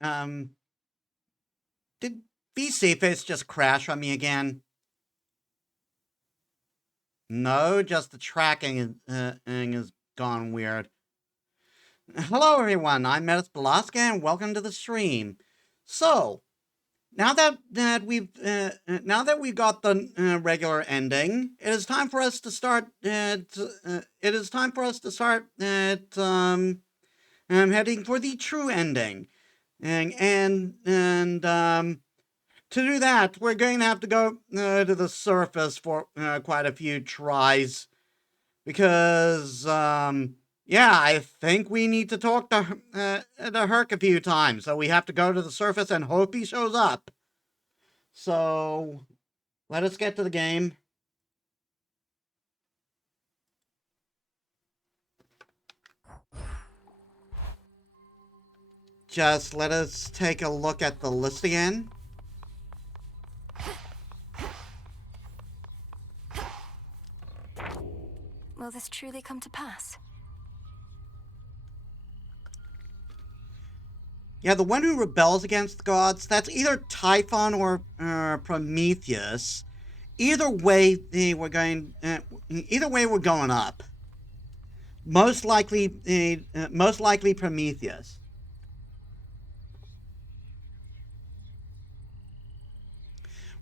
Um, did VC-Face just crash on me again? No, just the tracking is gone weird. Hello, everyone. I'm Metis Balaska, and welcome to the stream. So, now that we've got the regular ending, it is time for us to start. It is time for us to start heading for the true ending, and to do that, we're going to have to go to the surface for quite a few tries because, yeah, I think we need to talk to Herc a few times. So we have to go to the surface and hope he shows up. So let us get to the game. Just let us take a look at the list again. Will this truly come to pass? Yeah, the one who rebels against the gods, that's either Typhon or Prometheus. Either way, we're going up. Most likely Prometheus.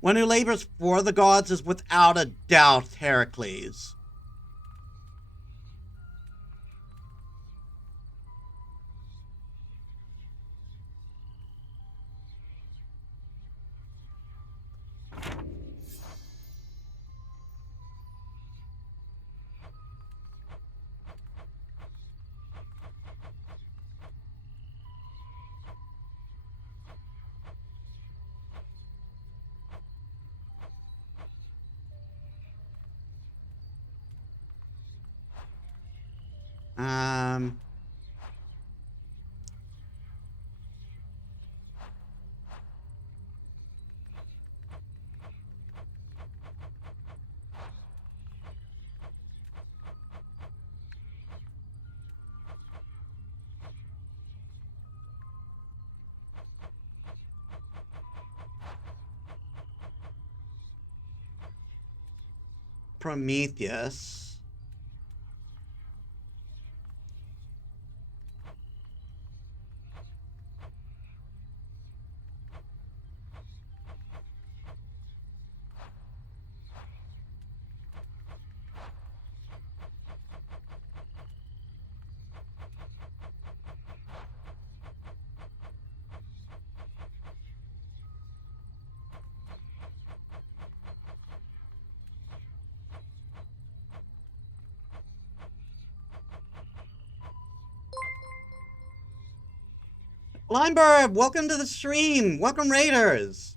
One who labors for the gods is without a doubt Heracles. Um, Prometheus. Limebird, welcome to the stream. Welcome, Raiders.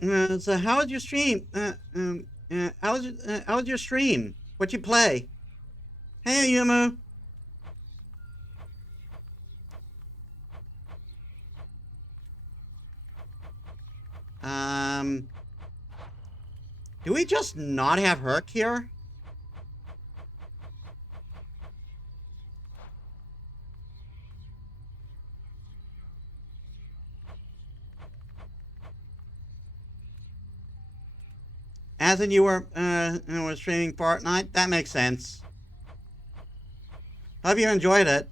So how was your stream? How was your stream? What you play? Hey, Yumu. Um, do we just not have Herc here? As in you were streaming Fortnite? That makes sense. Hope you enjoyed it.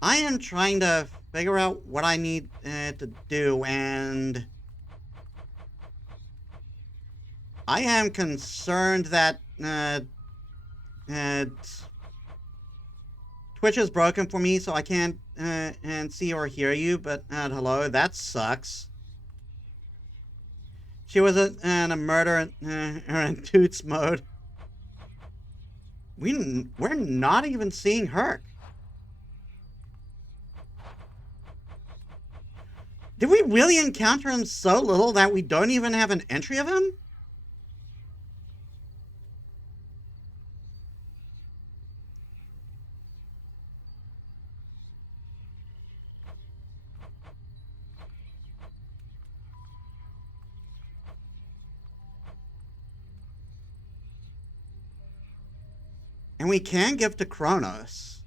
I am trying to figure out what I need to do, and I am concerned that Twitch is broken for me, so I can't and see or hear you. But hello, that sucks. She was in a murder in Toots mode. We're not even seeing Herc. Did we really encounter him so little that we don't even have an entry of him? And we can give to Kronos.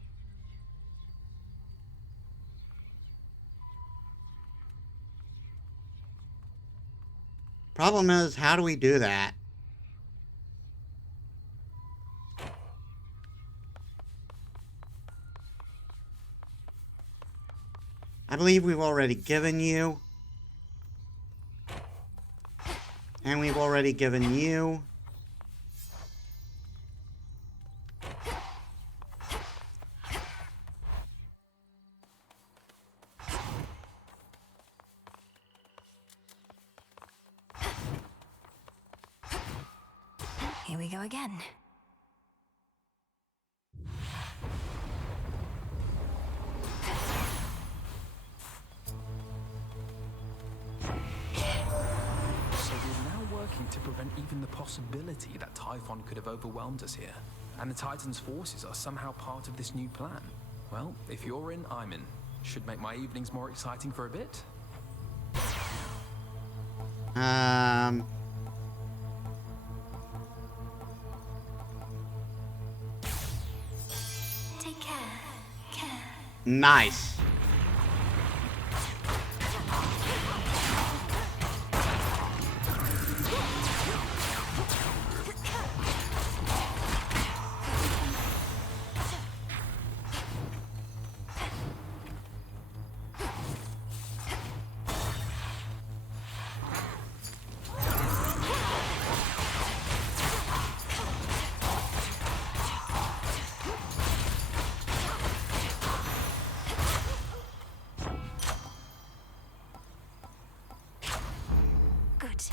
Problem is, how do we do that? I believe we've already given you. And we've already given you. Here we go again. So we're now working to prevent even the possibility that Typhon could have overwhelmed us here. And the Titan's forces are somehow part of this new plan. Well, if you're in, I'm in. Should make my evenings more exciting for a bit. Take care. Nice. Good.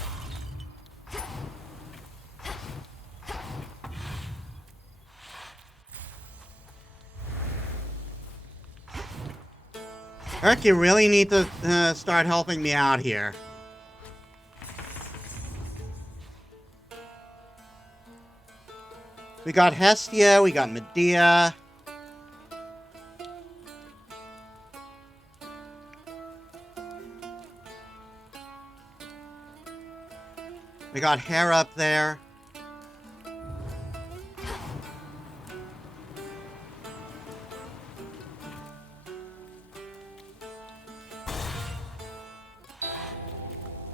Eric, you really need to start helping me out here. We got Hestia, we got Medea. We got Hera up there.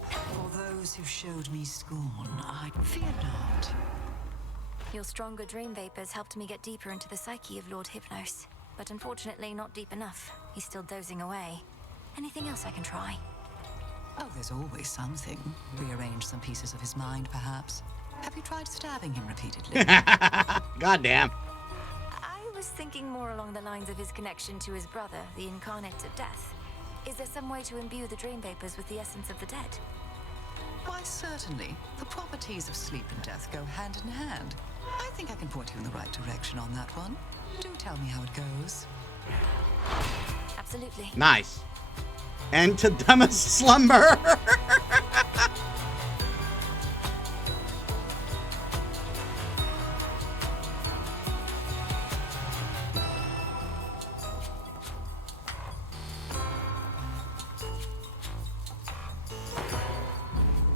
For those who showed me scorn, I fear not. Your stronger dream vapors helped me get deeper into the psyche of Lord Hypnos. But unfortunately, not deep enough. He's still dozing away. Anything else I can try? Oh, there's always something. Rearrange some pieces of his mind, perhaps. Have you tried stabbing him repeatedly? Goddamn. I was thinking more along the lines of his connection to his brother, the incarnate of death. Is there some way to imbue the dream vapors with the essence of the dead? Why, certainly. The properties of sleep and death go hand in hand. I think I can point you in the right direction on that one. Do tell me how it goes. Absolutely. Nice. And to dumbest slumber.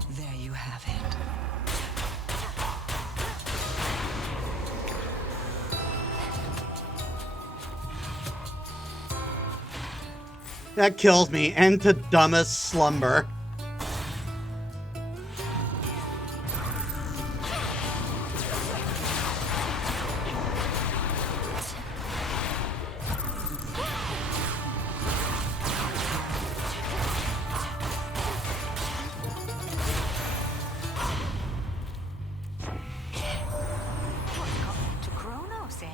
There you have it. That kills me. And to dumbest slumber. To Kronos, eh?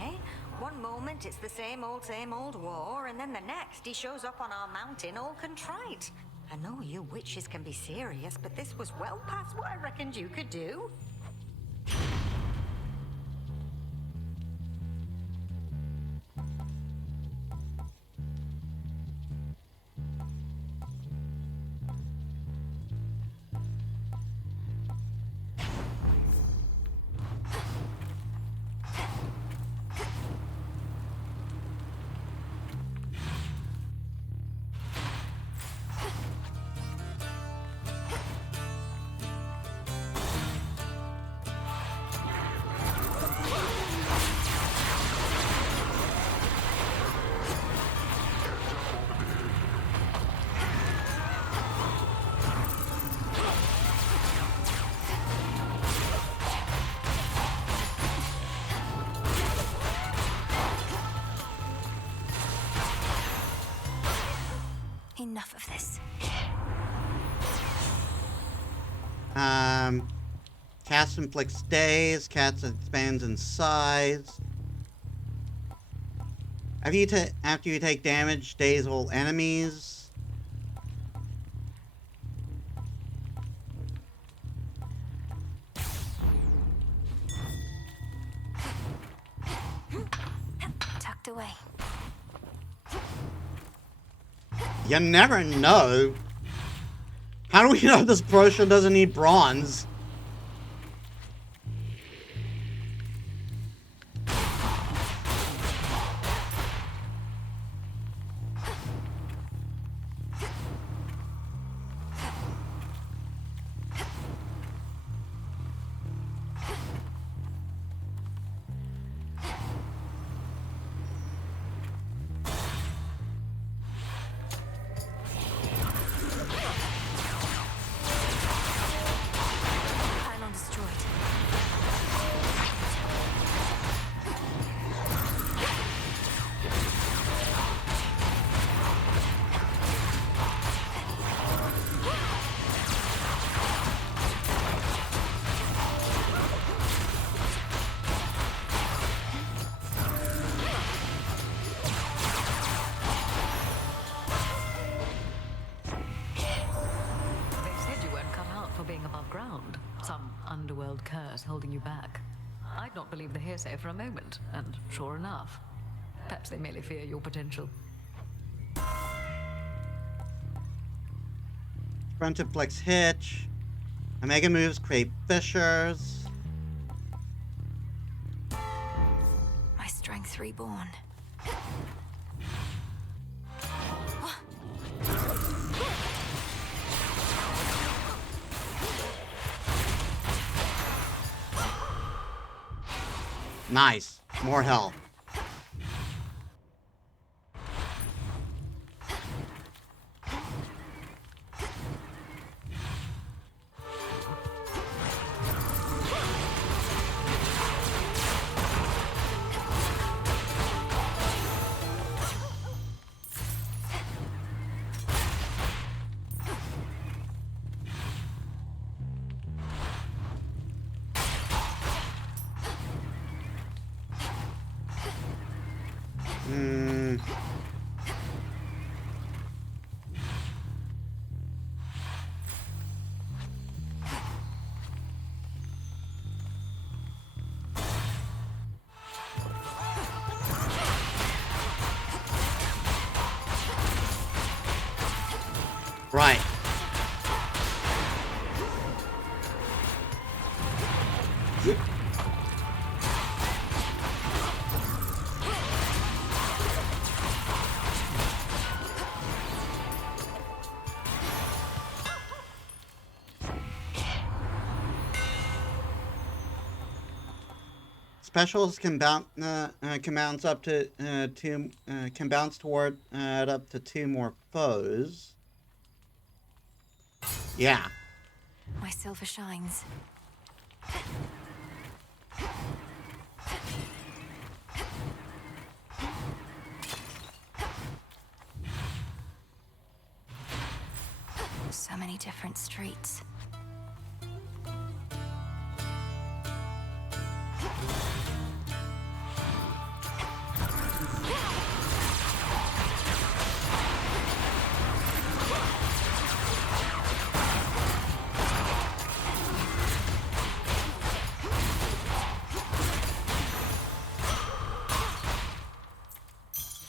One moment it's the same old war, and then the next he shows up on our mountain all contrite. I know you witches can be serious, but this was well past what I reckoned you could do. Enough of this. Cast inflicts daze. Cast expands in size. After you take damage, daze all enemies. Tucked away. You never know. How do we know this potion doesn't need bronze? Pylon destroyed. They said you weren't cut out for being above ground. Some underworld curse holding you back. I'd not believe the hearsay for a moment, and sure enough, perhaps they merely fear your potential. Front inflicts hitch. Omega moves create fissures. My strength reborn. Nice. More health. Right. Specials can bounce up to can bounce toward up to 2 more foes. Yeah. My silver shines. So many different streets.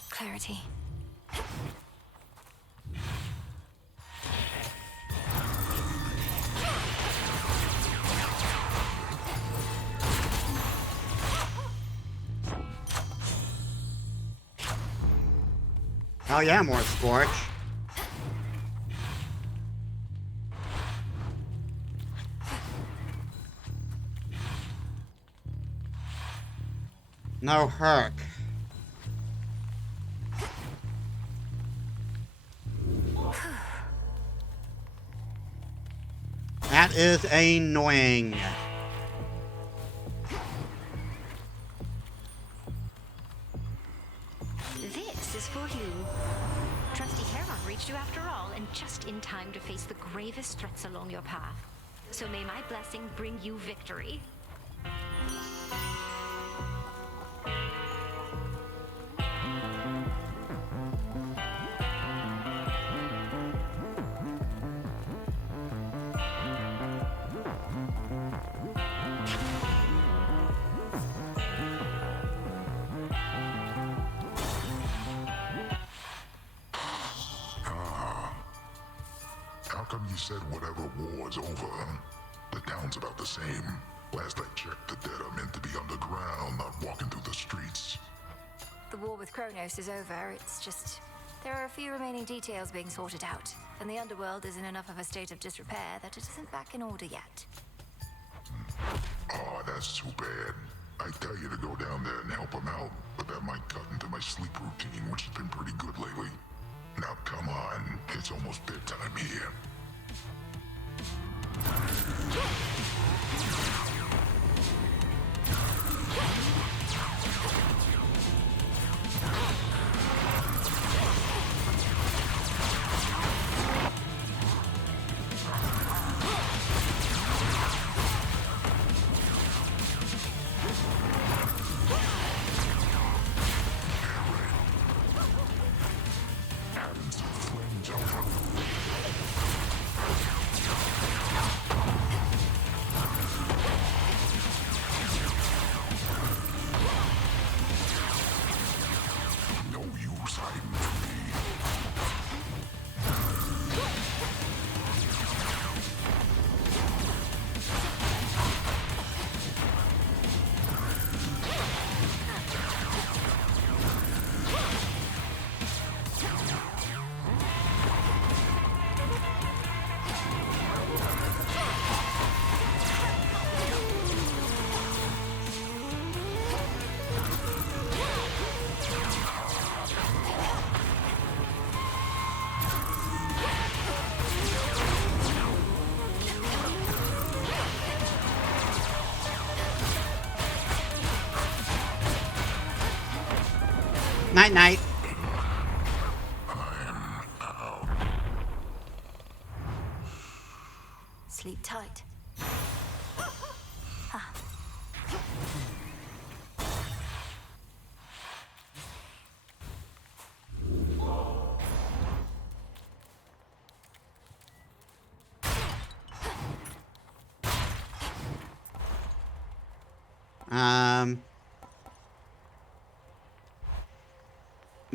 Clarity. Oh yeah, more Scorch. No Herc. That is annoying. This is for you. Trusty Heron reached you after all, and just in time to face the gravest threats along your path. So may my blessing bring you victory. How come you said whatever war's over, huh? The town's about the same. Last I checked, the dead are meant to be underground, not walking through the streets. The war with Kronos is over. It's just there are a few remaining details being sorted out, and the underworld is in enough of a state of disrepair that it isn't back in order yet. Oh, that's too bad. I tell you to go down there and help them out, but that might cut into my sleep routine, which has been pretty good lately. Now come on, it's almost bedtime here. Having some flames over. No use hiding from me. Night night. Sleep tight.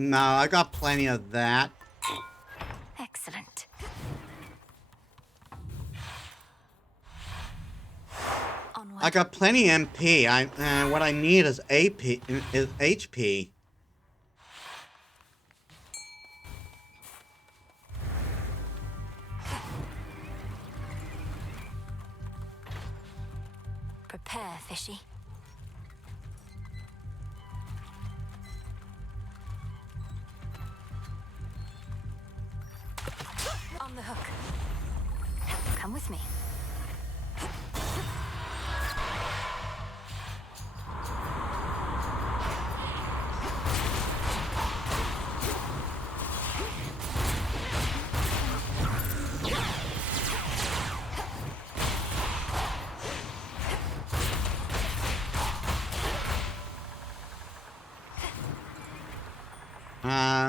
No, I got plenty of that. Excellent. Onward. I got plenty MP. What I need is HP. Prepare, fishy. On the hook. Come with me.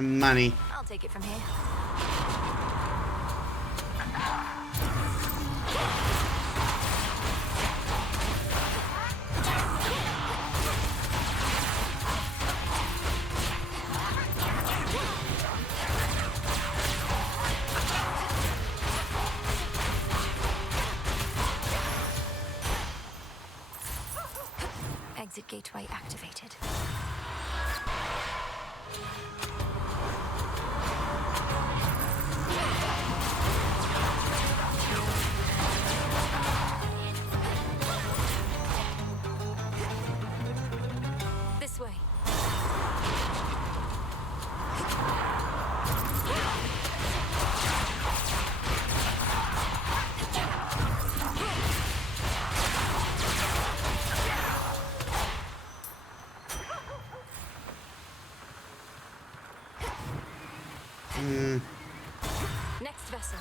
Money. I'll take it from here. Exit gateway activated. This way. Next vessel.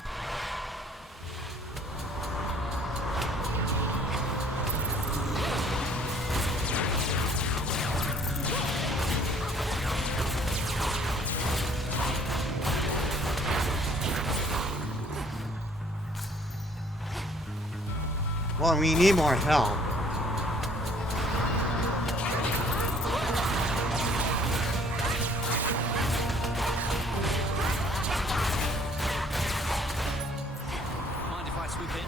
Well, we need more help. Mind if I swoop in?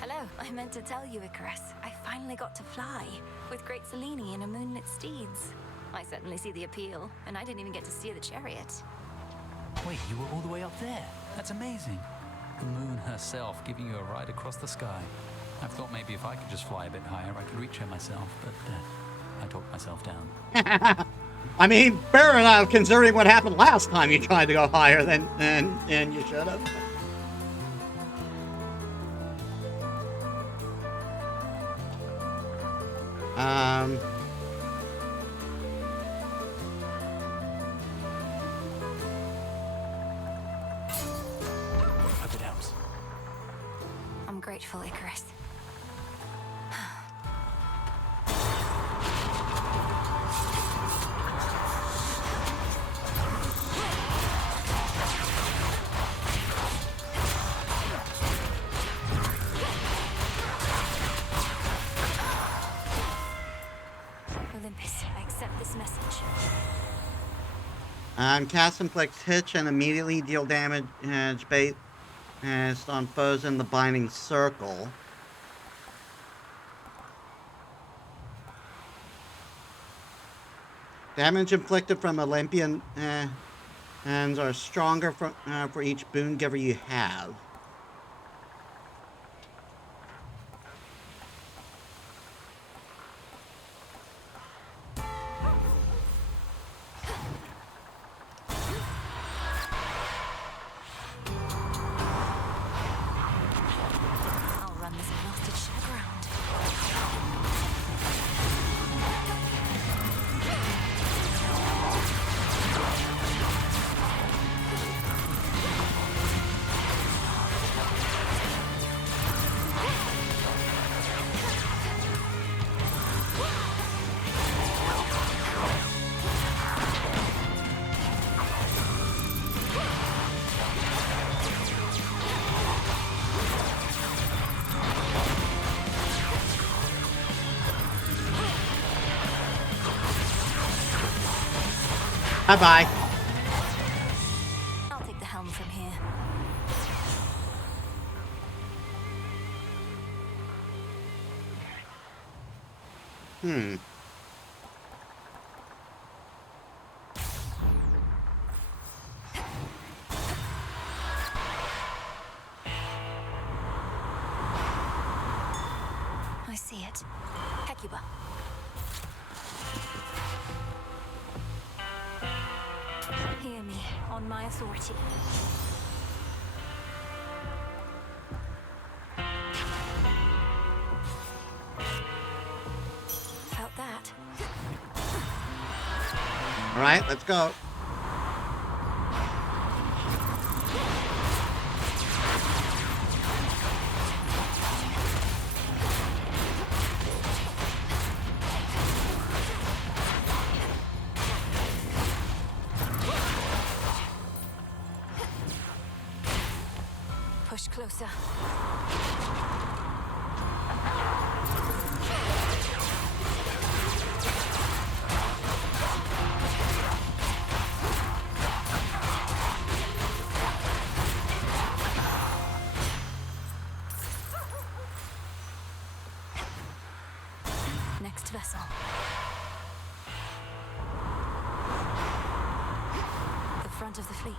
Hello. I meant to tell you, Icarus. I finally got to fly with great Selene and a moonlit steeds. I certainly see the appeal, and I didn't even get to steer the chariot. Wait, you were all the way up there? That's amazing. The moon herself giving you a ride across the sky. I've thought maybe if I could just fly a bit higher, I could reach her myself, but I talked myself down. I mean, fair enough, considering what happened last time you tried to go higher than you should have. Hope it helps. I'm grateful, Icarus. Olympus, I accept this message. Cast inflicts hit and immediately deal damage based on foes in the binding circle. Damage inflicted from Olympian hands are stronger for each boon giver you have. I'll run this blasted ship aground. Bye-bye. I'll take the helm from here. I see it. Hecuba. Hear me, on my authority. Felt that. All right, let's go. Push closer. Next vessel. The front of the fleet.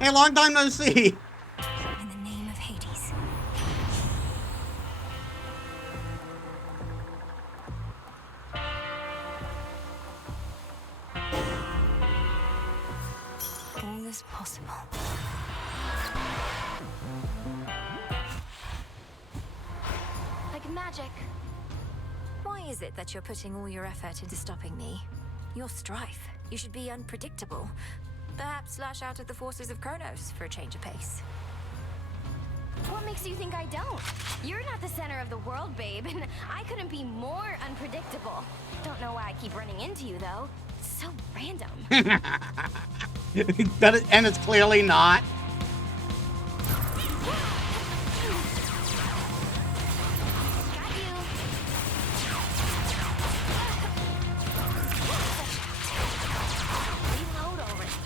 Hey, long time no see. In the name of was possible. Like magic. Why is it that you're putting all your effort into stopping me? You're Strife. You should be unpredictable. Perhaps lash out at the forces of Kronos for a change of pace. What makes you think I don't? You're not the center of the world, babe, and I couldn't be more unpredictable. Don't know why I keep running into you, though. It's so random. And it's clearly not. Got you. Reload already.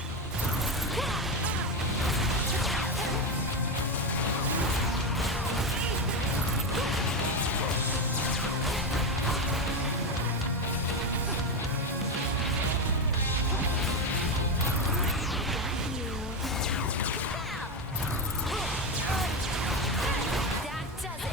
That does it!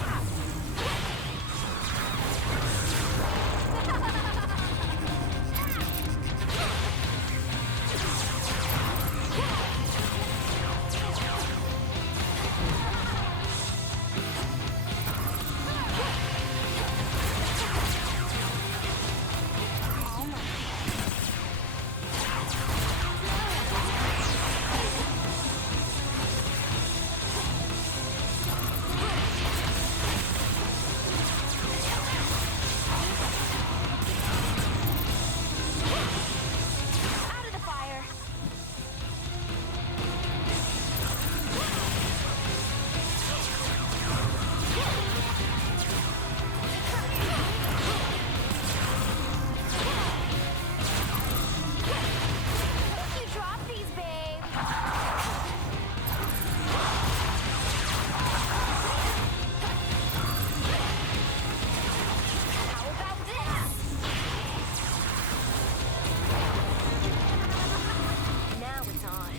Out of the fire. You drop these, babe. How about this? Now it's on.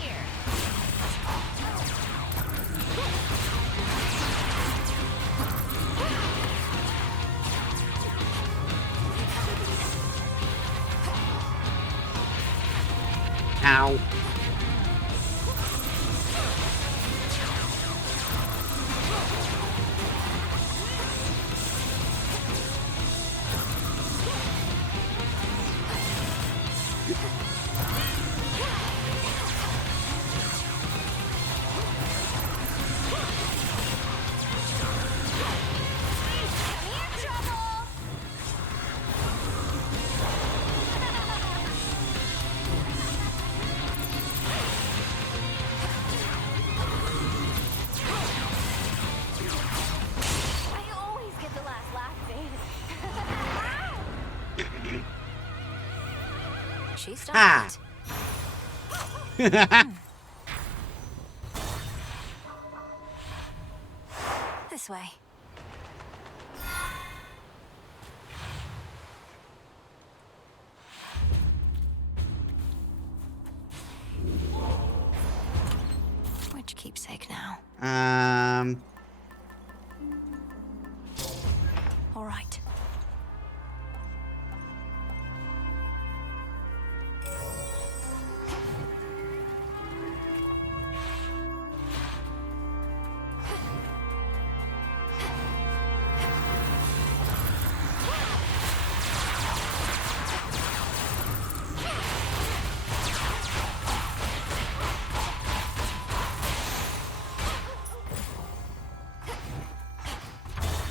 Here. Ow. Come here, trouble. I always get the last laugh, babe. She Ha! stopped. This way. Which keepsake now? All right.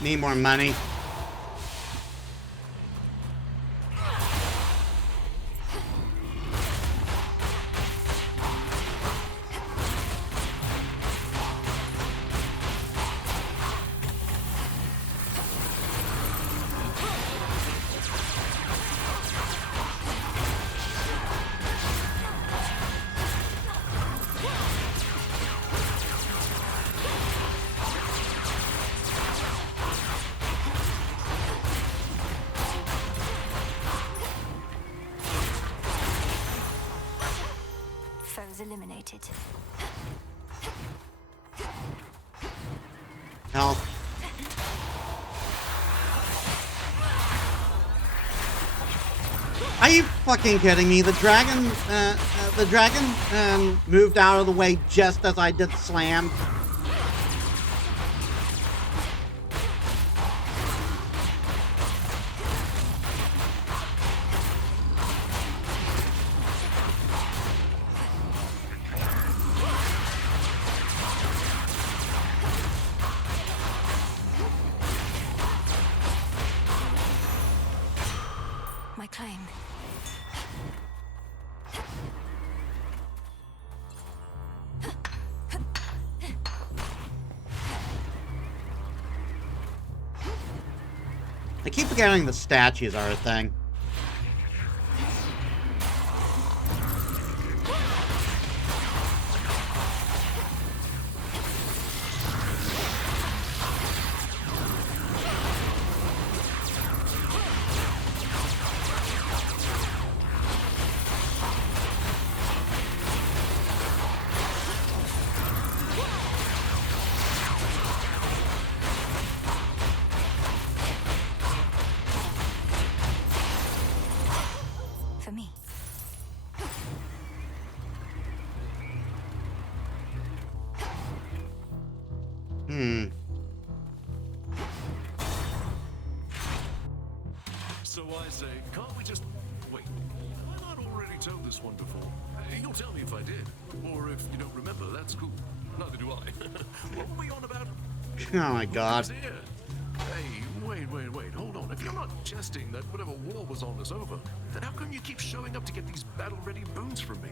Need more money. eliminated. Hell. Are you fucking kidding me? The dragon moved out of the way just as I did slam. My claim. I keep forgetting the statues are a thing. For me. So I say, can't we just... Wait, have I not already told this one before? You'll tell me if I did. Or if you don't remember, that's cool. Neither do I. What were we on about? Oh my god. Who's here? Hey, wait, hold on. If you're not jesting that whatever war was on is over, then how come you keep showing up to get these battle-ready boons from me?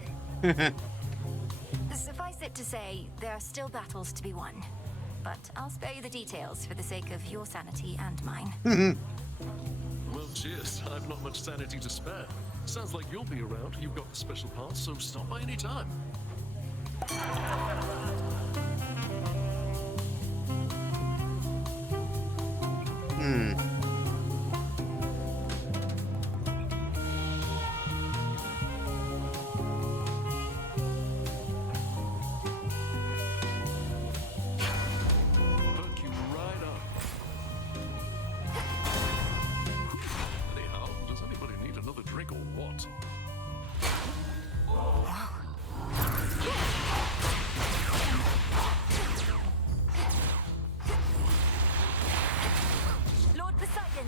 Suffice it to say, there are still battles to be won. But I'll spare you the details for the sake of your sanity and mine. Well, cheers. I've not much sanity to spare. Sounds like you'll be around. You've got the special parts, so stop by any time. Perk you right up. Anyhow, does anybody need another drink or what? Lord Poseidon!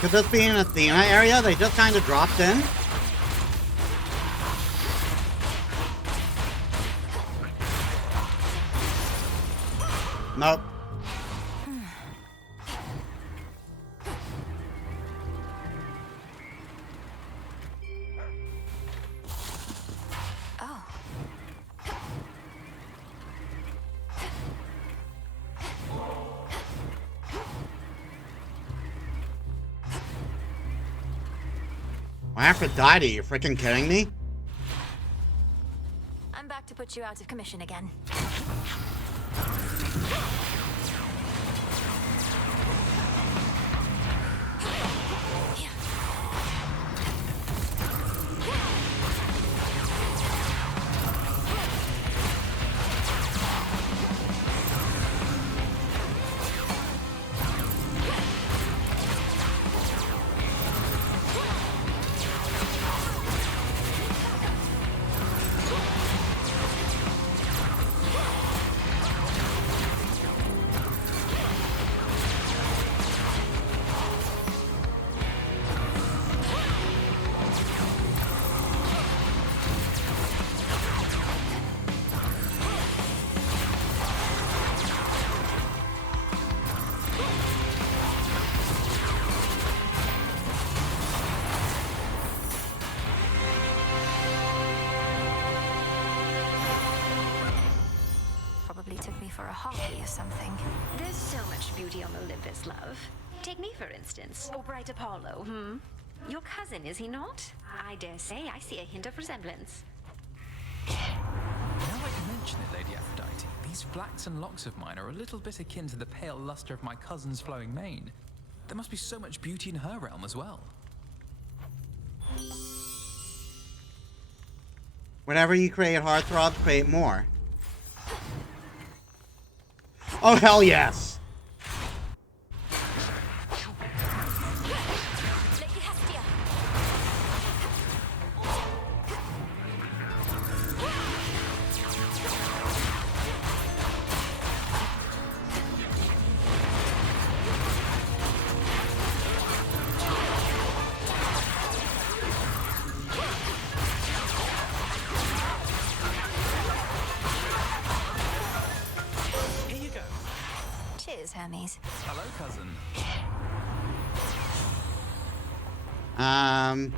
Could this be an Athena area they just kind of dropped in? Nope. Oh. Aphrodite, you freaking kidding me? I'm back to put you out of commission again. Probably took me for a hobby or something. There's so much beauty on Olympus, love. Take me, for instance. Or bright Apollo, Your cousin, is he not? I dare say I see a hint of resemblance. Now that you mention it, Lady Aphrodite, these flaxen locks of mine are a little bit akin to the pale luster of my cousin's flowing mane. There must be so much beauty in her realm as well. Whenever you create heartthrobs, create more. Oh, hell yes! Lady Hestia. Here you go. Cheers, Hermes. Hello, cousin. Um...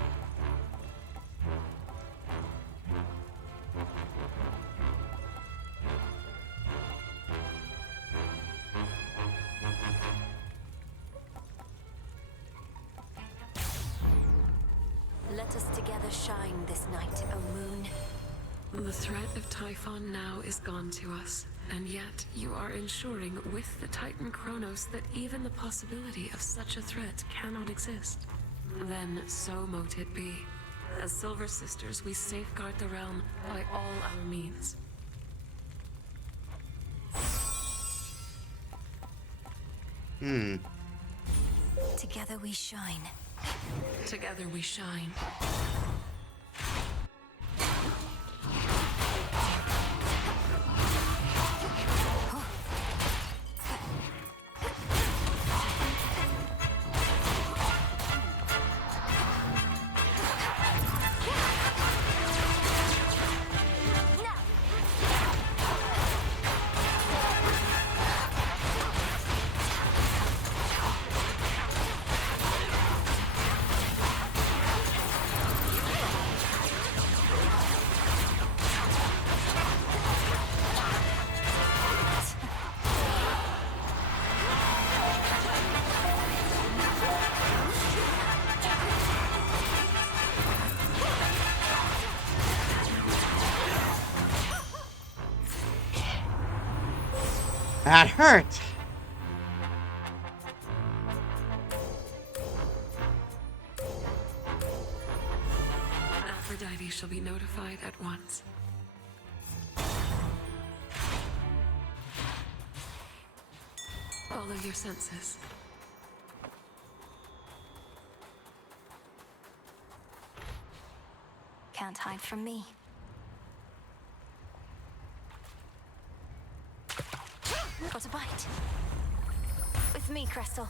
Let us together shine this night, O moon. The threat of Typhon now is gone to us, and yet you are ensuring with the Titan Kronos that even the possibility of such a threat cannot exist. Then so mote it be. As Silver Sisters, we safeguard the realm by all our means. Together we shine. Together we shine. That hurt! Aphrodite shall be notified at once. Follow your senses. Can't hide from me. Got a bite. With me, Crystal.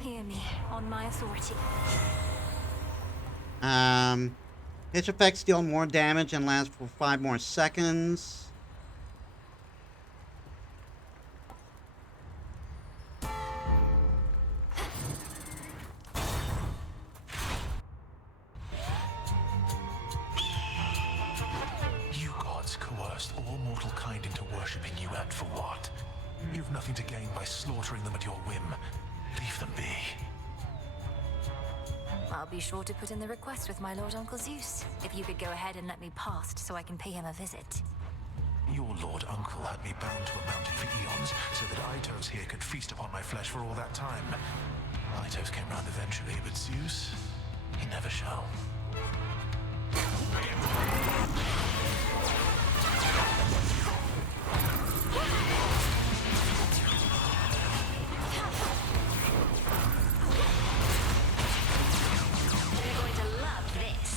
Hear me, on my authority. Each effects deal more damage and lasts for 5 more seconds. You gods coerced all mortal kind into worshipping you, and for what? You've nothing to gain by slaughtering them at your whim. Leave them be. I'll be sure to put in the request with my Lord Uncle Zeus. If you could go ahead and let me past so I can pay him a visit. Your Lord Uncle had me bound to a mountain for eons, so that Itos here could feast upon my flesh for all that time. Itos came round eventually, but Zeus, he never shall. You're going to love this.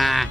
Ah.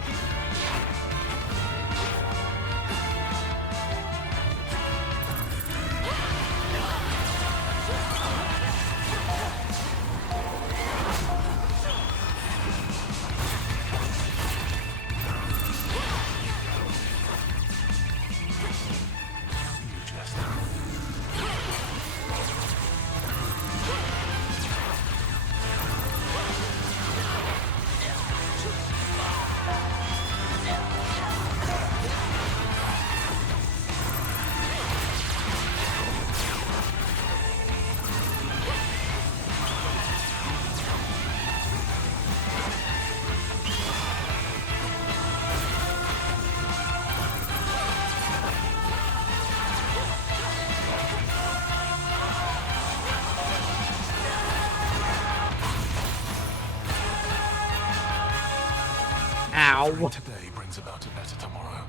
Ow. Today brings about a better tomorrow.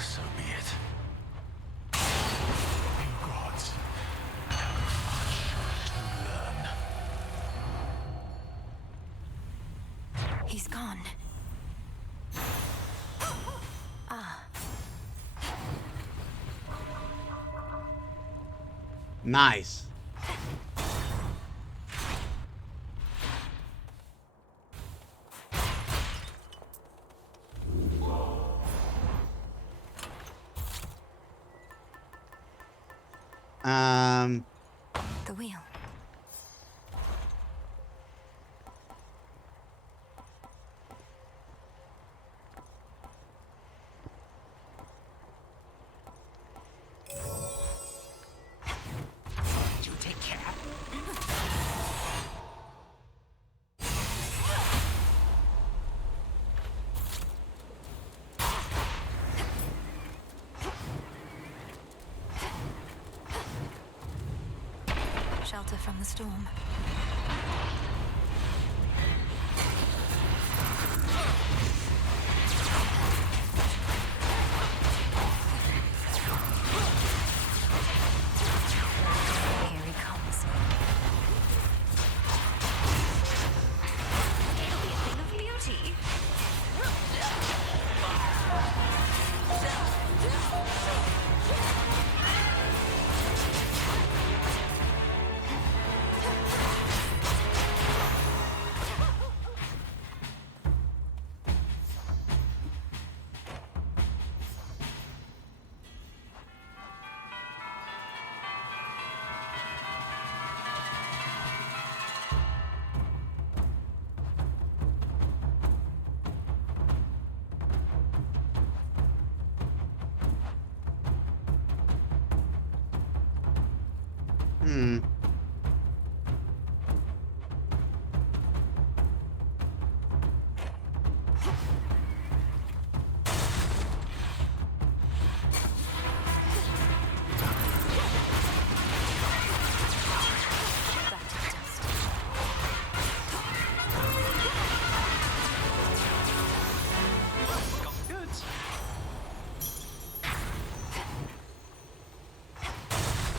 So be it. You gods have much to learn. He's gone. Nice. The wheel. You take care. Shelter from the storm. Here he comes. It'll be a thing of beauty.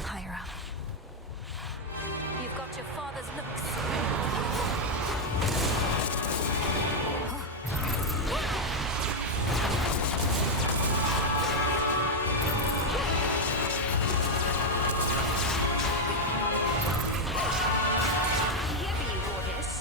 Higher up. You've got your father's looks. Here be orders.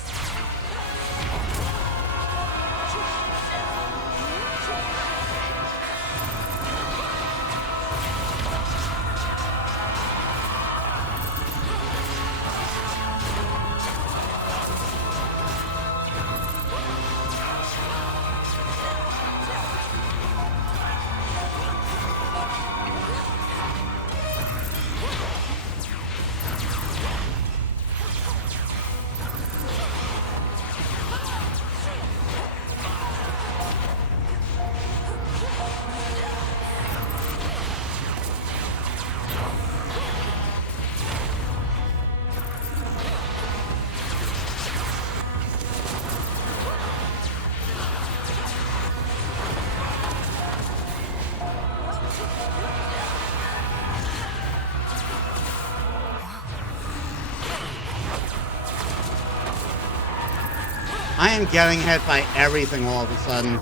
I am getting hit by everything all of a sudden.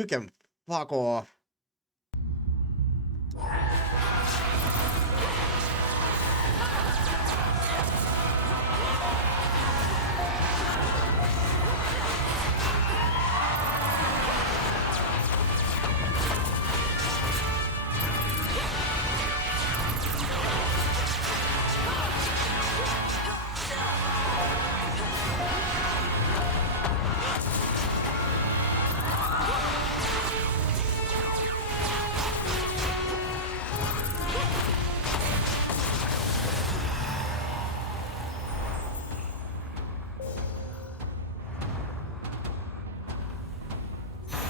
you can fuck off.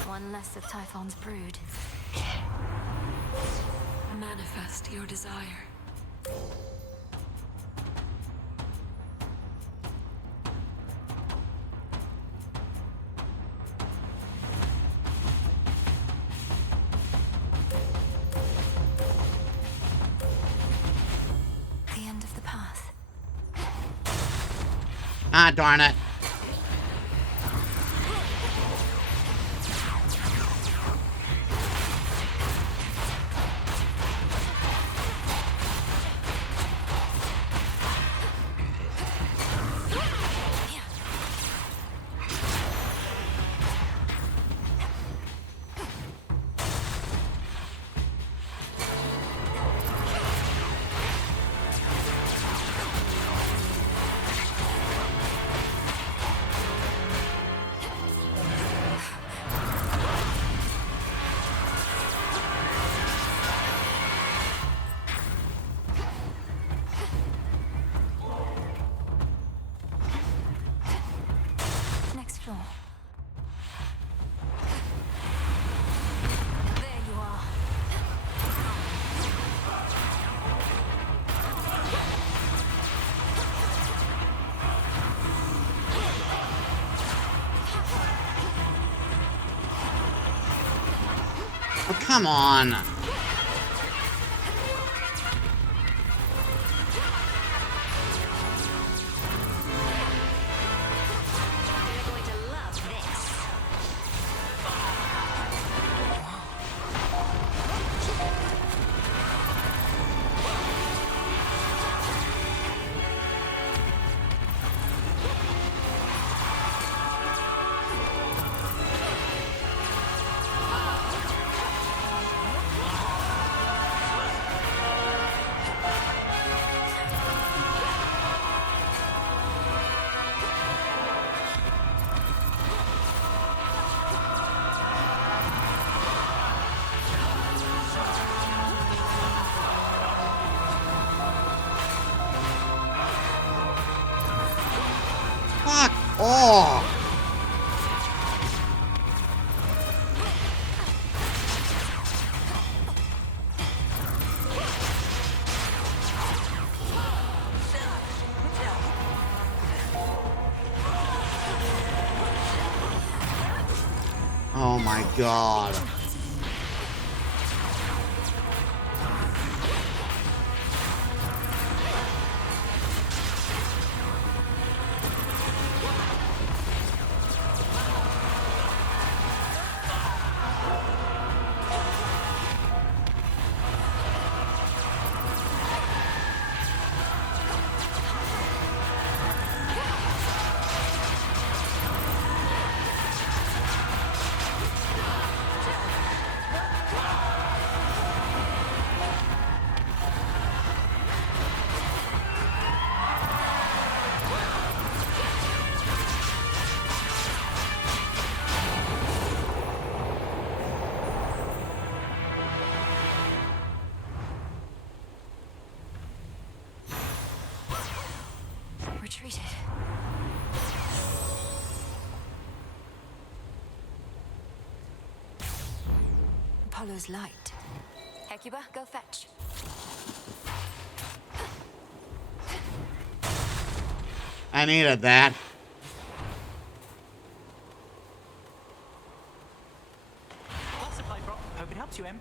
One less of Typhon's brood. Manifest your desire. The end of the path. Ah, darn it. Next floor. There you are. Oh, come on. You're going to love this. Fuck off. Oh my god. Retreated. Apollo's light. Hecuba, go fetch. I needed that. Blood supply drop. Hope it helps you, Em.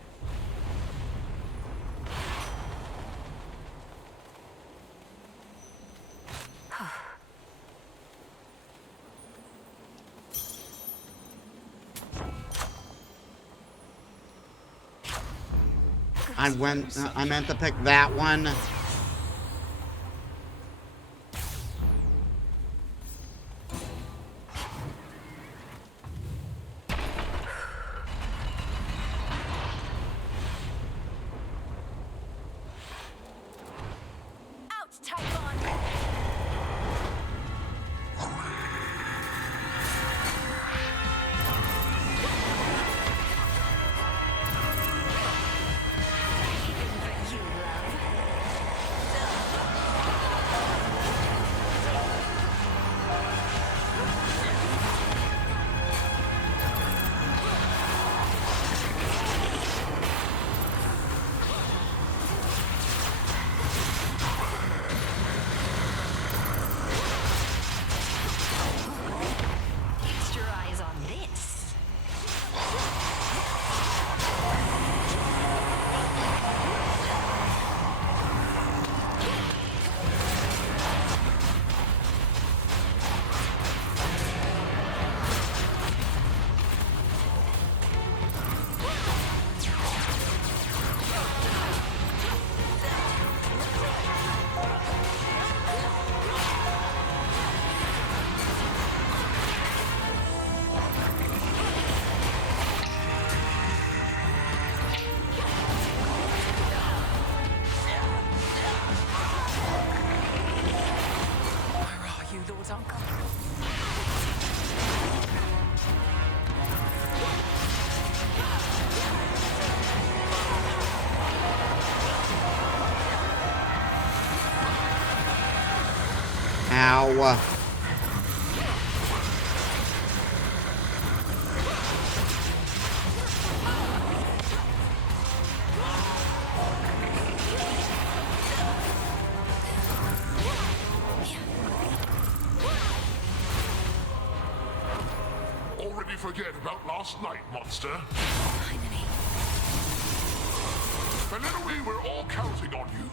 I meant to pick that one. Ow. Already forget about last night, monster. Finally. Finally, we're all counting on you.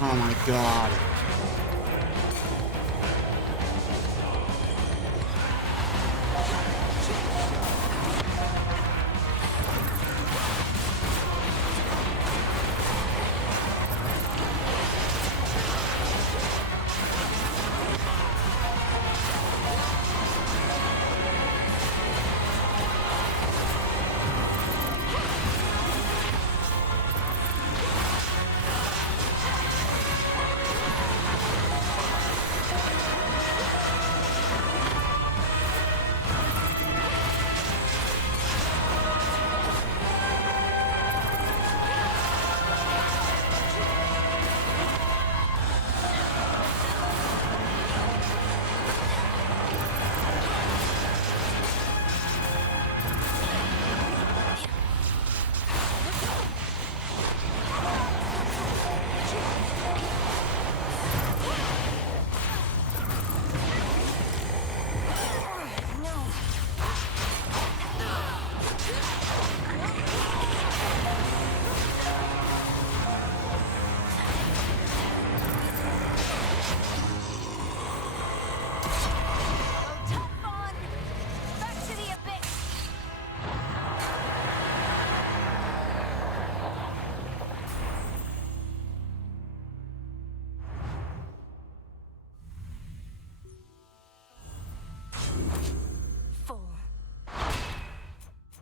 Oh my god.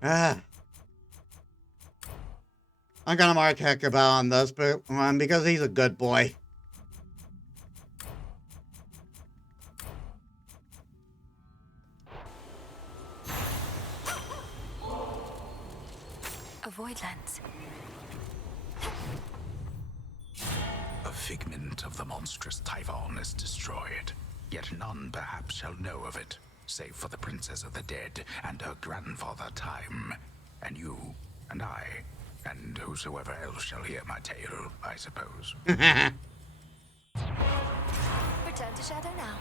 I'm gonna mark Hecuba on this, but because he's a good boy. A void lens. A figment of the monstrous Typhon is destroyed, yet none perhaps shall know of it, save for the Princess of the Dead and her grandfather Time, and you, and I, and whosoever else shall hear my tale, I suppose. Return to Shadow now.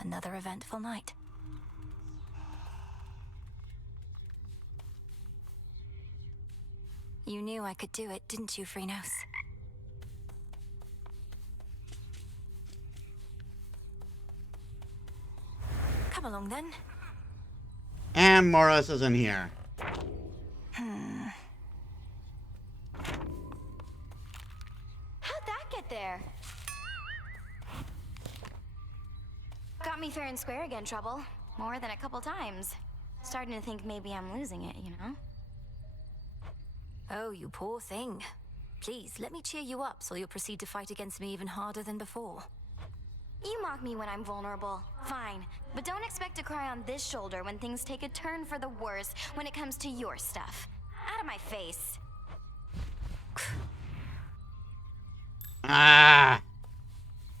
Another eventful night. You knew I could do it, didn't you, Phrynos? Come along then. And Morris is in here. How'd that get there? Got me fair and square again, Trouble. More than a couple times. Starting to think maybe I'm losing it, you know? Oh, you poor thing. Please, let me cheer you up so you'll proceed to fight against me even harder than before. You mock me when I'm vulnerable. Fine. But don't expect to cry on this shoulder when things take a turn for the worse when it comes to your stuff. Out of my face. I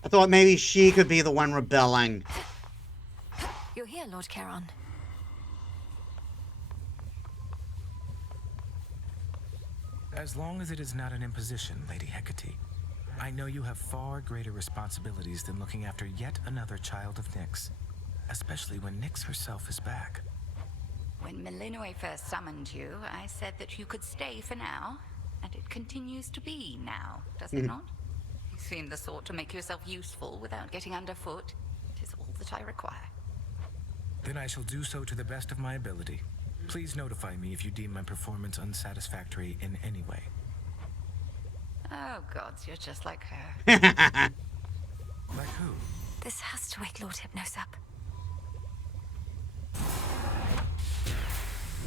thought maybe she could be the one rebelling. You're here, Lord Charon. As long as it is not an imposition, Lady Hecate. I know you have far greater responsibilities than looking after yet another child of Nyx. Especially when Nyx herself is back. When Melinoe first summoned you, I said that you could stay for now. And it continues to be now, does it not? You seem the sort to make yourself useful without getting underfoot. It is all that I require. Then I shall do so to the best of my ability. Please notify me if you deem my performance unsatisfactory in any way. Oh gods, you're just like her. Like who? This has to wake Lord Hypnos up.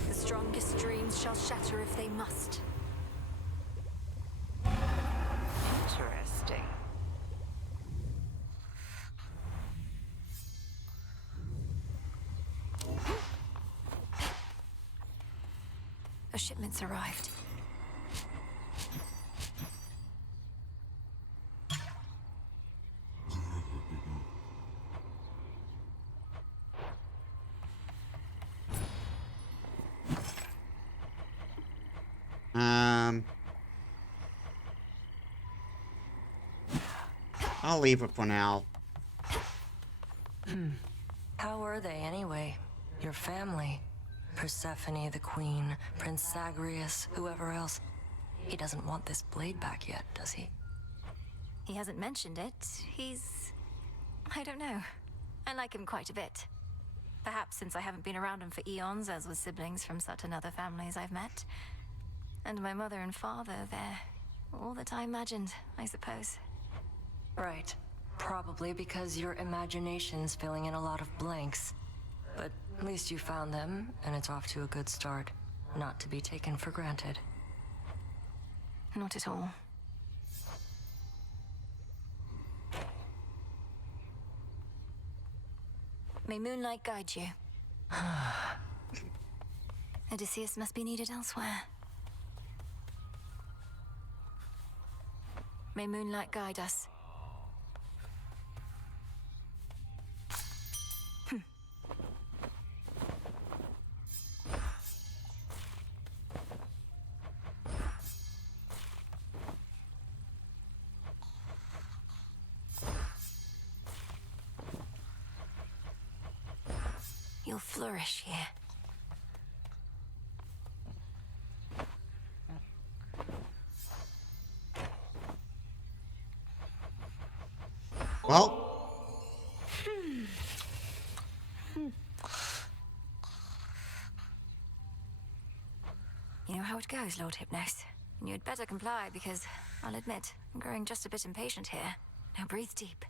The strongest dreams shall shatter if they must. Interesting. A shipment's arrived. I'll leave it for now. How were they anyway? Your family? Persephone, the queen, Prince Zagreus, whoever else. He doesn't want this blade back yet, does he? He hasn't mentioned it. I don't know. I like him quite a bit. Perhaps since I haven't been around him for eons, as with siblings from certain other families I've met. And my mother and father, they're all that I imagined, I suppose. Right. Probably because your imagination's filling in a lot of blanks. But at least you found them, and it's off to a good start. Not to be taken for granted. Not at all. May moonlight guide you. Odysseus must be needed elsewhere. May moonlight guide us. You'll flourish here. Well. You know how it goes, Lord Hypnos. And you'd better comply because, I'll admit, I'm growing just a bit impatient here. Now breathe deep.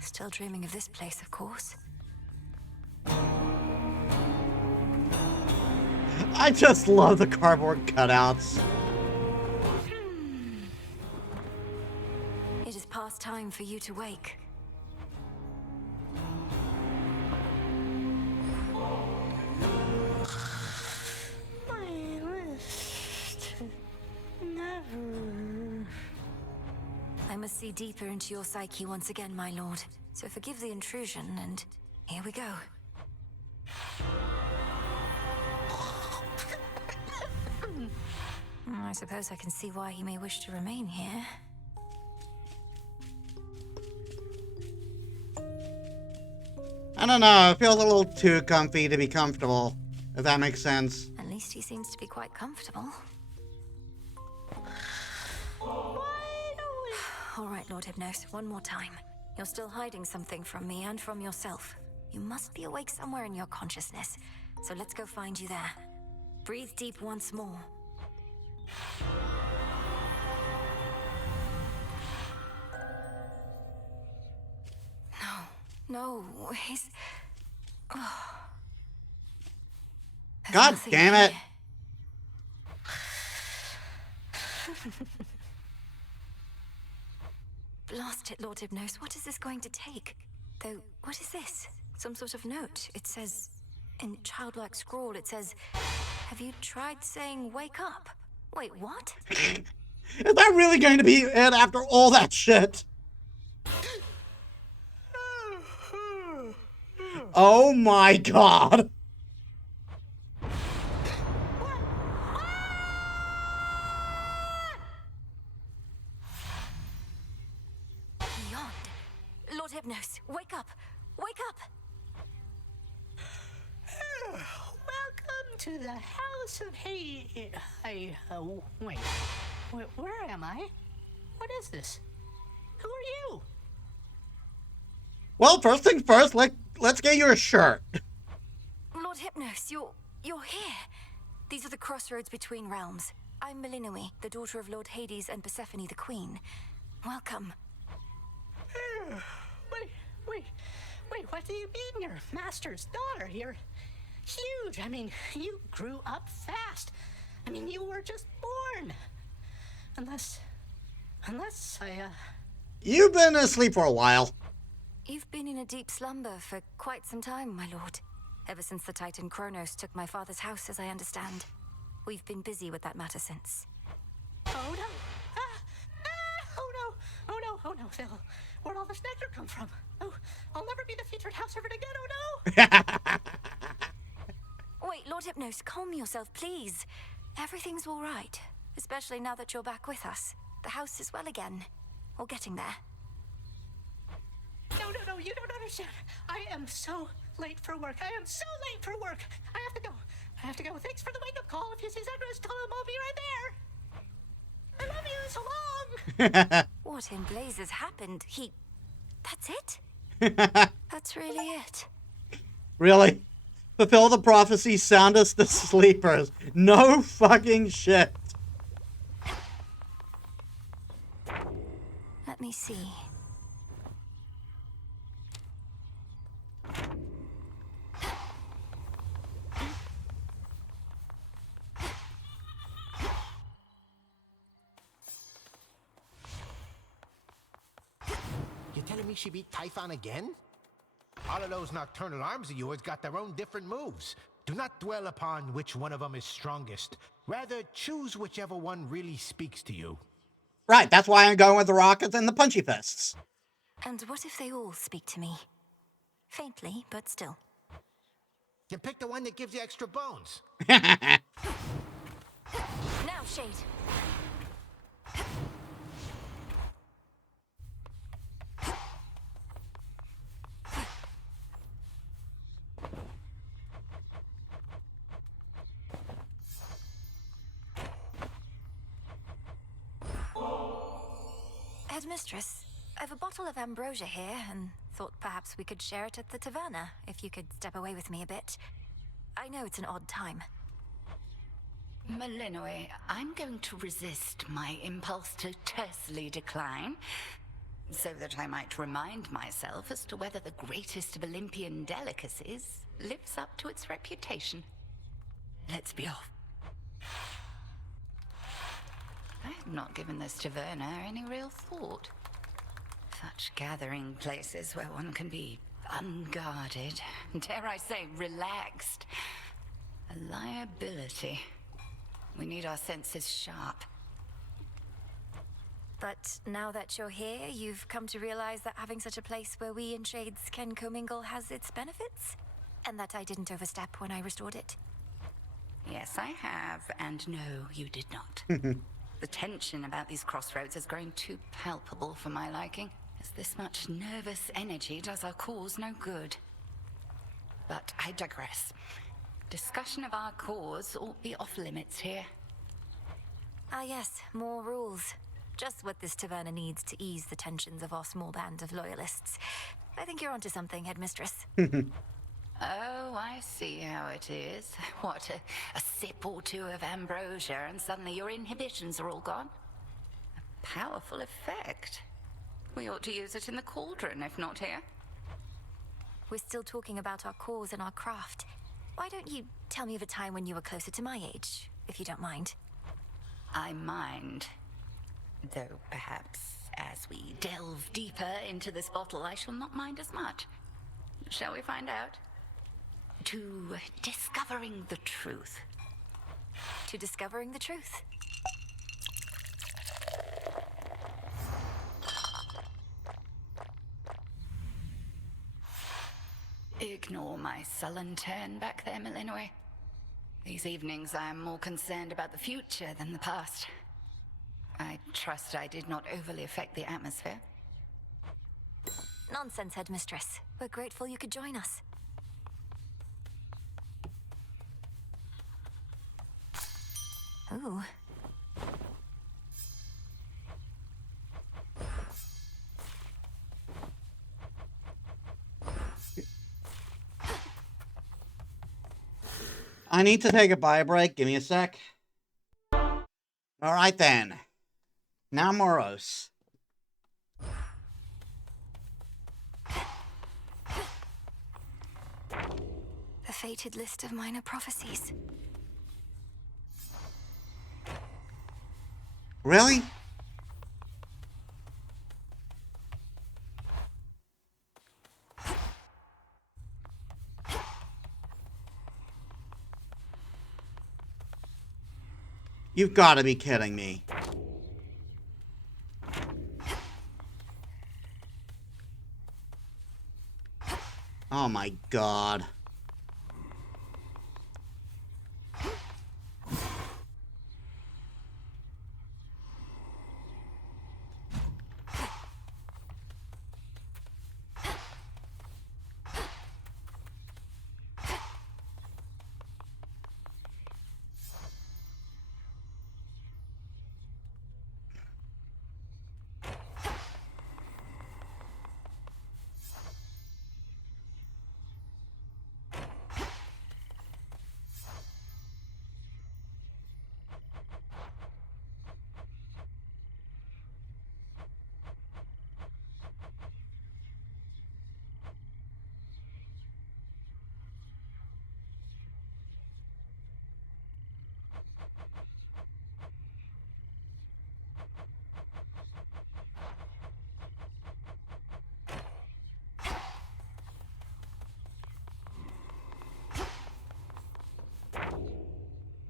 Still dreaming of this place, of course. I just love the cardboard cutouts. It is past time for you to wake. My list never. I must see deeper into your psyche once again, my lord. So forgive the intrusion, and here we go. I suppose I can see why he may wish to remain here. I don't know, it feels a little too comfy to be comfortable, if that makes sense. At least he seems to be quite comfortable. All right, Lord Hypnos, one more time. You're still hiding something from me and from yourself. You must be awake somewhere in your consciousness, so let's go find you there. Breathe deep once more. No, he's... Oh. God damn it! Blast it, Lord Hypnos. What is this going to take? Though, what is this? Some sort of note. It says, in childlike scrawl, it says, have you tried saying wake up? Wait, what? Is that really going to be it after all that shit? Oh my god. Beyond. Lord Hypnos, wake up! Wake up! Welcome to the House of Wait. Where am I? What is this? Who are you? Well, first thing first, let's get you a shirt. Lord Hypnos, you're here. These are the crossroads between realms. I'm Melinoi, the daughter of Lord Hades and Persephone the Queen. Welcome. Wait, what do you mean you're Master's daughter? You're huge. I mean, you grew up fast. I mean, you were just born. Unless I, You've been asleep for a while. You've been in a deep slumber for quite some time, my lord. Ever since the Titan Kronos took my father's house, as I understand. We've been busy with that matter since. Oh no! Oh no, Phil. Where'd all this nectar come from? Oh, I'll never be the featured house servant again, oh no! Wait, Lord Hypnos, calm yourself, please. Everything's all right, especially now that you're back with us. The house is well again. Or getting there. No, you don't understand. I am so late for work. I have to go. Thanks for the wake-up call. If you see Zagreus, tell him I'll be right there. I love you, so long. What in blazes happened? That's it? That's really it. Really? Fulfill the prophecy, sound us the sleepers. No fucking shit. Let me see. You telling me she beat Typhon again? All of those nocturnal arms of yours got their own different moves. Do not dwell upon which one of them is strongest. Rather, choose whichever one really speaks to you. Right, that's why I'm going with the rockets and the punchy fists. And what if they all speak to me? Faintly, but still. Then pick the one that gives you extra bones. Now, Shade. Headmistress, I've a bottle of ambrosia here, and thought perhaps we could share it at the taverna, if you could step away with me a bit. I know it's an odd time. Malinois, I'm going to resist my impulse to tersely decline, so that I might remind myself as to whether the greatest of Olympian delicacies lives up to its reputation. Let's be off. I have not given this taverna any real thought. Such gathering places where one can be unguarded, dare I say relaxed. A liability. We need our senses sharp. But now that you're here, you've come to realize that having such a place where we and Shades can commingle has its benefits? And that I didn't overstep when I restored it? Yes, I have, and no, you did not. The tension about these crossroads has grown too palpable for my liking, as this much nervous energy does our cause no good. But I digress. Discussion of our cause ought be off limits here. Ah yes, more rules. Just what this taverna needs to ease the tensions of our small band of loyalists. I think you're onto something, Headmistress. Oh, I see how it is. What, a sip or two of ambrosia and suddenly your inhibitions are all gone? A powerful effect. We ought to use it in the cauldron, if not here. We're still talking about our cause and our craft. Why don't you tell me of a time when you were closer to my age, if you don't mind? I mind. Though perhaps as we delve deeper into this bottle, I shall not mind as much. Shall we find out? To discovering the truth. To discovering the truth? Ignore my sullen turn back there, Malinois. These evenings I am more concerned about the future than the past. I trust I did not overly affect the atmosphere. Nonsense, Headmistress. We're grateful you could join us. Ooh. I need to take a bio break. Give me a sec. Alright then. Now Moros. The fated list of minor prophecies. Really? You've got to be kidding me. Oh my god.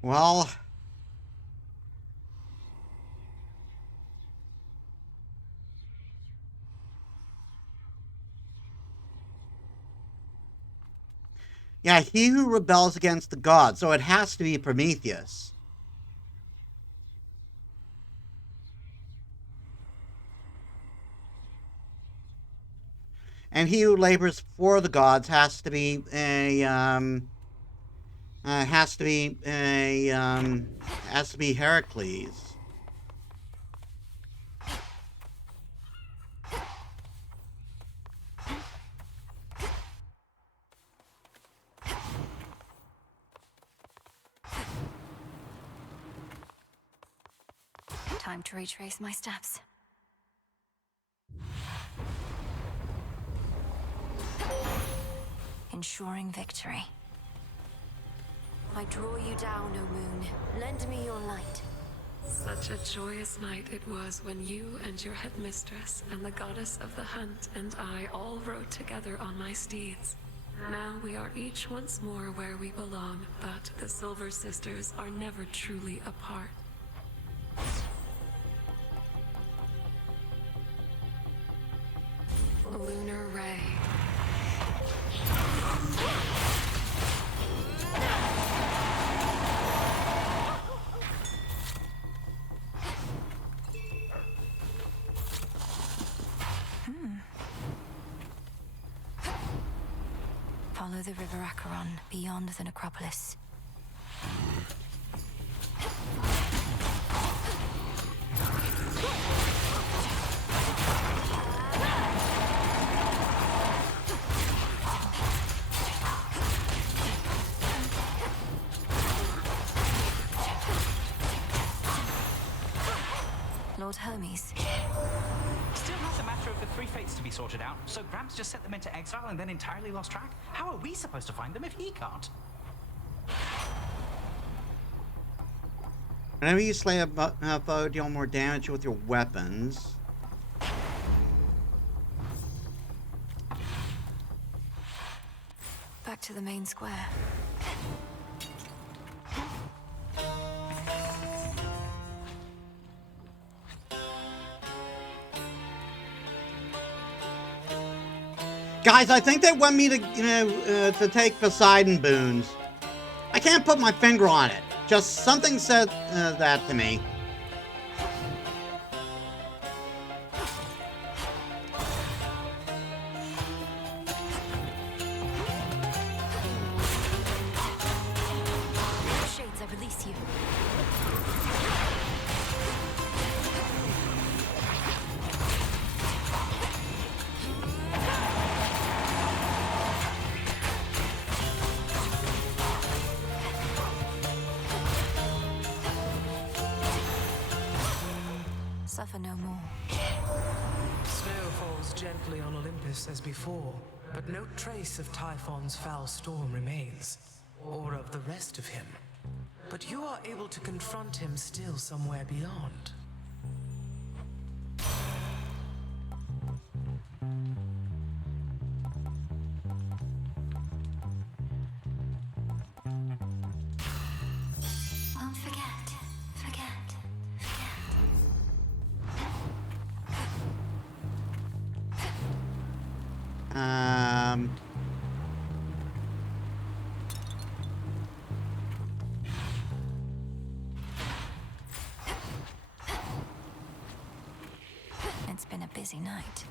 Well, yeah, he who rebels against the gods, so it has to be Prometheus. And he who labors for the gods has to be Heracles. Time to retrace my steps. Ensuring victory. I draw you down, O moon. Lend me your light. Such a joyous night it was when you and your headmistress and the goddess of the hunt and I all rode together on my steeds. Now we are each once more where we belong, but the Silver Sisters are never truly apart. Lunar Ray. Follow the river Acheron beyond the necropolis. Lord Hermes. Still not a matter of the three fates to be sorted out, so Gramps just sent them into exile and then entirely lost track? How are we supposed to find them if he can't? Whenever you slay a foe, deal more damage with your weapons. Back to the main square. Guys, I think they want me to, to take Poseidon boons. I can't put my finger on it. Just something said that to me. Shades, I release you. Suffer no more. Snow falls gently on Olympus as before, but no trace of Typhon's foul storm remains, or of the rest of him. But you are able to confront him still somewhere beyond. Won't forget, forget, It's been a busy night.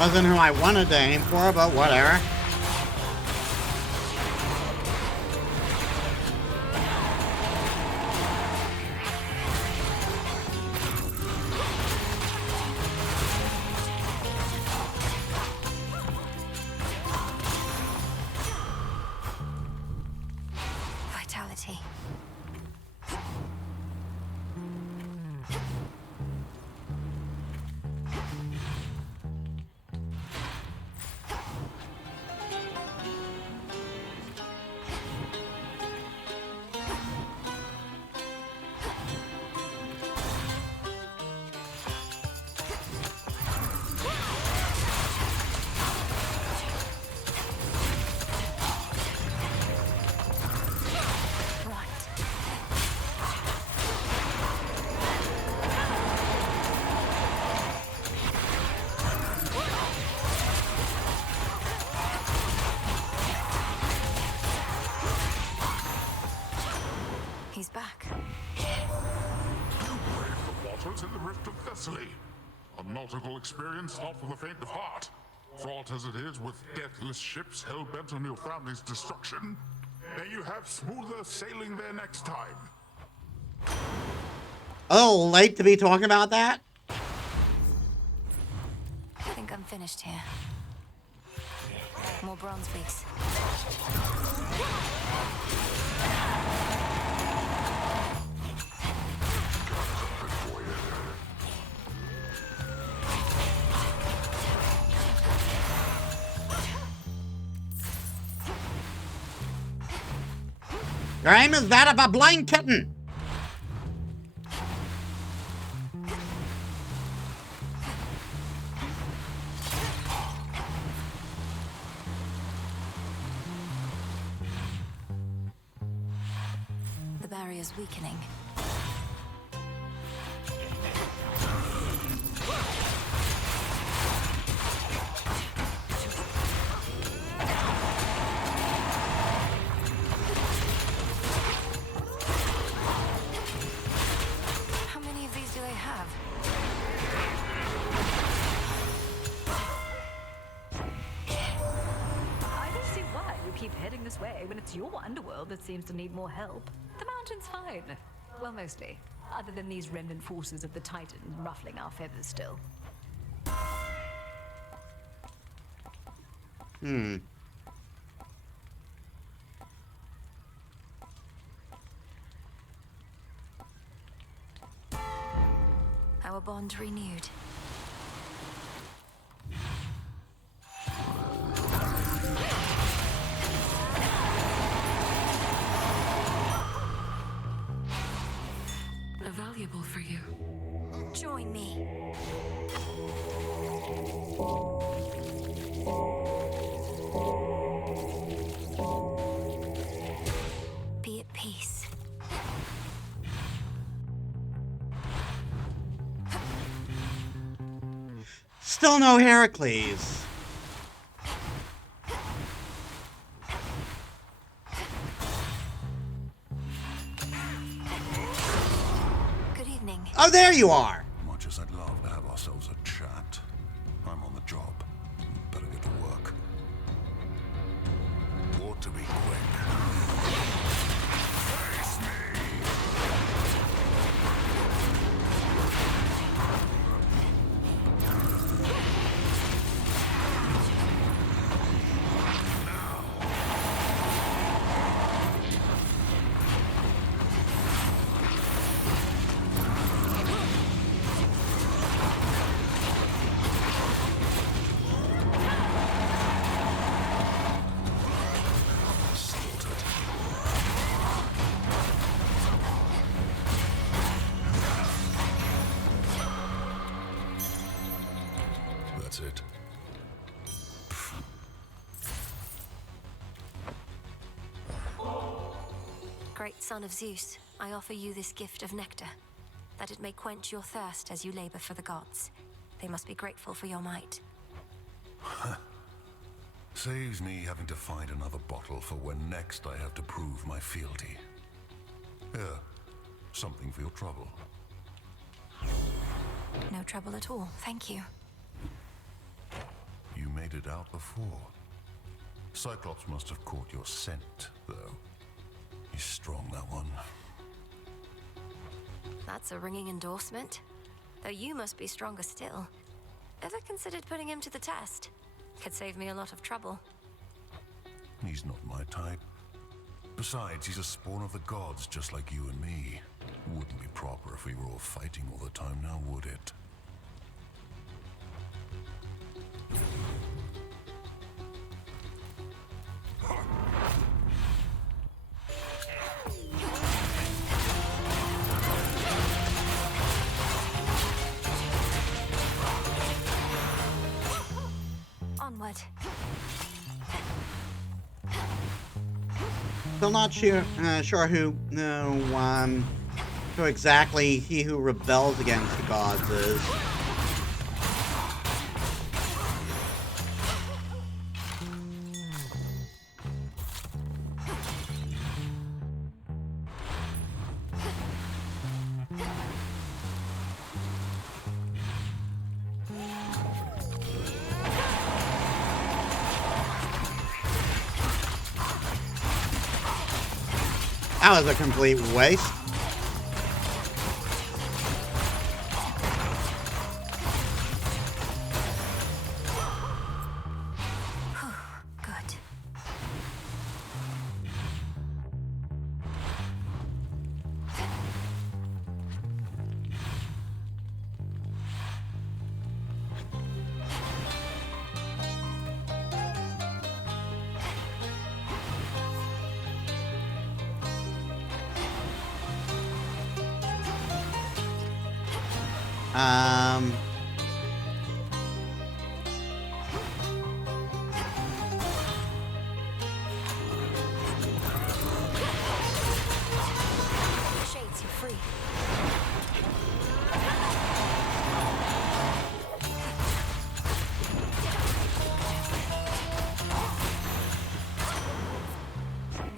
Wasn't who I wanted to aim for, but whatever. Vitality. He's back. You brave the waters in the Rift of Thessaly. A nautical experience not for the faint of heart. Fraught as it is with deathless ships hell-bent on your family's destruction, may you have smoother sailing there next time. Oh, late to be talking about that? I think I'm finished here. More bronze beaks. Your aim is that of a blind kitten. The barrier's weakening. How many of these do they have? I don't see why you keep heading this way when it's your underworld that seems to need more help. The mountain's fine. Well, mostly. Other than these remnant forces of the Titan ruffling our feathers still. Our bond renewed. Valuable for you. Join me. Be at peace. Still no Heracles. Good evening. Oh, there you are. Much as I'd love to have ourselves a chat, I'm on the job. Better get to work. Ought to be quick. Face me! That's it. Great son of Zeus, I offer you this gift of nectar, that it may quench your thirst as you labor for the gods. They must be grateful for your might. Saves me having to find another bottle for when next I have to prove my fealty. Here, something for your trouble. No trouble at all, thank you. You made it out before. Cyclops must have caught your scent, though. He's strong, that one. That's a ringing endorsement. Though you must be stronger still. Ever considered putting him to the test? Could save me a lot of trouble. He's not my type. Besides, he's a spawn of the gods, just like you and me. Wouldn't be proper if we were all fighting all the time now, would it? Onward. Still not sure who exactly he who rebels against the gods is. That was a complete waste. Good. Um... Shades, you're free.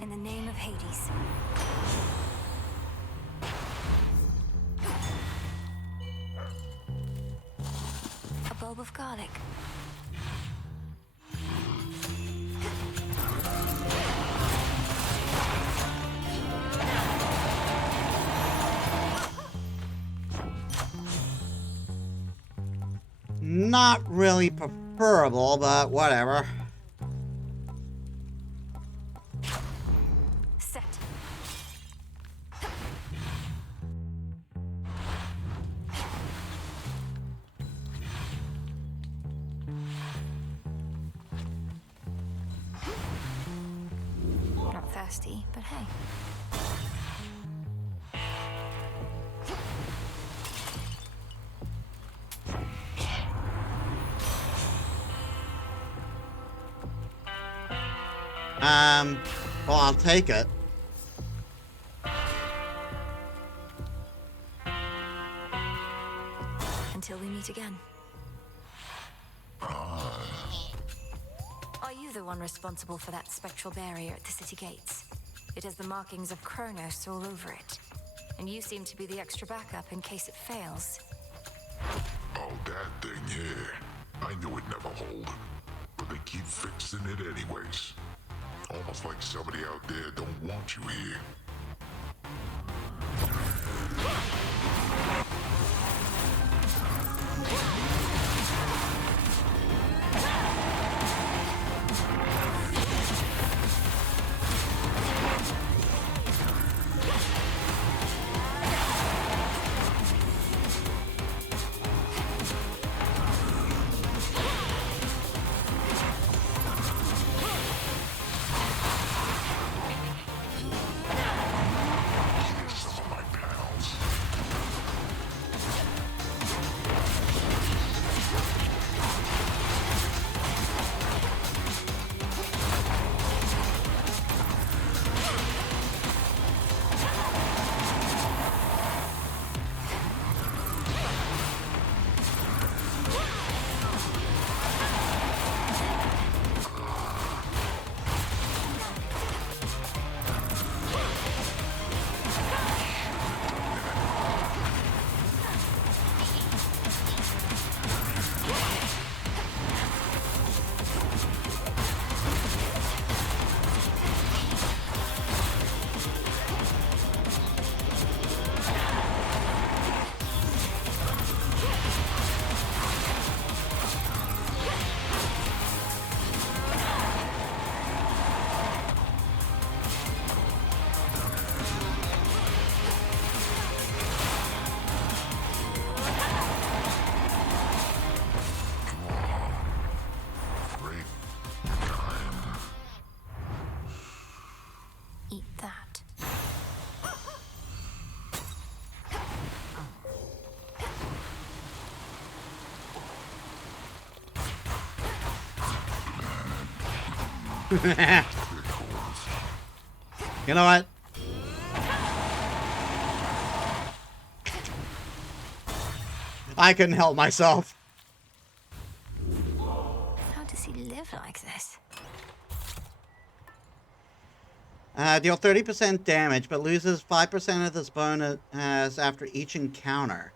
In the name of Hades. A bulb of garlic. Not really preferable, but whatever. Set. Not thirsty, but hey. Well, I'll take it. Until we meet again. Are you the one responsible for that spectral barrier at the city gates? It has the markings of Kronos all over it. And you seem to be the extra backup in case it fails. Oh, that thing, yeah. I knew it'd never hold. But they keep fixing it anyways. Almost like somebody out there don't want you here. Eat that. You know what? I couldn't help myself. How does he live like this? Deal 30% damage, but loses 5% of this bonus after each encounter.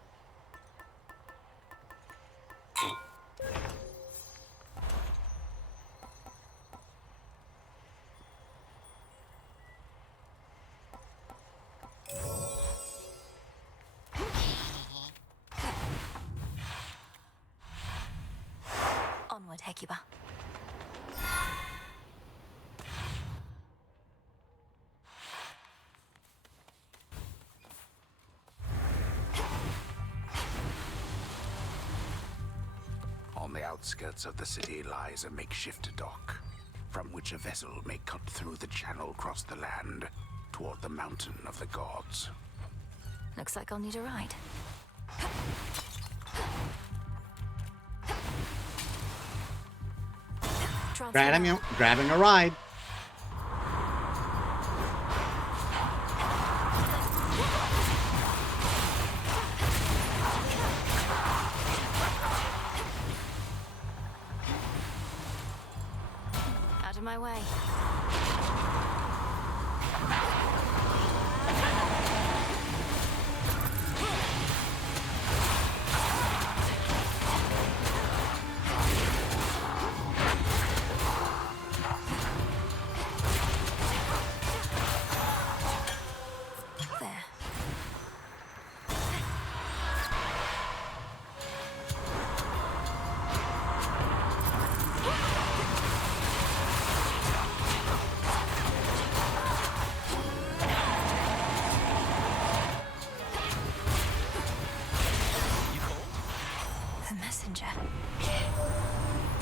the outskirts of the city lies a makeshift dock, from which a vessel may cut through the channel across the land toward the mountain of the gods. Looks like I'll need a ride. Grabbing a ride. Out of my way.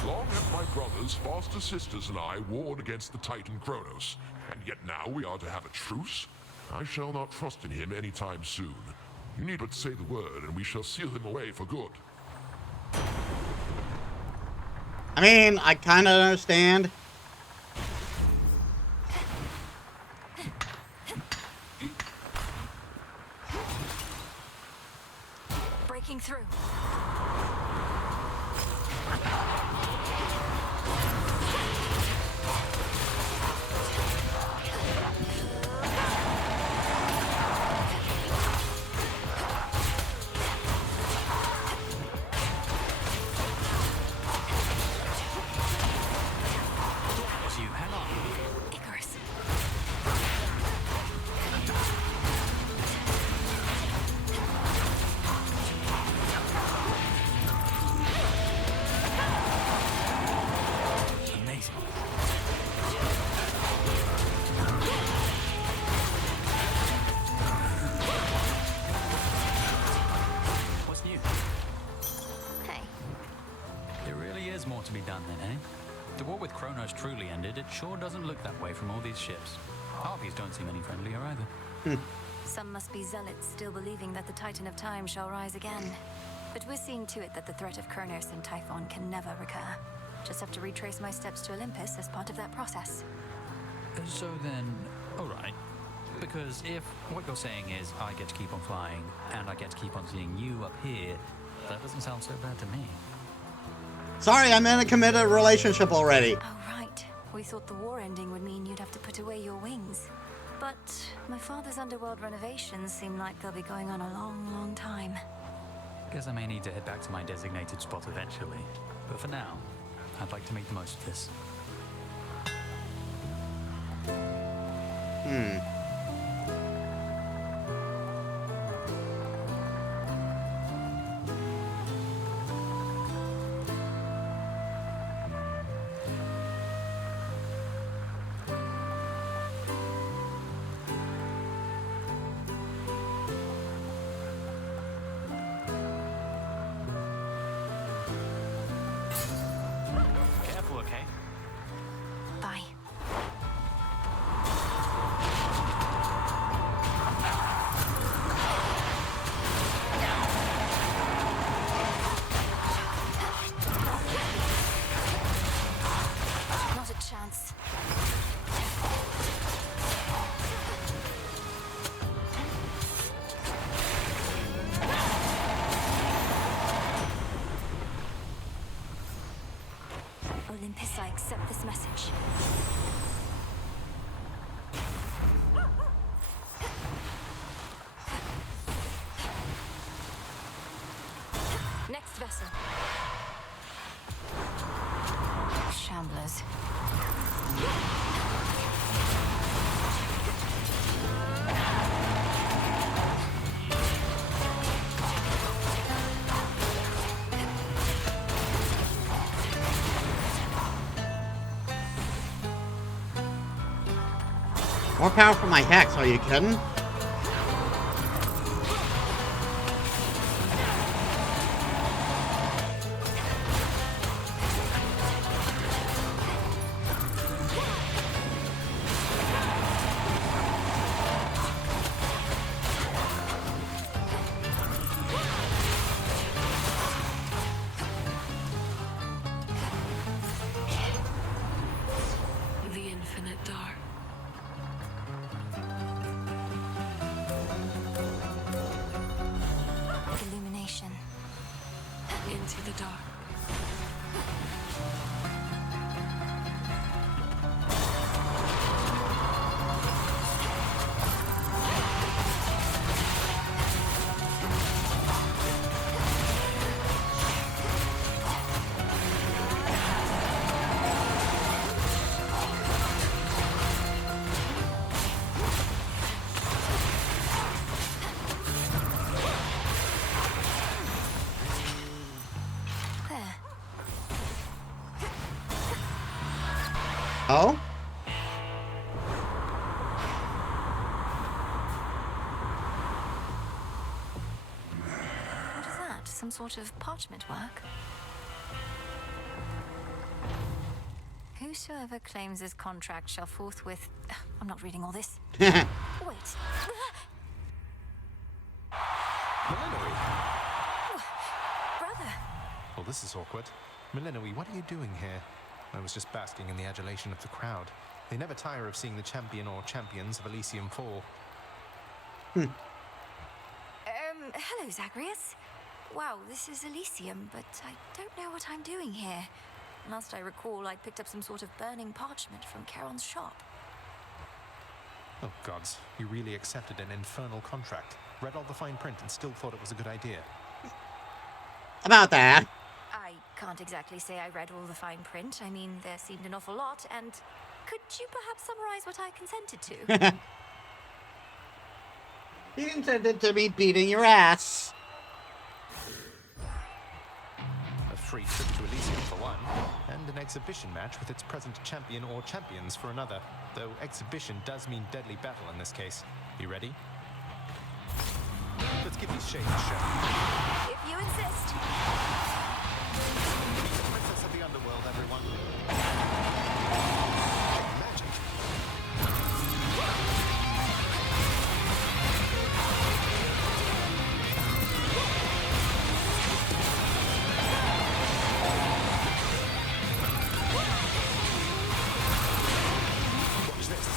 Long have my brothers, foster sisters, and I warred against the Titan Kronos, and yet now we are to have a truce? I shall not trust in him any time soon. You need but say the word, and we shall seal him away for good. I mean, I kind of understand. Breaking through. More to be done then, eh? The war with Kronos truly ended. It sure doesn't look that way from all these ships. Harpies don't seem any friendlier either. Some must be zealots still believing that the Titan of Time shall rise again. But we're seeing to it that the threat of Kronos and Typhon can never recur. Just have to retrace my steps to Olympus as part of that process. So then, alright. Because if what you're saying is I get to keep on flying, and I get to keep on seeing you up here, that doesn't sound so bad to me. Sorry, I'm in a committed relationship already. Oh, right. We thought the war ending would mean you'd have to put away your wings. But my father's underworld renovations seem like they'll be going on a long, long time. Guess I may need to head back to my designated spot eventually. But for now, I'd like to make the most of this. Olympus, I accept this message. Next vessel. Shamblers. More power for my hex, are you kidding? into the dark. Oh? What is that? Some sort of parchment work? Whosoever claims this contract shall forthwith... I'm not reading all this. Wait. Brother. Well, this is awkward. Melinoi, what are you doing here? I was just basking in the adulation of the crowd. They never tire of seeing the champion or champions of Elysium fall. Hello, Zagreus. Wow, this is Elysium, but I don't know what I'm doing here. Last I recall, I picked up some sort of burning parchment from Charon's shop. Oh, gods. You really accepted an infernal contract, read all the fine print, and still thought it was a good idea. About that. I can't exactly say I read all the fine print. I mean, there seemed an awful lot, and could you perhaps summarize what I consented to? You consented to me beating your ass. A free trip to Elysium for one, and an exhibition match with its present champion or champions for another. Though exhibition does mean deadly battle in this case. You ready? Let's give these shades a show. If you insist. Meet the princess of the underworld, everyone. Magic. Watch this.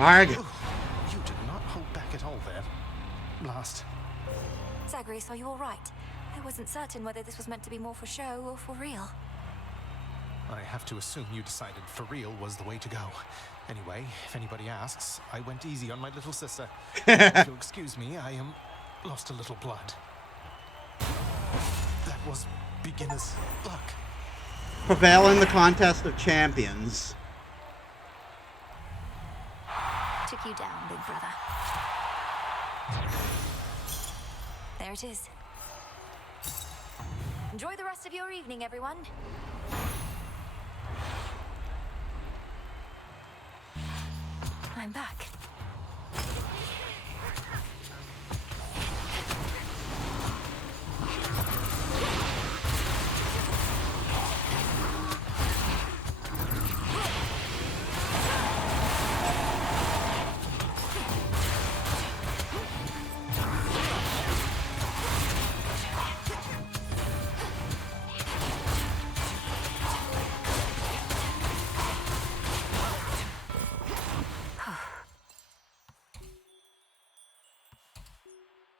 Arg. You did not hold back at all there. Blast. Zagreus, are you all right? I wasn't certain whether this was meant to be more for show or for real. I have to assume you decided for real was the way to go. Anyway, if anybody asks, I went easy on my little sister. If you'll excuse me, I lost a little blood. That was beginner's luck. Prevail in the contest of champions. Took you down, big brother. There it is. Enjoy the rest of your evening, everyone. I'm back.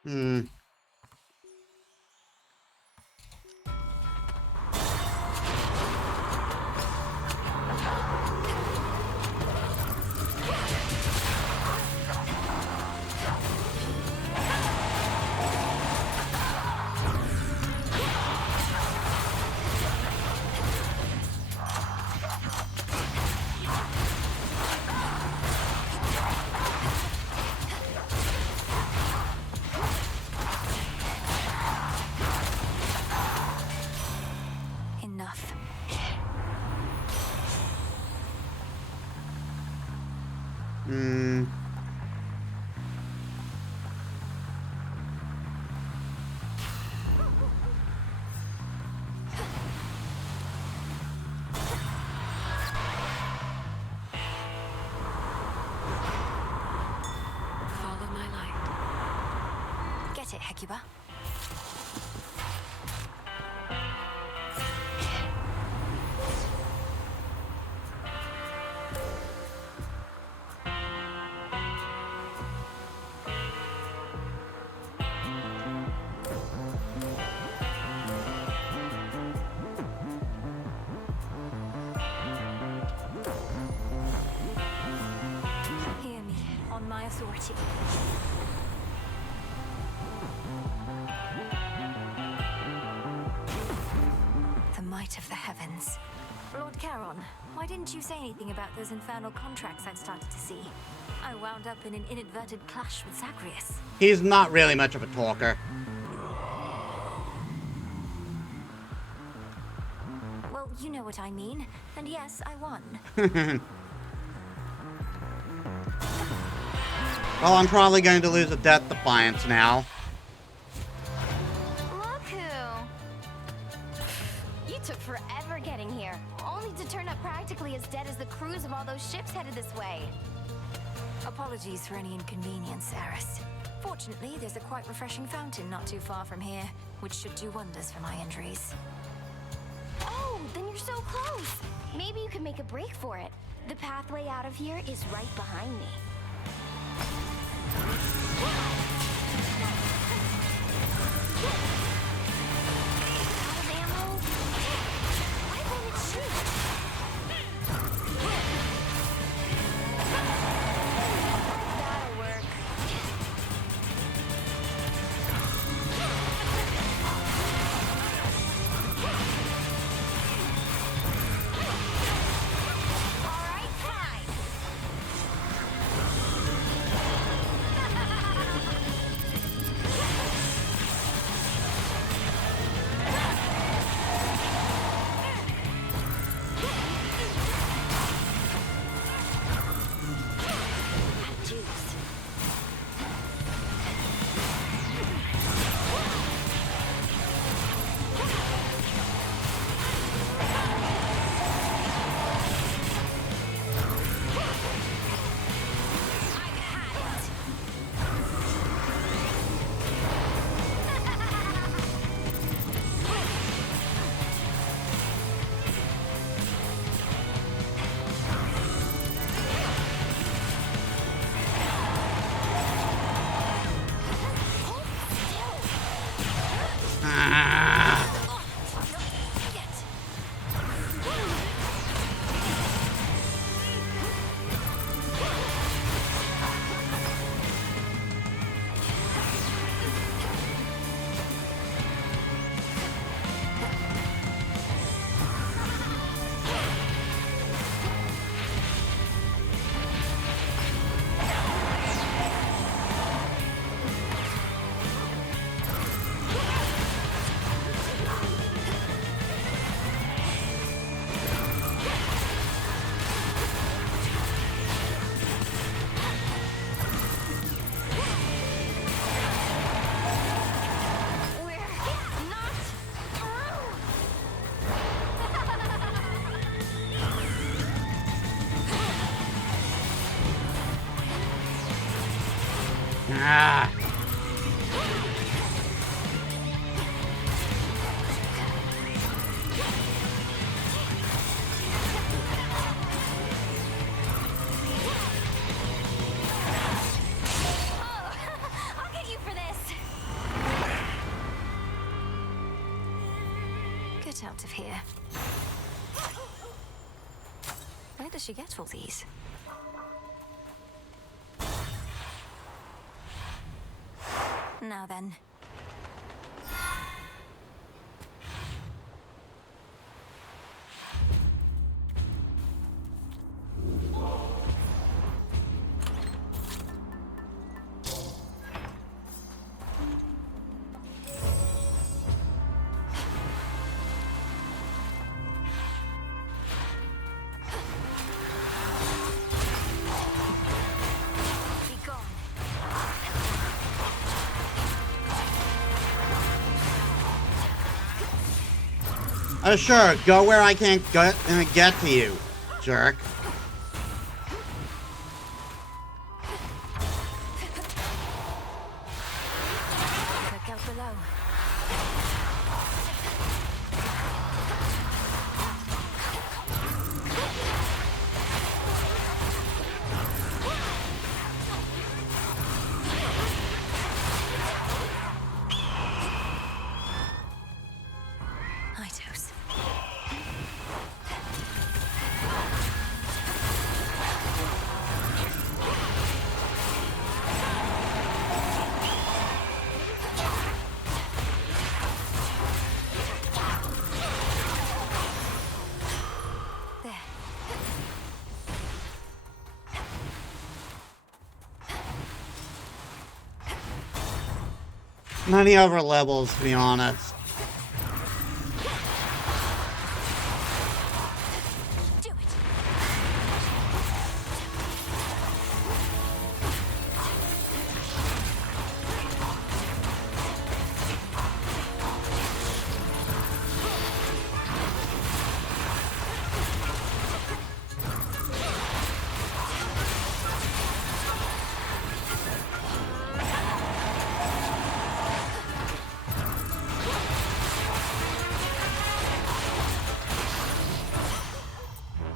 Hmm. Enough. Hmm. Follow my light. Get it, Hecuba. Hear me, on my authority. The might of the heavens. Lord Charon, why didn't you say anything about those infernal contracts I'd started to see? I wound up in an inadvertent clash with Zagreus. He's not really much of a talker. Well, you know what I mean. And yes, I won. Well, I'm probably going to lose a Death Defiance now. Look who! You took forever getting here, only to turn up practically as dead as the crews of all those ships headed this way. Apologies for any inconvenience, Circe. Fortunately, there's a quite refreshing fountain not too far from here, which should do wonders for my injuries. Oh, then you're so close! Maybe you could make a break for it. The pathway out of here is right behind me. Out of ammo? Why won't it shoot? That'll work. All right, fine. get out of here. Where does she get all these? Now then. Sure, go where I can't get to you, jerk. Look out below. Itos. Many other levels, to be honest.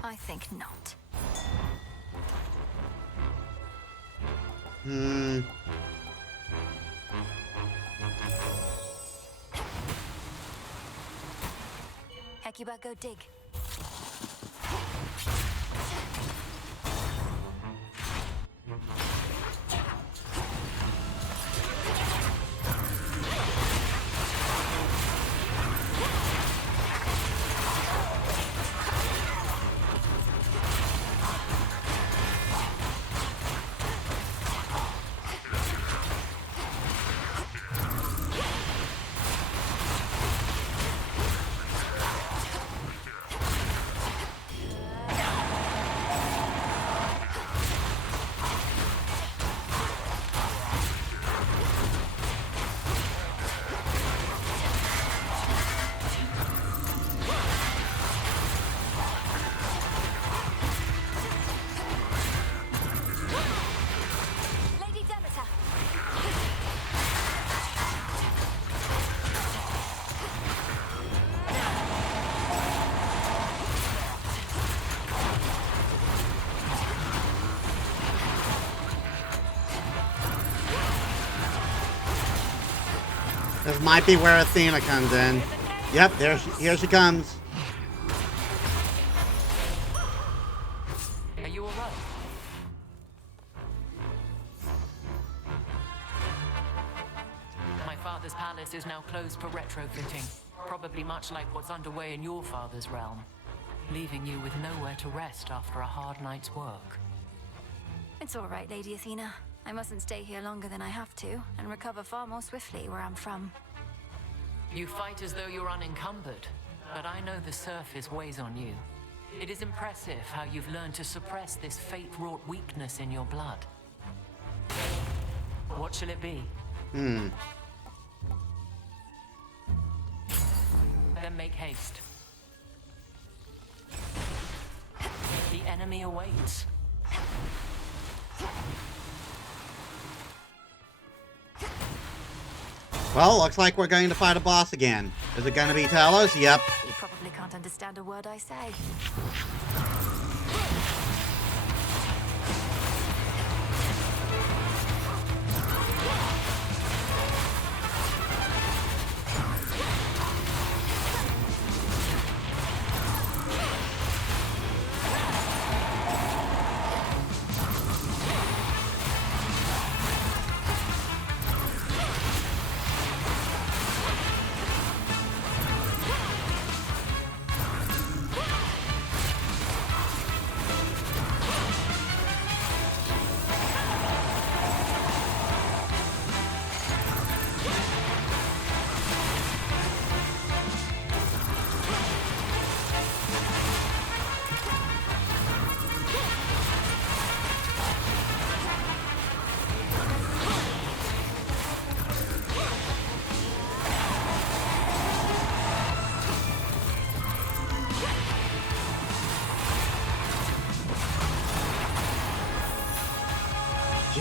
I think not. Hecuba, go dig. This might be where Athena comes in. Yep, here she comes. Are you alright? My father's palace is now closed for retrofitting. Probably much like what's underway in your father's realm. Leaving you with nowhere to rest after a hard night's work. It's all right, Lady Athena. I mustn't stay here longer than I have to, and recover far more swiftly where I'm from. You fight as though you're unencumbered, but I know the surface weighs on you. It is impressive how you've learned to suppress this fate-wrought weakness in your blood. What shall it be? Hmm. Then make haste. The enemy awaits. Well, looks like we're going to fight a boss again. Is it going to be Talos? Yep. You probably can't understand a word I say.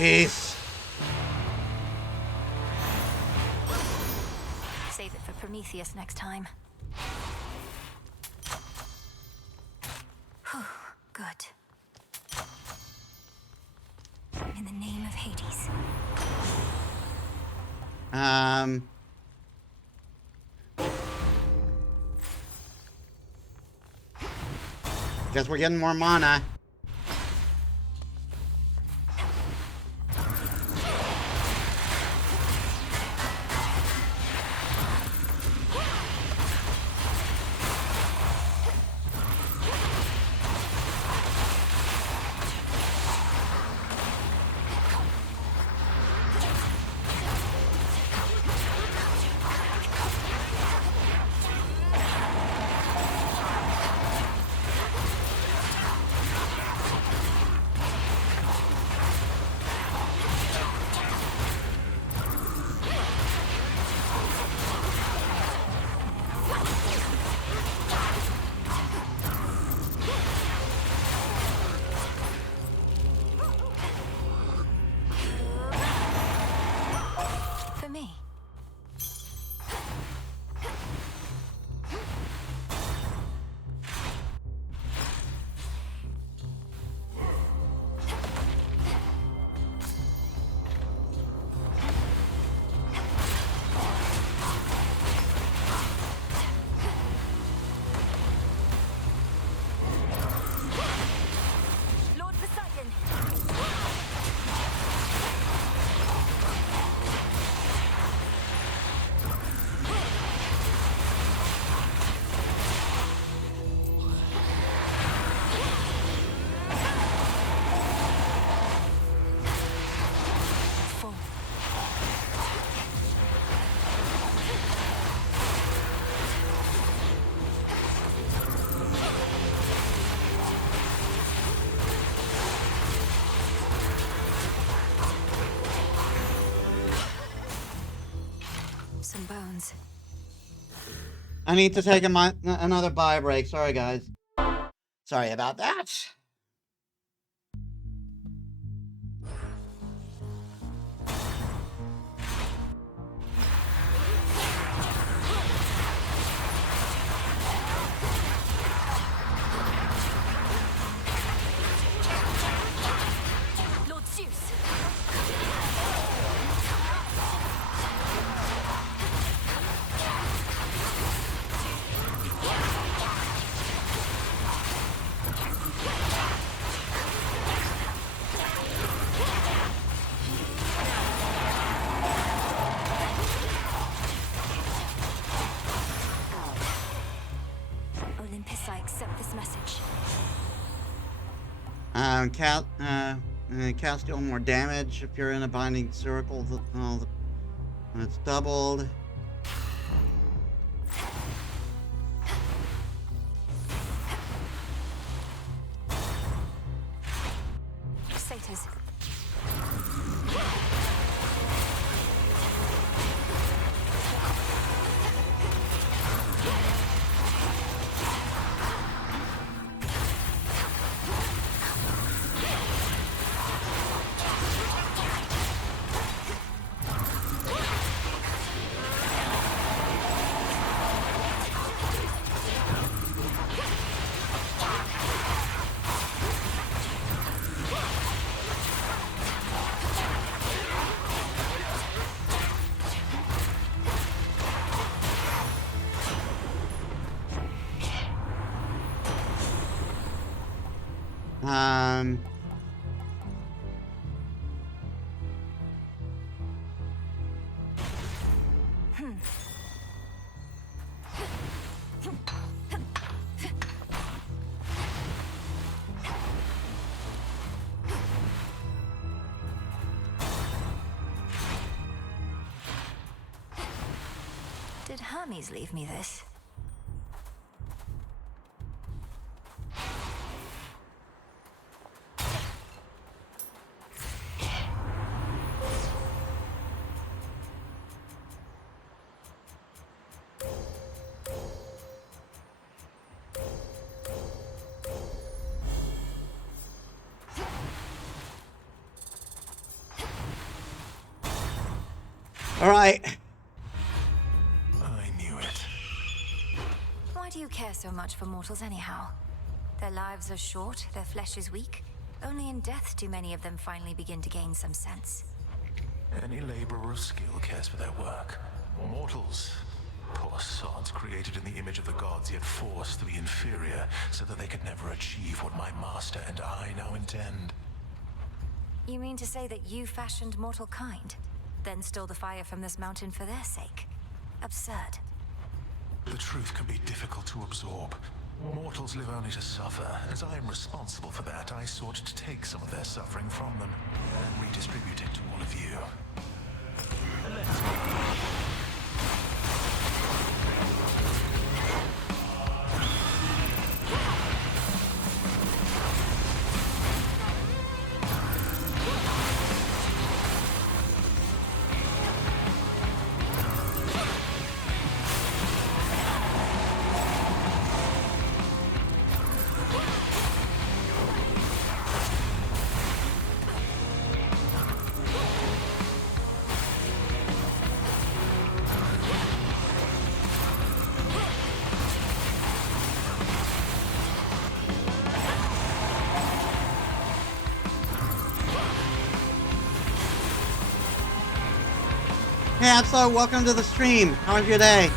Jeez. Save it for Prometheus next time. Whew, good. In the name of Hades. Guess we're getting more mana. For me. Lord Poseidon. Full. Some bones. I need to take another buy break. Sorry, guys. Sorry about that. Lord Zeus. Olympus, I accept this message. Cast deal more damage if you're in a binding circle. It's doubled. Satyrs. Did Hermes leave me this? Alright. I knew it. Why do you care so much for mortals anyhow? Their lives are short, their flesh is weak. Only in death do many of them finally begin to gain some sense. Any laborer of skill cares for their work. Mortals, poor sods created in the image of the gods, yet forced to be inferior so that they could never achieve what my master and I now intend. You mean to say that you fashioned mortal kind, then stole the fire from this mountain for their sake? Absurd. The truth can be difficult to absorb. Mortals live only to suffer. As I am responsible for that, I sought to take some of their suffering from them and redistribute it to all of you. Hey, so welcome to the stream. How was your day?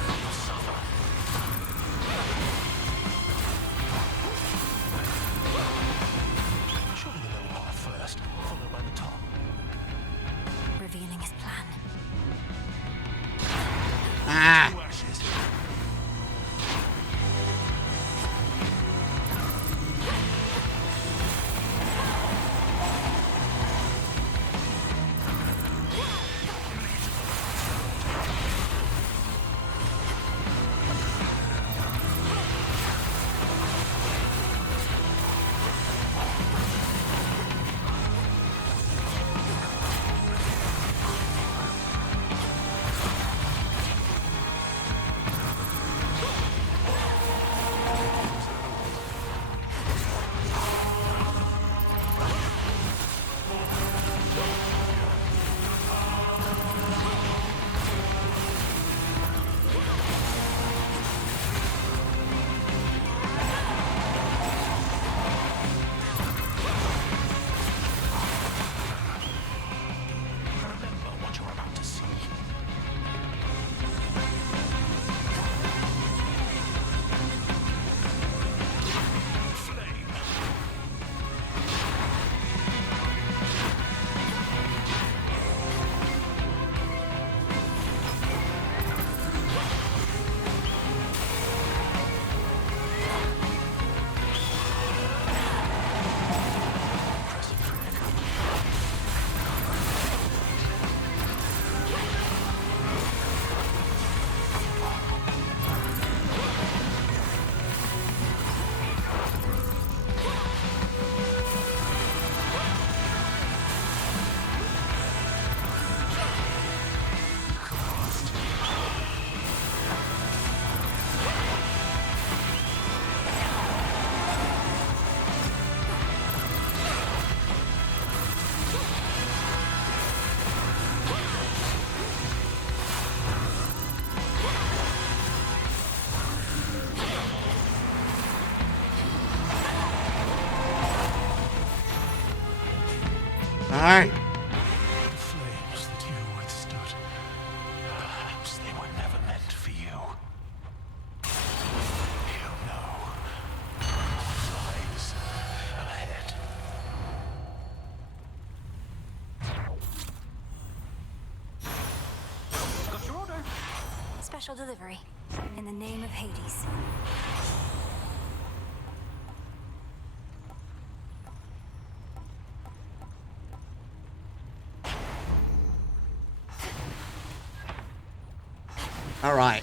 Revealing his plan. Ah. Alright. The flames that you withstood, perhaps they were never meant for you. You know what lies ahead. Got your order. Special delivery. In the name of Hades. All right.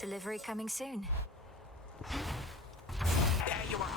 Delivery coming soon. There you are.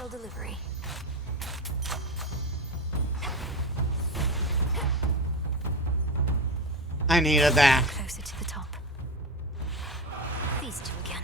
Special delivery. I needed that. Closer to the top. These two again.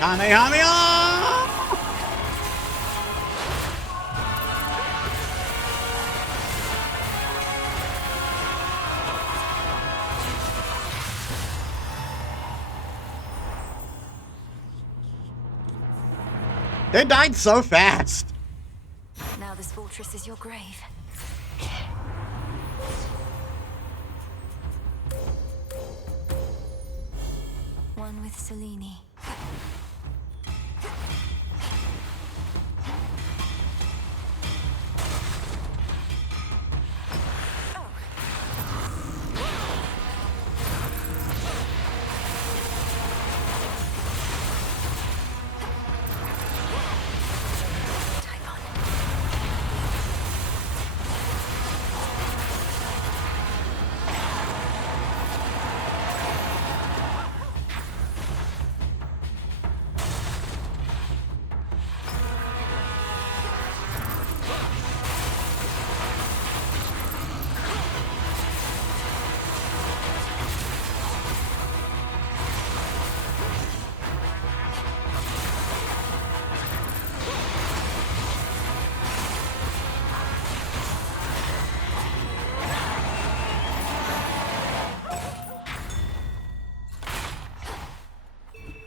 Kamehameha! They died so fast. Now this fortress is your grave. One with Selene.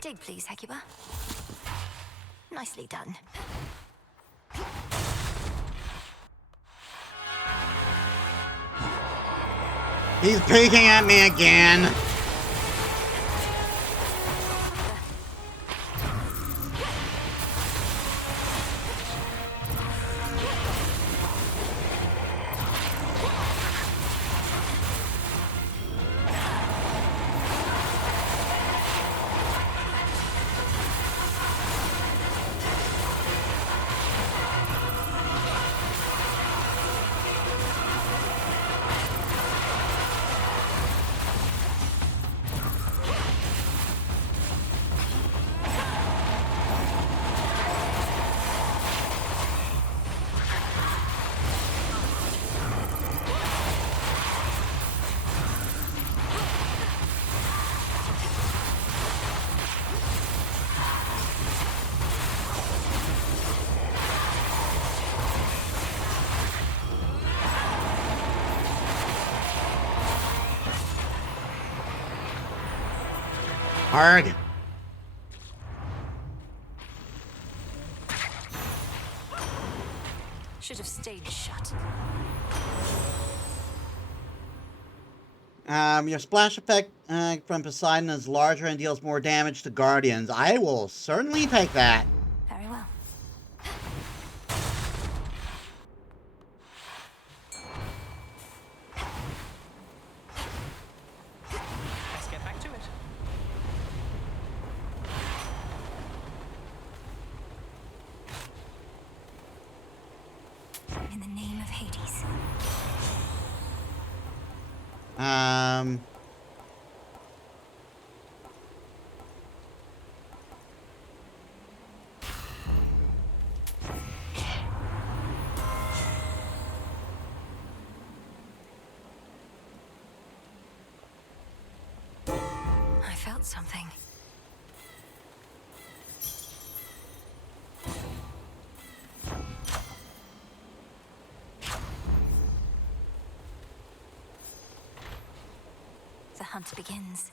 Dig, please, Hecuba. Nicely done. He's peeking at me again. Hard. Should have stayed shut. Your splash effect from Poseidon is larger and deals more damage to Guardians. I will certainly take that. Very well. Let's get back to it. In the name of Hades. I felt something. The hunt begins.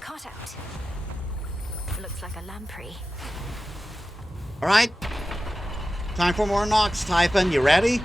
Caught out. Looks like a lamprey. All right. Time for more knocks, Typhon. You ready?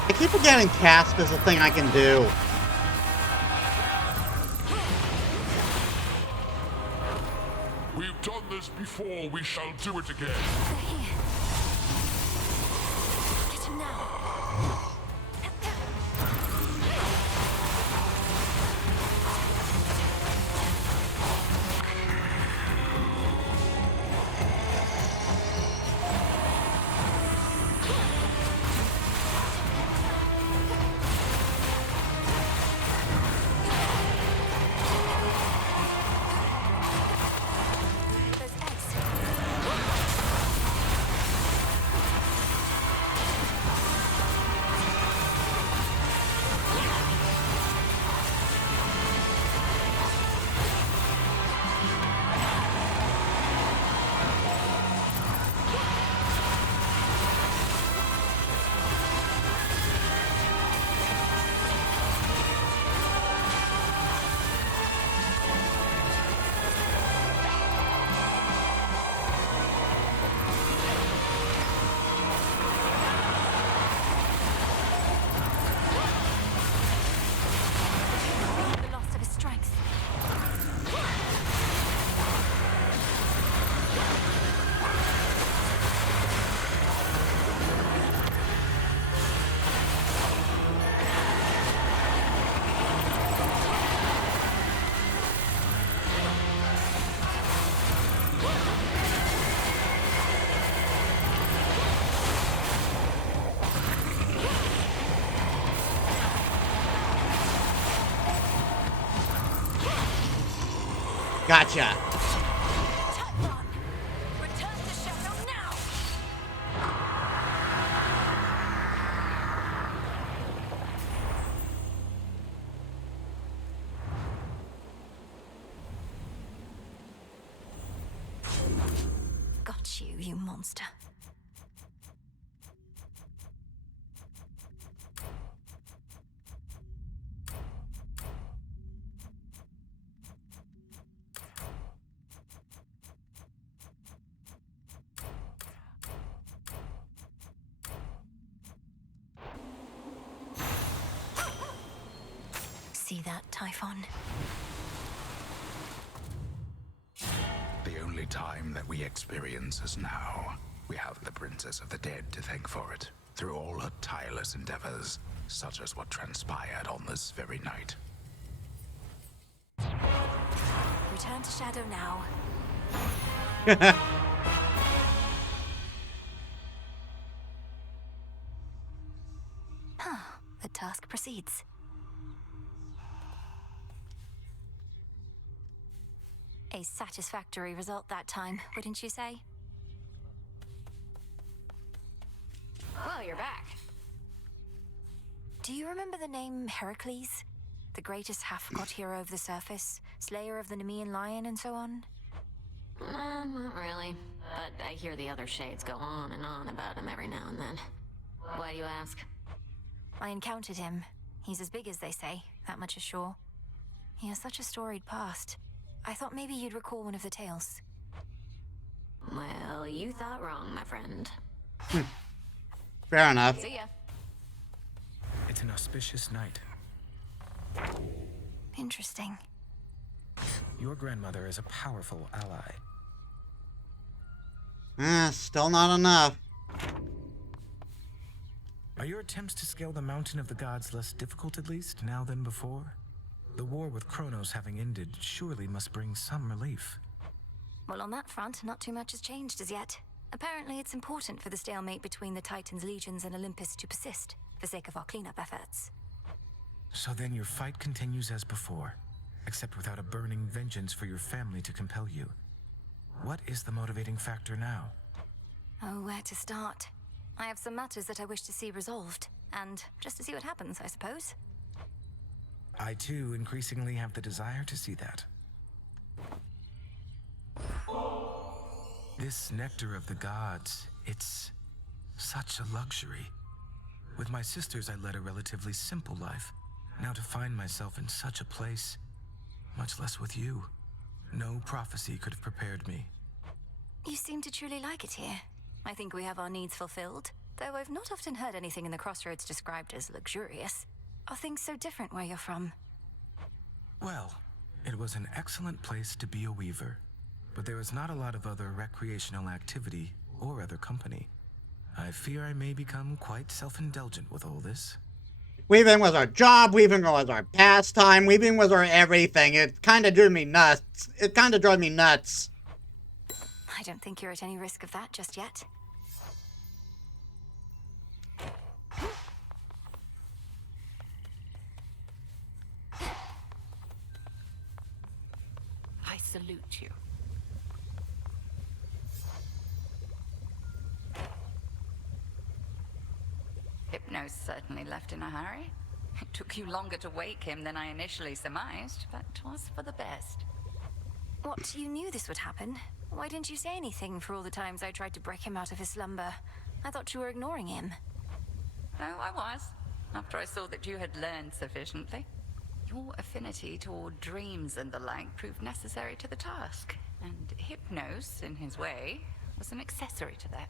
I keep forgetting Casp is a thing I can do. We've done this before, we shall do it again. Get him now. Gotcha. Got you, you monster. See that, Typhon? The only time that we experience is now. We have the Princess of the Dead to thank for it. Through all her tireless endeavors, such as what transpired on this very night. Return to Shadow now. The task proceeds. A satisfactory result that time, wouldn't you say? Well, you're back. Do you remember the name Heracles? The greatest half-god hero of the surface, slayer of the Nemean lion, and so on? Not really. But I hear the other shades go on and on about him every now and then. Why do you ask? I encountered him. He's as big as they say, that much is sure. He has such a storied past. I thought maybe you'd recall one of the tales. Well, you thought wrong, my friend. Fair enough. See ya. It's an auspicious night. Interesting. Your grandmother is a powerful ally. Still not enough. Are your attempts to scale the mountain of the gods less difficult, at least, now than before? The war with Kronos having ended surely must bring some relief. Well, on that front, not too much has changed as yet. Apparently, it's important for the stalemate between the Titans' legions and Olympus to persist, for sake of our cleanup efforts. So then your fight continues as before, except without a burning vengeance for your family to compel you. What is the motivating factor now? Oh, where to start? I have some matters that I wish to see resolved, and just to see what happens, I suppose. I too increasingly have the desire to see that. This nectar of the gods, it's such a luxury. With my sisters, I led a relatively simple life. Now to find myself in such a place, much less with you, no prophecy could have prepared me. You seem to truly like it here. I think we have our needs fulfilled, though I've not often heard anything in the Crossroads described as luxurious. Are things so different where you're from? Well, it was an excellent place to be a weaver, but there is not a lot of other recreational activity or other company. I fear I may become quite self-indulgent with all this. Weaving was our job, weaving was our pastime, weaving was our everything. It kind of drove me nuts. I don't think you're at any risk of that just yet. I salute you. Hypnos certainly left in a hurry. It took you longer to wake him than I initially surmised, but 'twas for the best. What, you knew this would happen? Why didn't you say anything for all the times I tried to break him out of his slumber? I thought you were ignoring him. Oh, I was, after I saw that you had learned sufficiently. Your affinity toward dreams and the like proved necessary to the task, and Hypnos, in his way, was an accessory to that.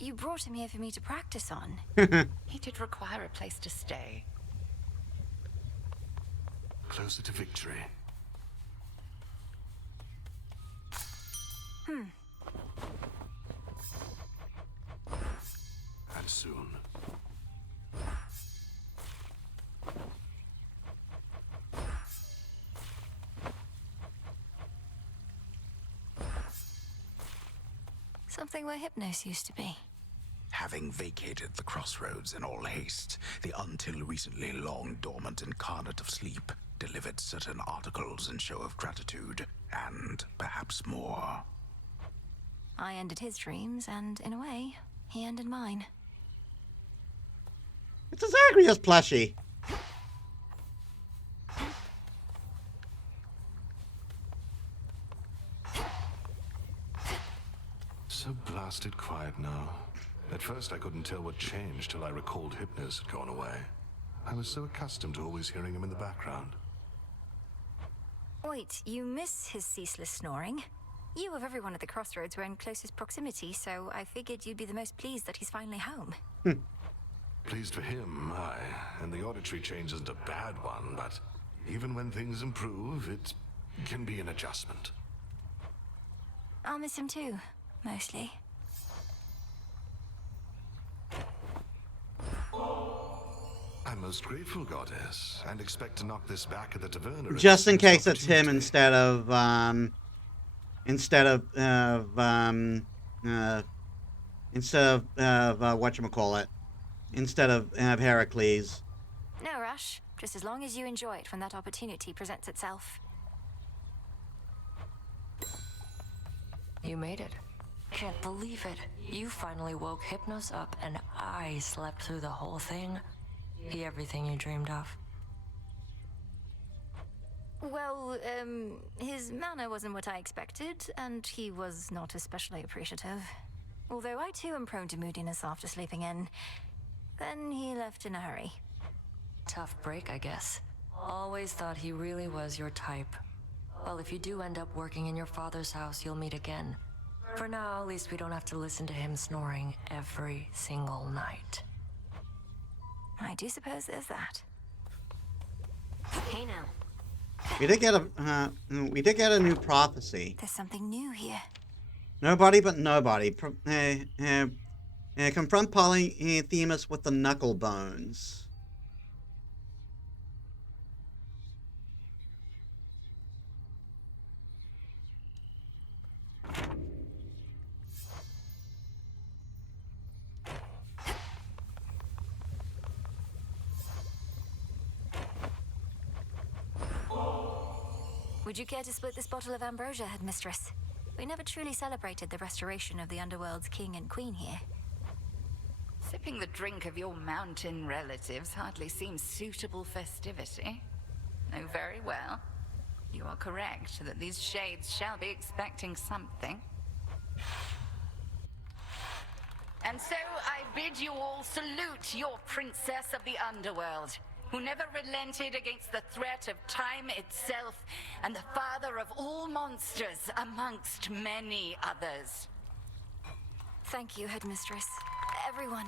You brought him here for me to practice on. He did require a place to stay. Closer to victory. And soon. Something where Hypnos used to be. Having vacated the crossroads in all haste, the until recently long dormant incarnate of sleep delivered certain articles in show of gratitude, and perhaps more. I ended his dreams, and in a way, he ended mine. It's a Zagreus plushie. So blasted quiet now. At first I couldn't tell what changed till I recalled Hypnos had gone away. I was so accustomed to always hearing him in the background. Wait, you miss his ceaseless snoring? You of everyone at the Crossroads were in closest proximity, so I figured you'd be the most pleased that he's finally home. Pleased for him, aye, and the auditory change isn't a bad one, but even when things improve, it can be an adjustment. I'll miss him too, mostly. I'm most grateful, Goddess, and expect to knock this back at the Taverna. Just in case it's him instead of whatchamacallit. Instead of Heracles. No rush, just as long as you enjoy it when that opportunity presents itself. You made it. Can't believe it. You finally woke Hypnos up and I slept through the whole thing. He everything you dreamed of. Well, his manner wasn't what I expected, and he was not especially appreciative. Although I too am prone to moodiness after sleeping in. Then he left in a hurry. Tough break, I guess. Always thought he really was your type. Well, if you do end up working in your father's house, you'll meet again. For now, at least we don't have to listen to him snoring every single night. I do suppose there's that. Hey now. We did get a new prophecy. There's something new here. Nobody but nobody. Confront Polyphemus with the knuckle bones. Would you care to split this bottle of ambrosia, headmistress? We never truly celebrated the restoration of the underworld's king and queen here. Sipping the drink of your mountain relatives hardly seems suitable festivity. Oh, very well. You are correct that these shades shall be expecting something. And so I bid you all salute your princess of the underworld, who never relented against the threat of time itself and the father of all monsters amongst many others. Thank you, headmistress. Everyone.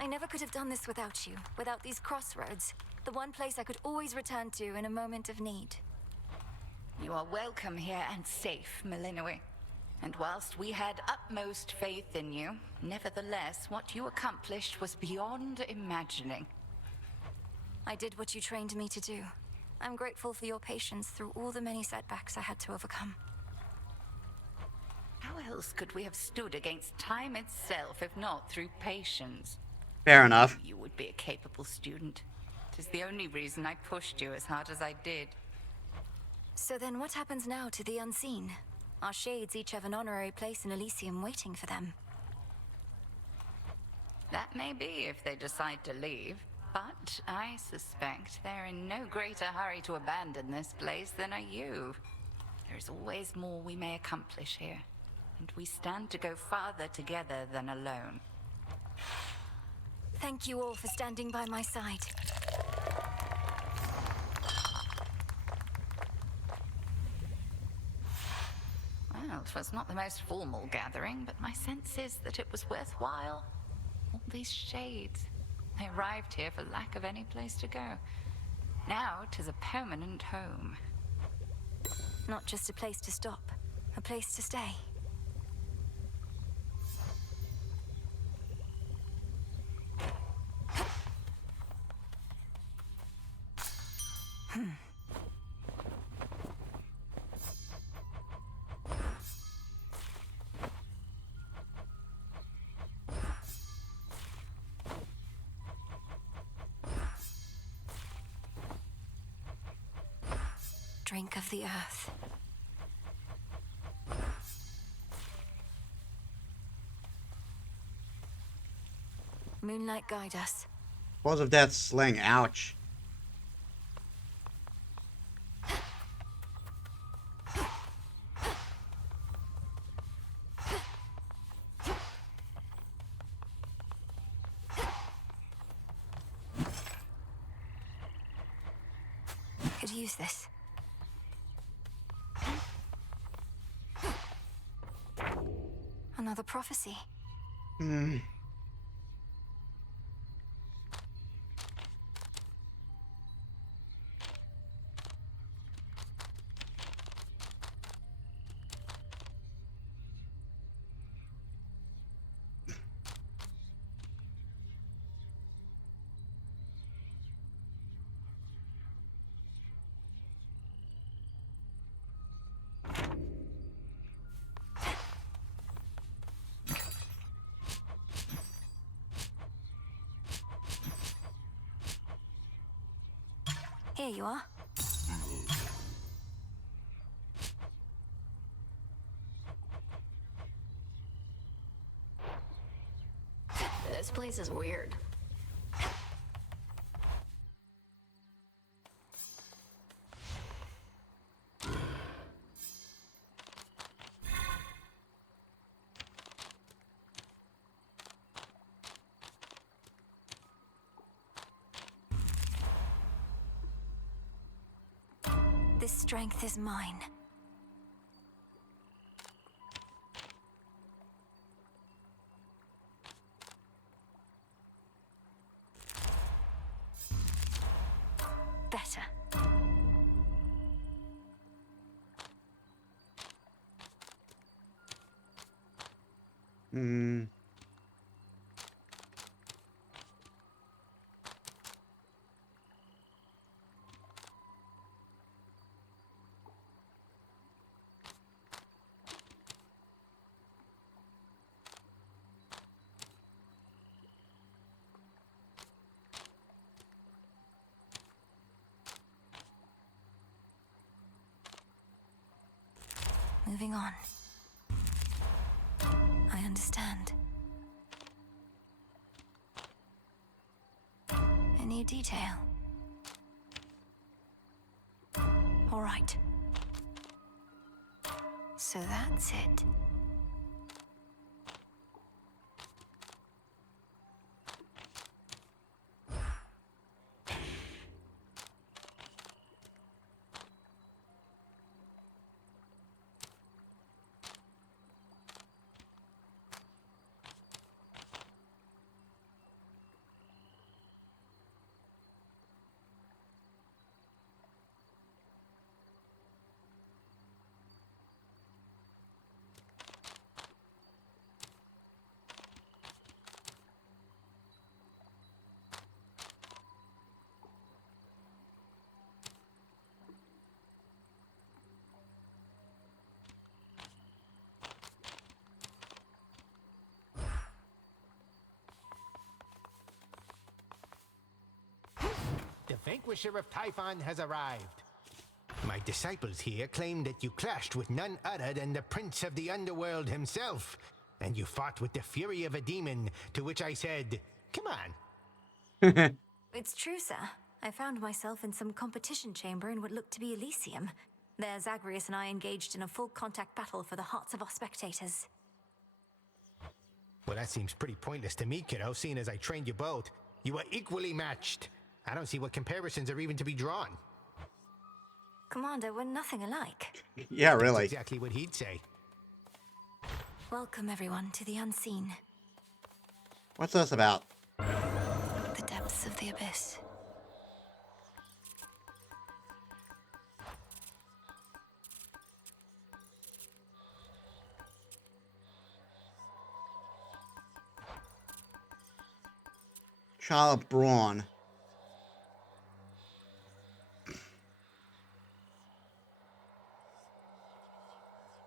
I never could have done this without you, without these crossroads, the one place I could always return to in a moment of need. You are welcome here and safe, Melinoi. And whilst we had utmost faith in you, nevertheless, what you accomplished was beyond imagining. I did what you trained me to do. I'm grateful for your patience through all the many setbacks I had to overcome. How else could we have stood against time itself if not through patience? Fair enough. You would be a capable student. It is the only reason I pushed you as hard as I did. So then what happens now to the unseen? Our shades each have an honorary place in Elysium waiting for them. That may be if they decide to leave, but I suspect they're in no greater hurry to abandon this place than are you. There's always more we may accomplish here, and we stand to go farther together than alone. Thank you all for standing by my side. Well, it was not the most formal gathering, but my sense is that it was worthwhile. All these shades. They arrived here for lack of any place to go. Now it is a permanent home. Not just a place to stop, a place to stay. Drink of the earth. Moonlight guide us. Balls of Death sling, ouch. Could use this. Another prophecy. Here you are. This place is weird. This strength is mine. Better. Moving on. I understand. A new detail. All right. So that's it. The Vanquisher of Typhon has arrived. My disciples here claim that you clashed with none other than the Prince of the Underworld himself, and you fought with the fury of a demon, to which I said, come on. It's true, sir. I found myself in some competition chamber in what looked to be Elysium. There, Zagreus and I engaged in a full contact battle for the hearts of our spectators. Well, that seems pretty pointless to me, kiddo, seeing as I trained you both. You were equally matched. I don't see what comparisons are even to be drawn. Commander, we're nothing alike. Yeah, really. That's exactly what he'd say. Welcome, everyone, to the unseen. What's this about? The depths of the abyss. Charlotte Braun.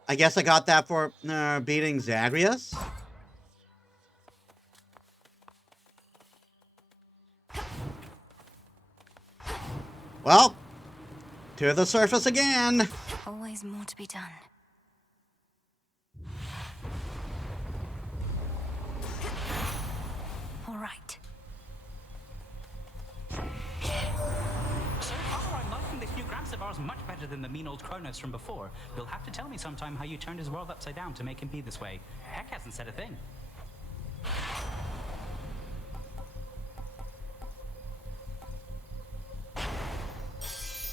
I guess I got that for beating Zagreus. Well, to the surface again. Always more to be done. All right. So far, I'm liking this new Gramps of ours much better than the mean old Kronos from before. You'll have to tell me sometime how you turned his world upside down to make him be this way. Heck hasn't said a thing.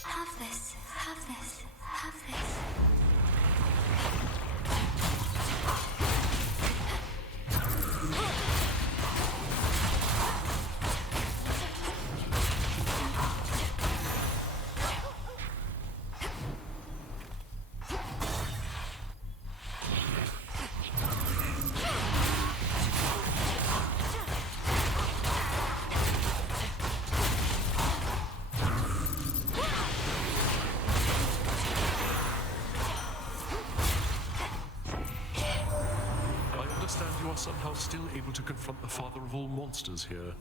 Have this, have this, have this. Somehow still able to confront the father of all monsters here.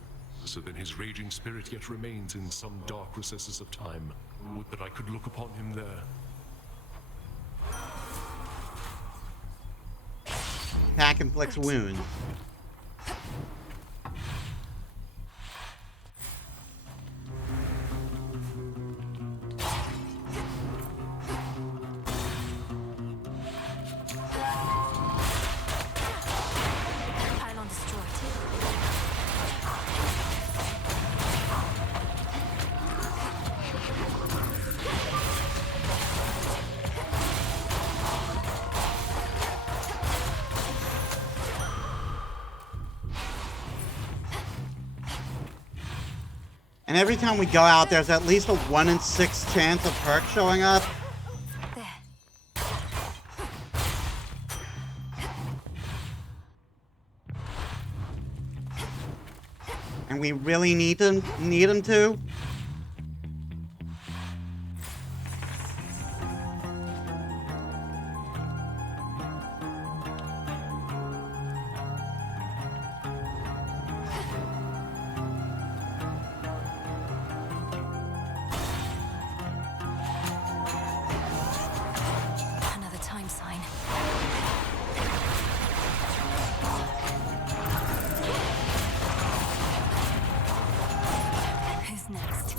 So then his raging spirit yet remains in some dark recesses of time. Would that I could look upon him there. Pack inflicts wounds. And every time we go out, there's at least a 1 in 6 chance of Herc showing up. And we really need him to. Another time sign. Who's next?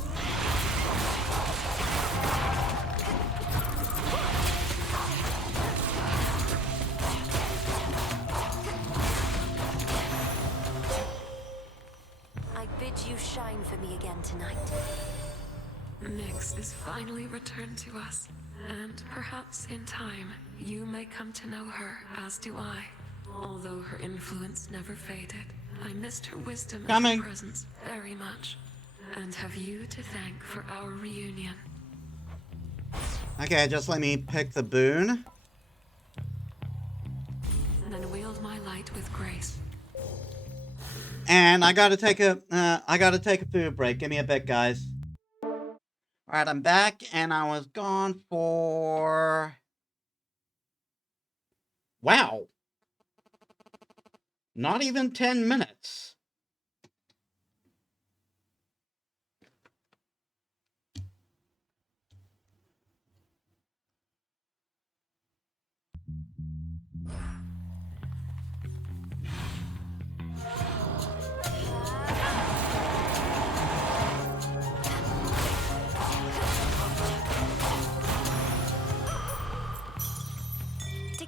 I bid you shine for me again tonight. Nyx is finally returned to us, and perhaps in time you may come to know her, as do I. Although her influence never faded, I missed her wisdom and her presence very much, and have you to thank for our reunion. Okay, just let me pick the boon. Then wield my light with grace. And I gotta take a food break. Give me a bit, guys. Alright, I'm back, and I was gone for... Wow! Not even 10 minutes.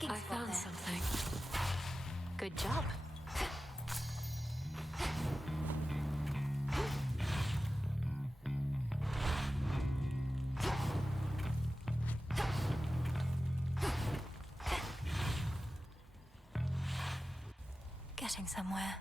I found something. Good job. Getting somewhere.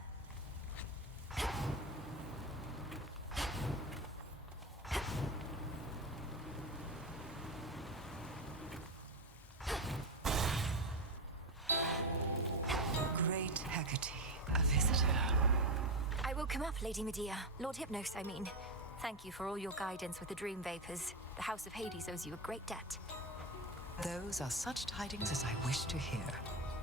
Great Hecate, a visitor. I will come up, Lady Medea. Lord Hypnos, I mean. Thank you for all your guidance with the dream vapors. The House of Hades owes you a great debt. Those are such tidings as I wish to hear.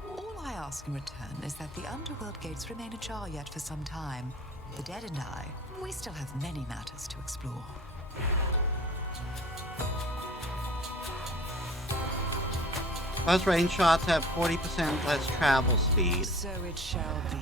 All I ask in return is that the underworld gates remain ajar yet for some time. The dead and I, we still have many matters to explore. Close range shots have 40% less travel speed. So it shall be.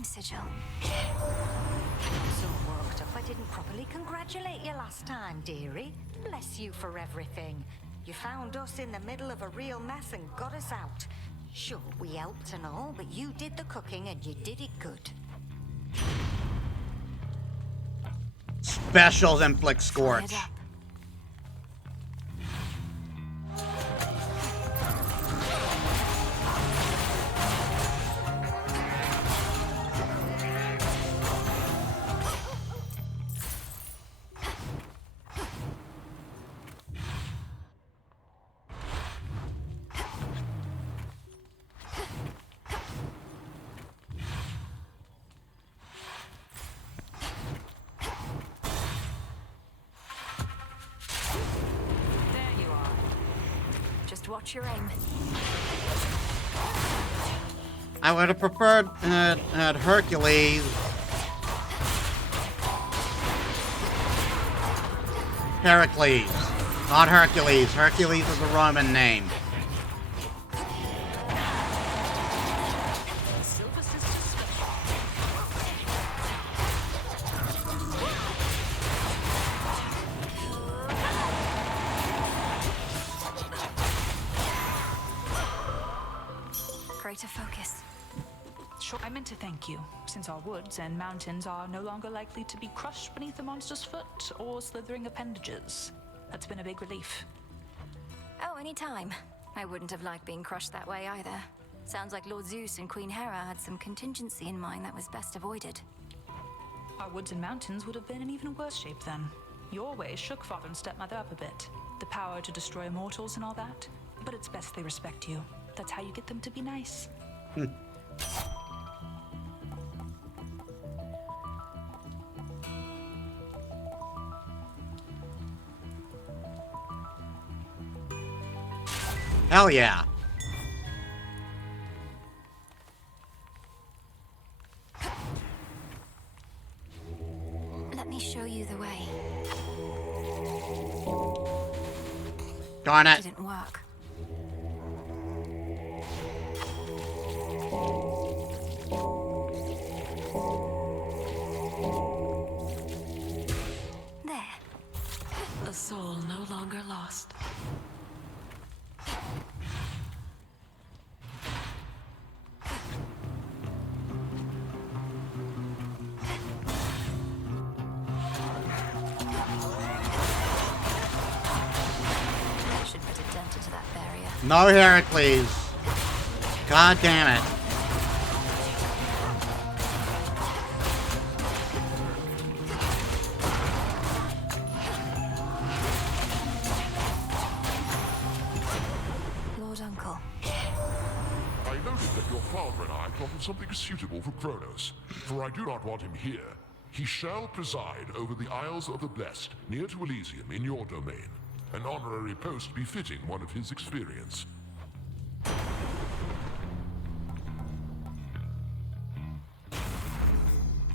Sigil. So worked up I didn't properly congratulate you last time, dearie. Bless you for everything. You found us in the middle of a real mess and got us out. Sure, we helped and all, but you did the cooking and you did it good. Specials inflict scorch. Watch your aim. I would have preferred Hercules. Heracles. Not Hercules. Hercules is a Roman name. Greater focus. Sure, I meant to thank you, since our woods and mountains are no longer likely to be crushed beneath the monster's foot or slithering appendages. That's been a big relief. Oh, anytime. I wouldn't have liked being crushed that way either. Sounds like Lord Zeus and Queen Hera had some contingency in mind that was best avoided. Our woods and mountains would have been in even worse shape then. Your ways shook father and stepmother up a bit. The power to destroy mortals and all that. But it's best they respect you. That's how you get them to be nice. Hell yeah. Let me show you the way. Darn it. Didn't work. There. A soul no longer lost. Should put a dent into that barrier. No Heracles. God damn it. Lord Uncle. I noted that your father and I thought of something suitable for Kronos, for I do not want him here. He shall preside over the Isles of the Blessed, near to Elysium, in your domain. An honorary post befitting one of his experience.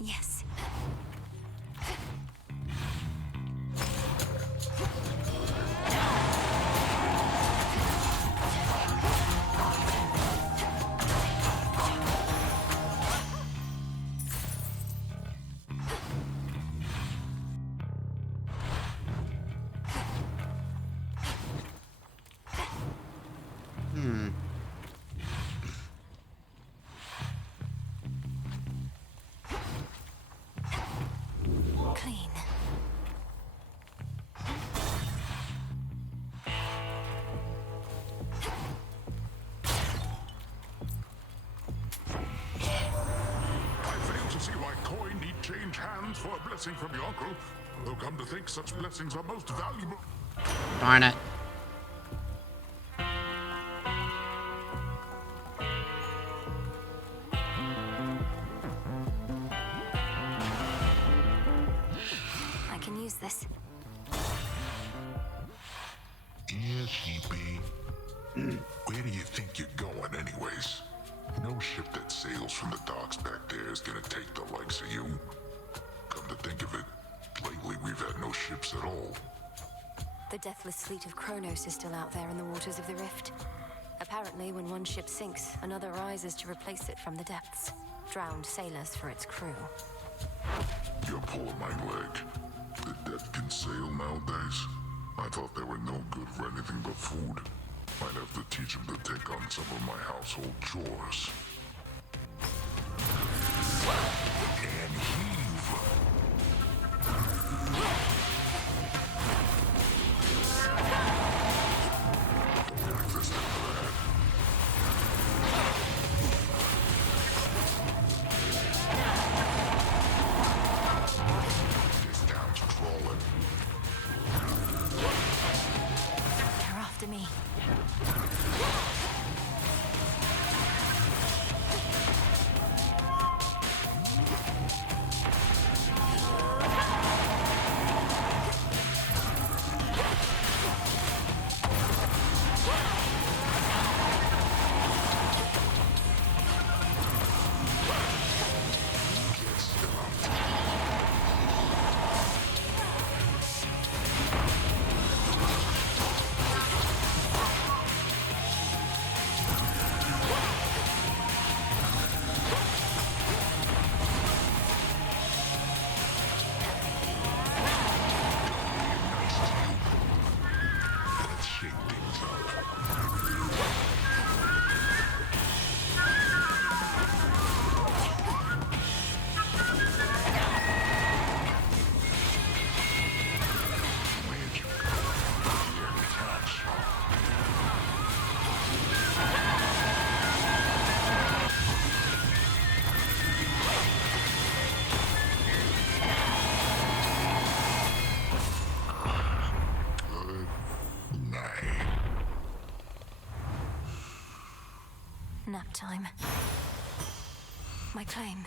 Yes. Clean. I fail to see why coin need change hands for a blessing from your uncle. Though come to think, such blessings are most valuable. Darn it. I can use this. Yes, he be. Where do you think you're going, anyways? No ship that sails from the docks back there is gonna take the likes of you. Come to think of it, lately we've had no ships at all. The deathless fleet of Kronos is still out there in the waters of the Rift. Apparently, when one ship sinks, another rises to replace it from the depths. Drowned sailors for its crew. You're pulling my leg. The dead can sail nowadays? I thought they were no good for anything but food. Might have to teach them to take on some of my household chores. And heave. This town's crawling. They're after me. Nap time. My claim.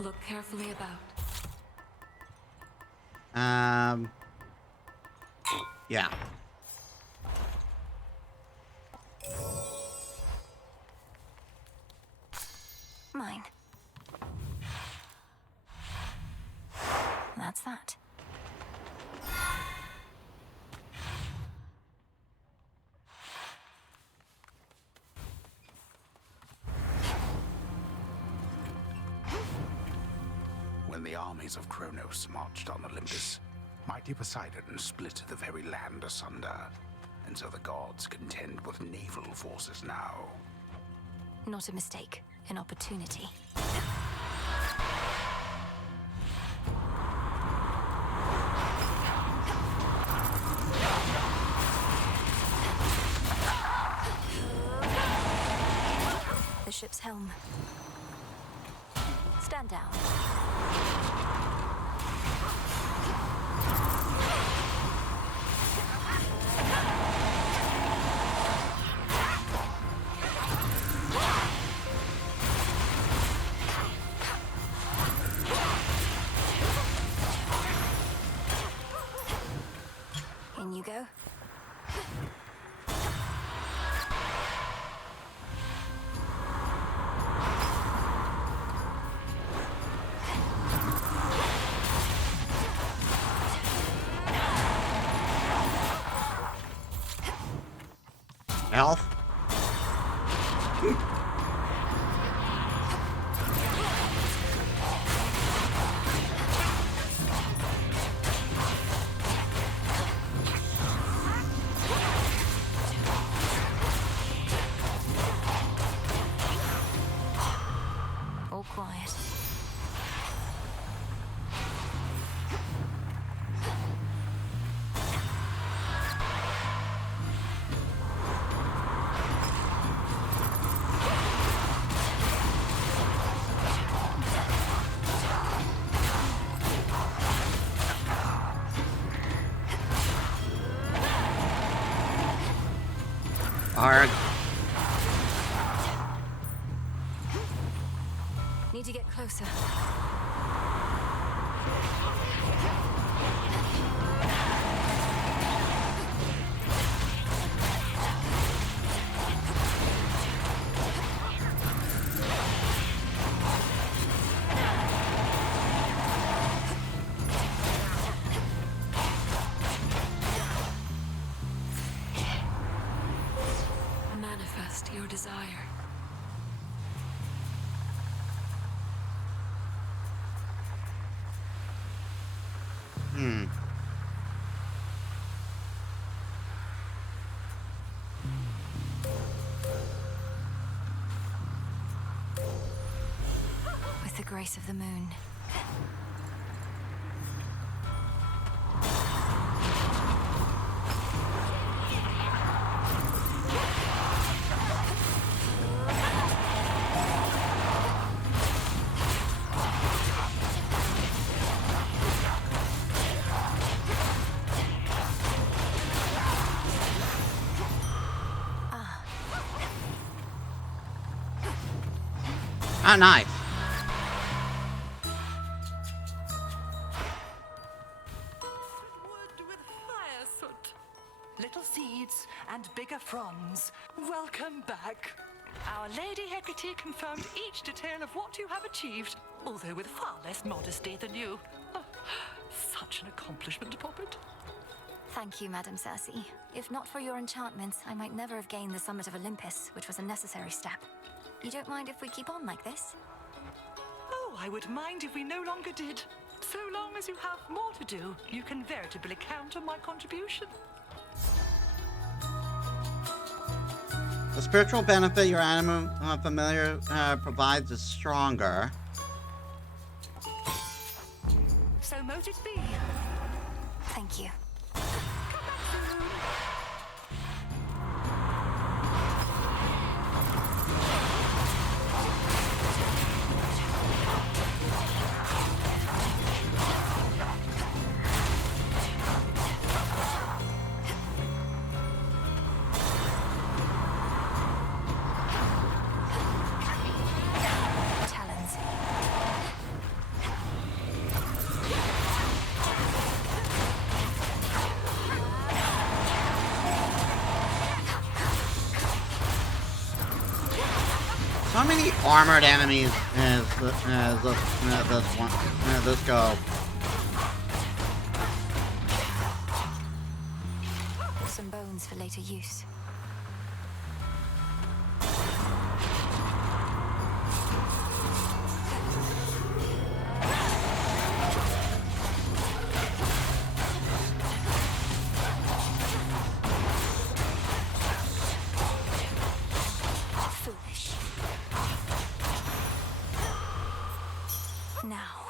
Look carefully about. Yeah. Mine. That's that. When the armies of Kronos marched on Olympus, mighty Poseidon split the very land asunder, and so the gods contend with naval forces now. Not a mistake, an opportunity. The ship's helm. Stand down. In you go. Elf. All quiet. Arg. Need to get closer. Manifest your desire. With the grace of the moon. Ah, nice. Wood with fire soot. Little seeds and bigger fronds. Welcome back. Our Lady Hecate confirmed each detail of what you have achieved, although with far less modesty than you. Oh, such an accomplishment, Poppet. Thank you, Madam Circe. If not for your enchantments, I might never have gained the summit of Olympus, which was a necessary step. You don't mind if we keep on like this? Oh, I would mind if we no longer did. So long as you have more to do, you can veritably count on my contribution. The spiritual benefit your animal familiar provides is stronger. So mote it be. Thank you. How many armored enemies has this go? Some bones for later use. Foolish. Now.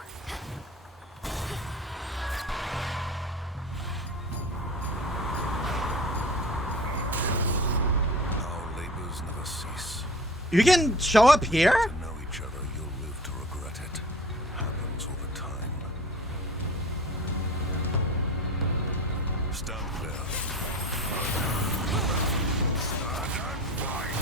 Our labors never cease. You can show up here? To know each other, you'll live to regret it. Happens all the time. Stand clear. Stand and fight.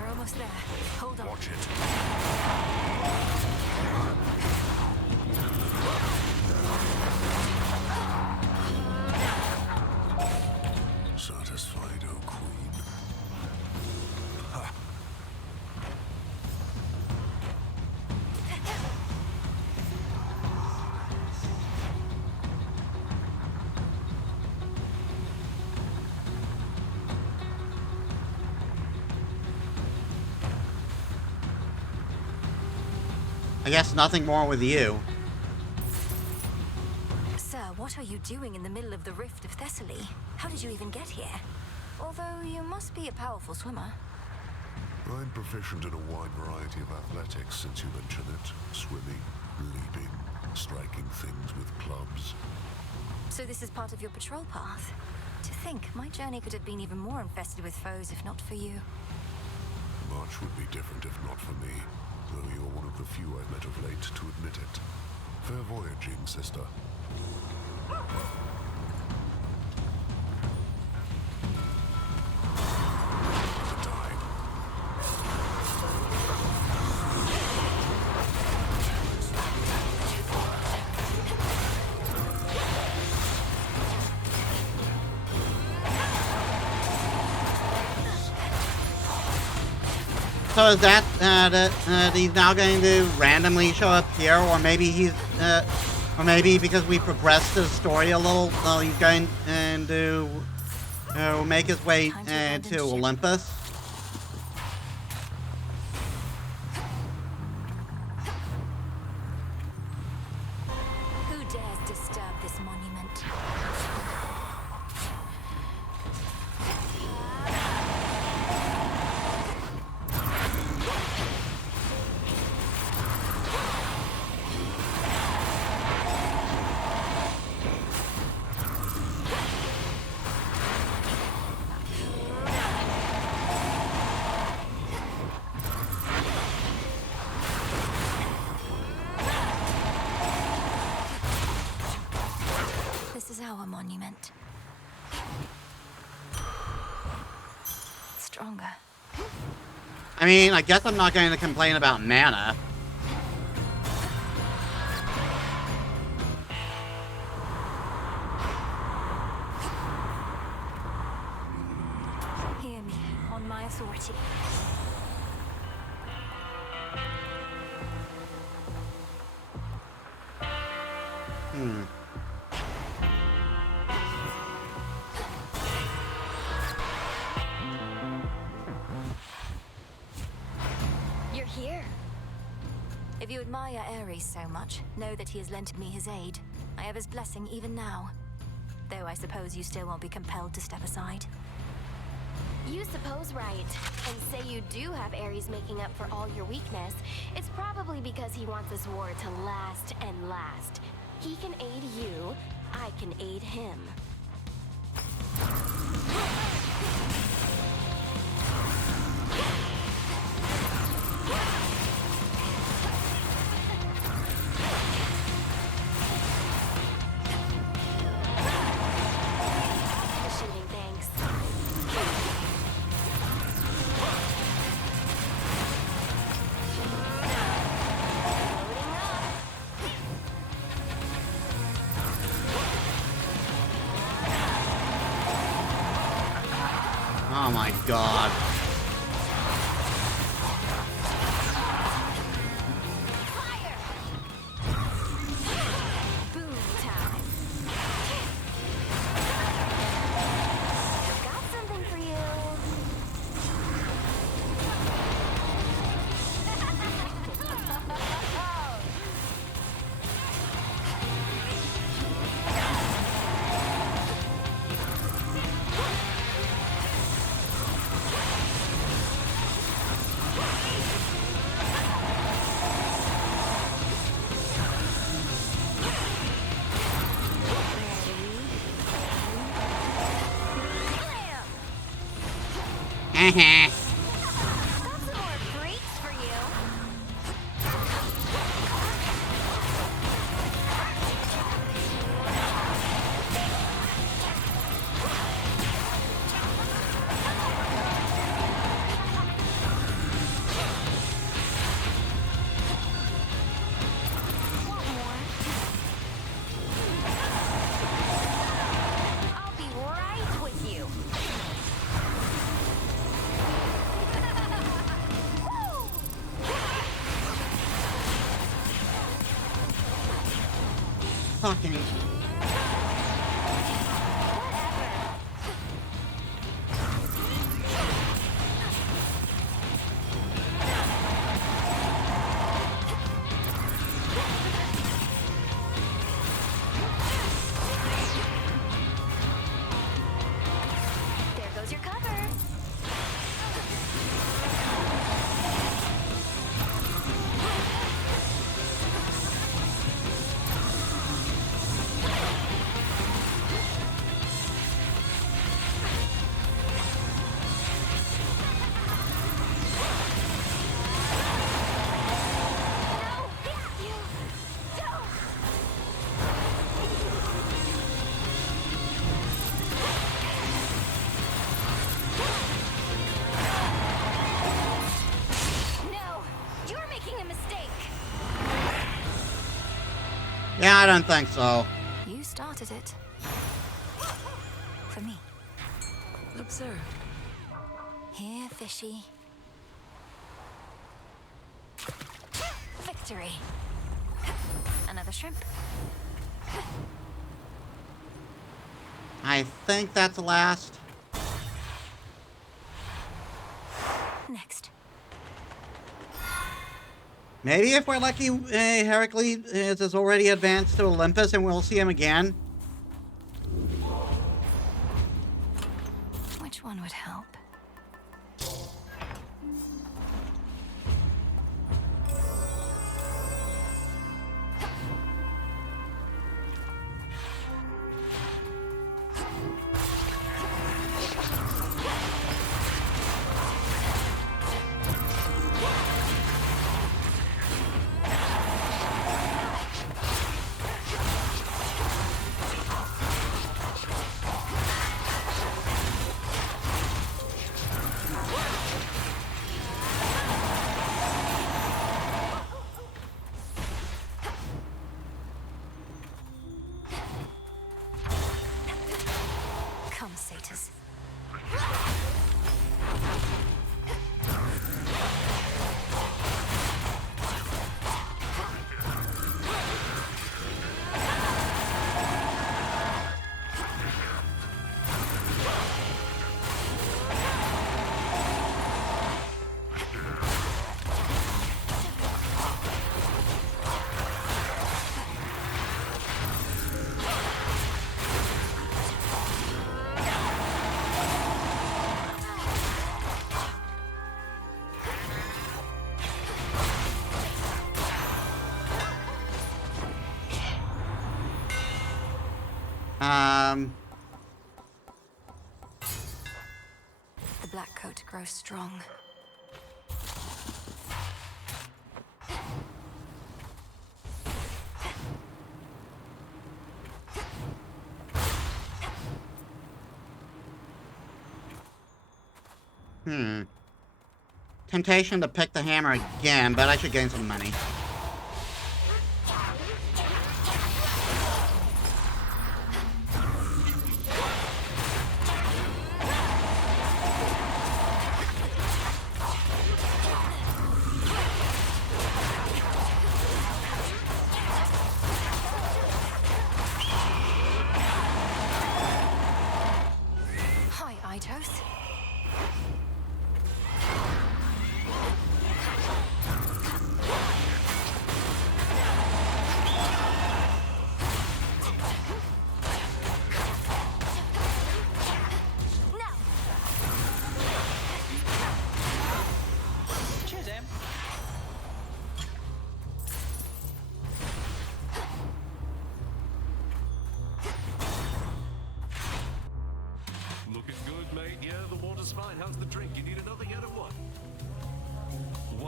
We're almost there. Hold on. Watch it. Satisfied, O Queen? Ha! I guess nothing more with you. Sir, what are you doing in the middle of the rift of Thessaly? How did you even get here? Although you must be a powerful swimmer. I'm proficient in a wide variety of athletics since you mention it. Swimming, leaping, striking things with clubs. So this is part of your patrol path. To think, my journey could have been even more infested with foes if not for you. Much would be different if not for me, though you're one of the few I've met of late to admit it. Fair voyaging, sister. The time. So is that he's now going to randomly show up here, or maybe or maybe because we progressed the story a little, he's going to make his way to Olympus. Who dares disturb this monument? This is our monument. Stronger. I mean, I guess I'm not going to complain about mana. Hear me, on my authority. You're here. If you admire Ares so much, know that he has lent me his aid. I have his blessing even now. Though I suppose you still won't be compelled to step aside. You suppose right, and say you do have Ares making up for all your weakness. It's probably because he wants this war to last and last. He can aid you, I can aid him. Shooting, thanks. my god. Boom time. Got something for you. Heh. Got some more freaks for you. Want more? I'll be right with you. Fucking. There goes your cover. No, you're making a mistake. Yeah, I don't think so. You started it. For me. Observe. Here, fishy. Victory. Another shrimp. I think that's the last. Next. Maybe if we're lucky, Heracles is already advanced to Olympus and we'll see him again. Which one would help? Come, satyrs. The black coat grows strong. Temptation to pick the hammer again, but I should gain some money.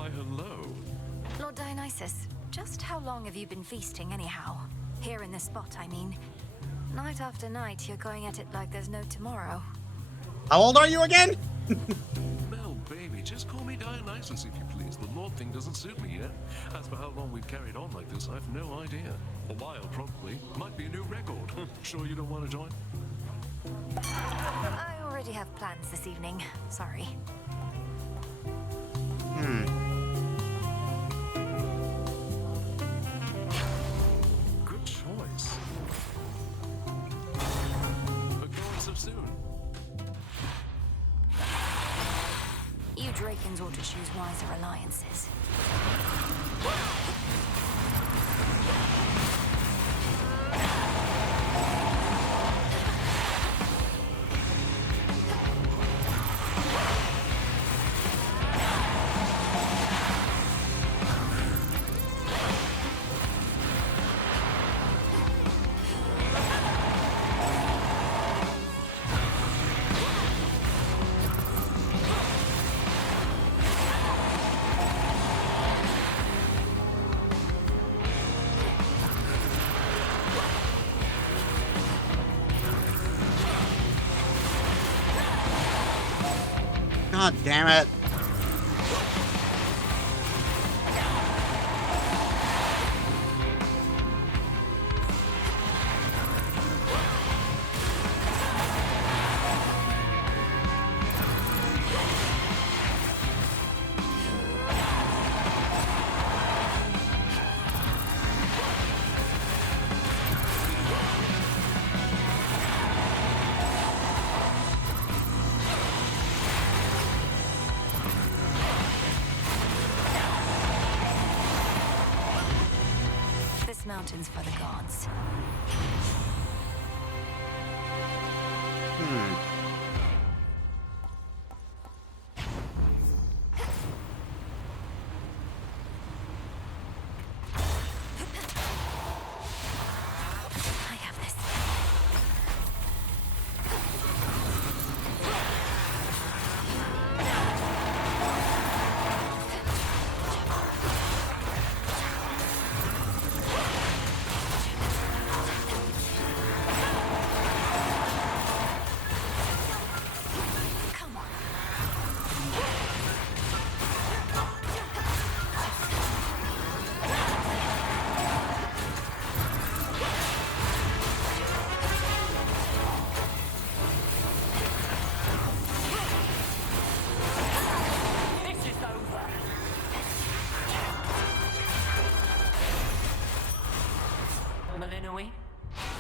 Why, hello. Lord Dionysus, just how long have you been feasting anyhow? Here in this spot, I mean. Night after night, you're going at it like there's no tomorrow. How old are you again? Mel, baby, just call me Dionysus if you please. The Lord thing doesn't suit me yet. As for how long we've carried on like this, I've no idea. A while, probably. Might be a new record. Sure you don't want to join? I already have plans this evening. Sorry. Good choice. But going so soon? You Drakens ought to choose wiser alliances. God damn it. Mountains for the gods. I have this.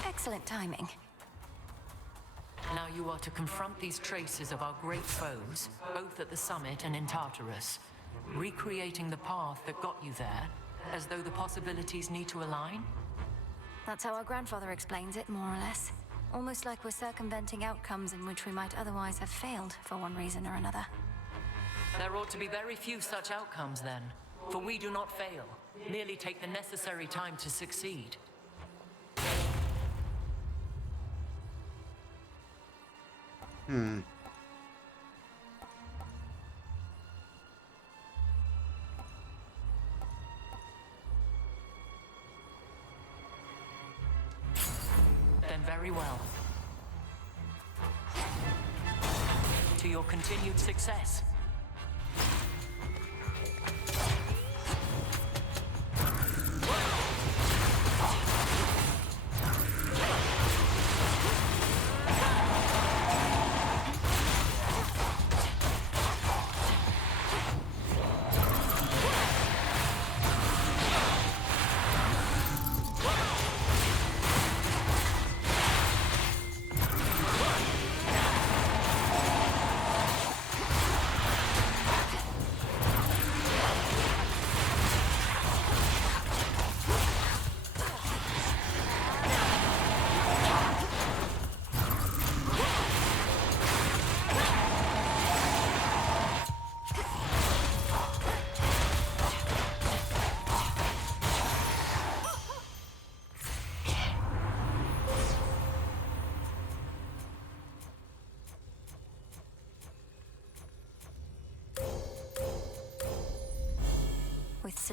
Excellent timing. Now you are to confront these traces of our great foes, both at the summit and in Tartarus, recreating the path that got you there, as though the possibilities need to align. That's how our grandfather explains it, more or less. Almost like we're circumventing outcomes in which we might otherwise have failed for one reason or another. There ought to be very few such outcomes then, for we do not fail, merely take the necessary time to succeed. Then very well. To your continued success.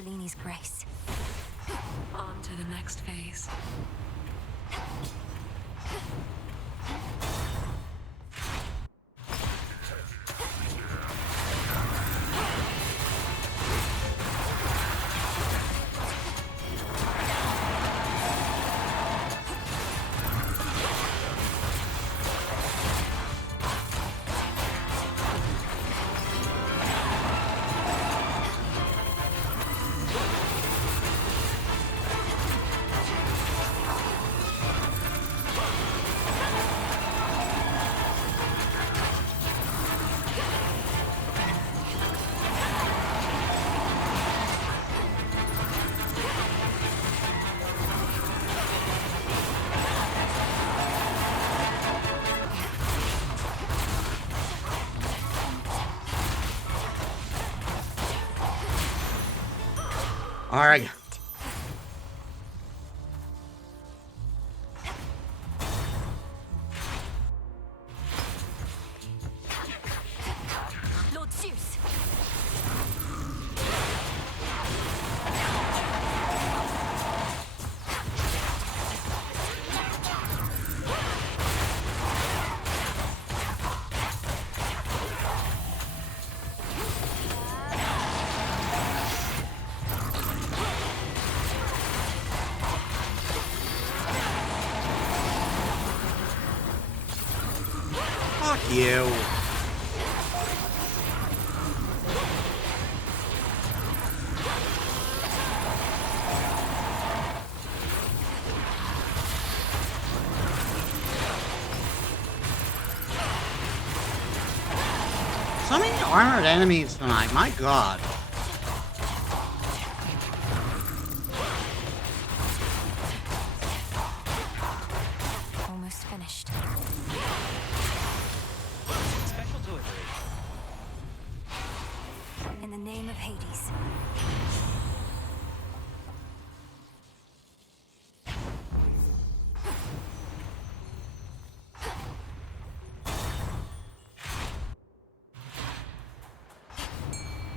Cellini's grace. On to the next phase. All right. Lord Zeus! Fuck you. So many armored enemies tonight, my god. Almost finished. Special delivery. In the name of Hades.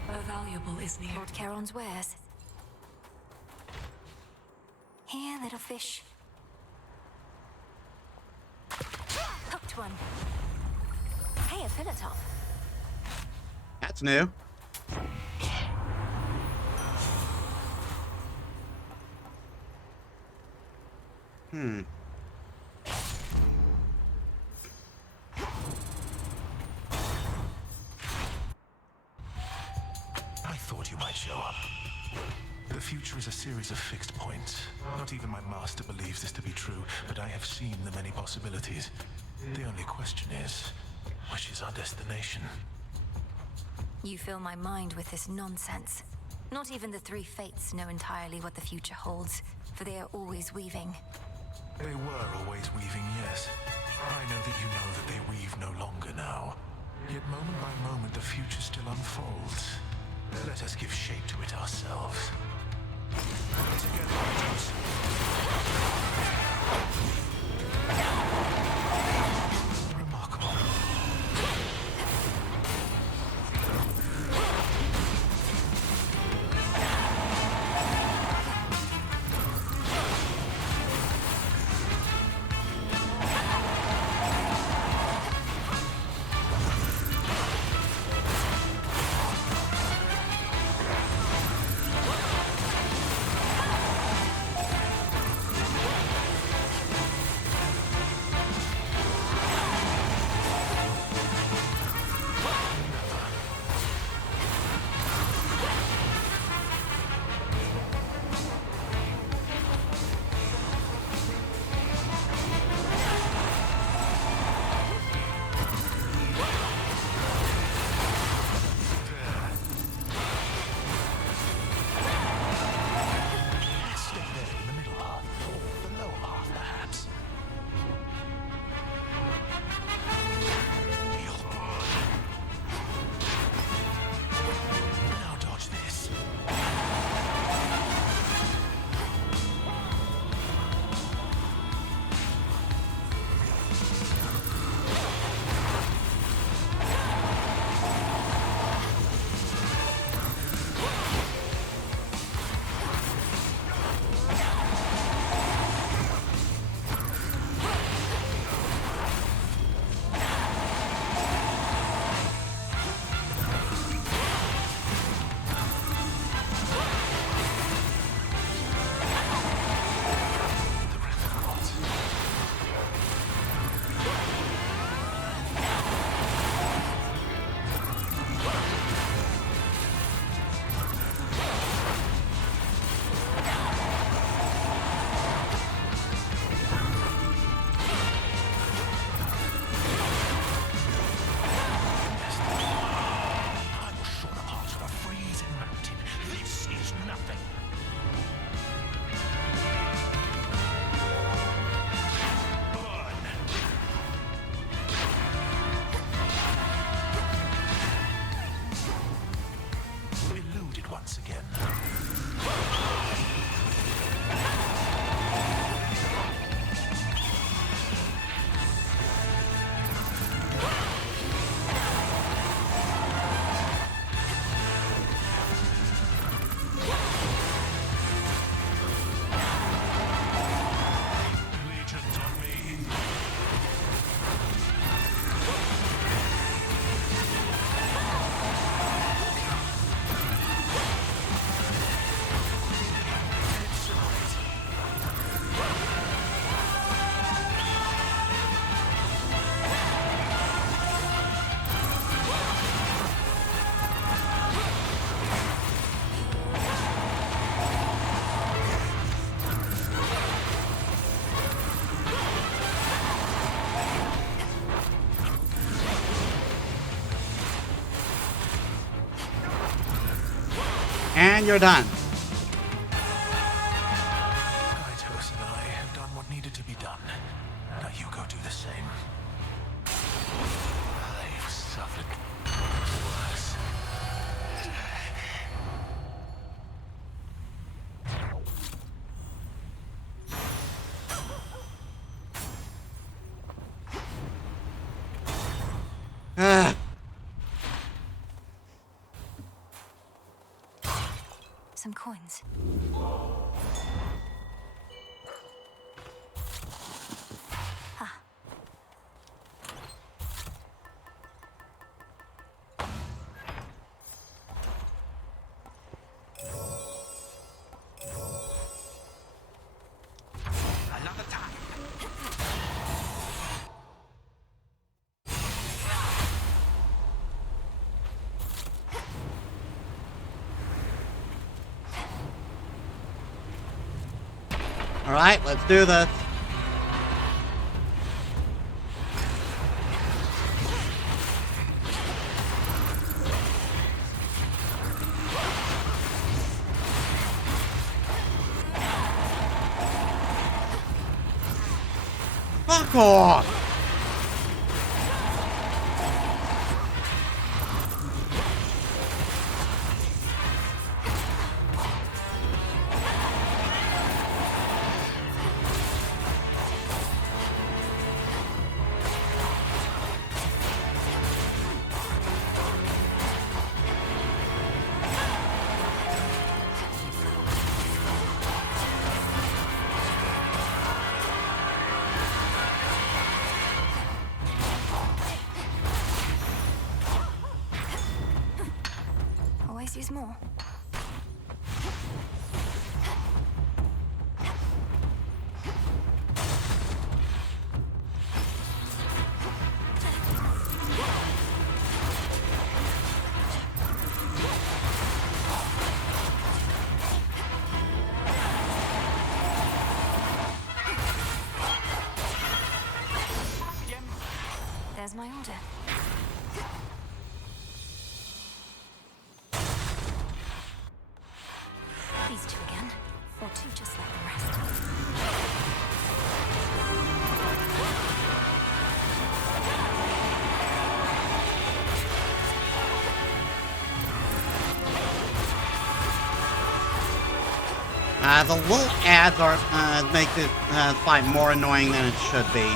A valuable is near. Lord Charon's wares. Here, little fish. Hooked one. Hey, a fillet top. That's new. Hmm. I thought you might show up. The future is a series of fixed points. Not even my master believes this to be true, but I have seen the many possibilities. The only question is, which is our destination? You fill my mind with this nonsense. Not even the three fates know entirely what the future holds, for they are always weaving. They were always weaving, yes. I know that you know that they weave no longer now. Yet moment by moment the future still unfolds. Let us give shape to it ourselves. Together, Metis. Remarkable. you're done. Kaitos and I have done what needed to be done. Now you go do the same. I've suffered worse. Some coins. Ah. Another time. All right, let's do this. Fuck off! Always use more. There's my order. These two again, or two just like the rest. The little ads are make this fight more annoying than it should be.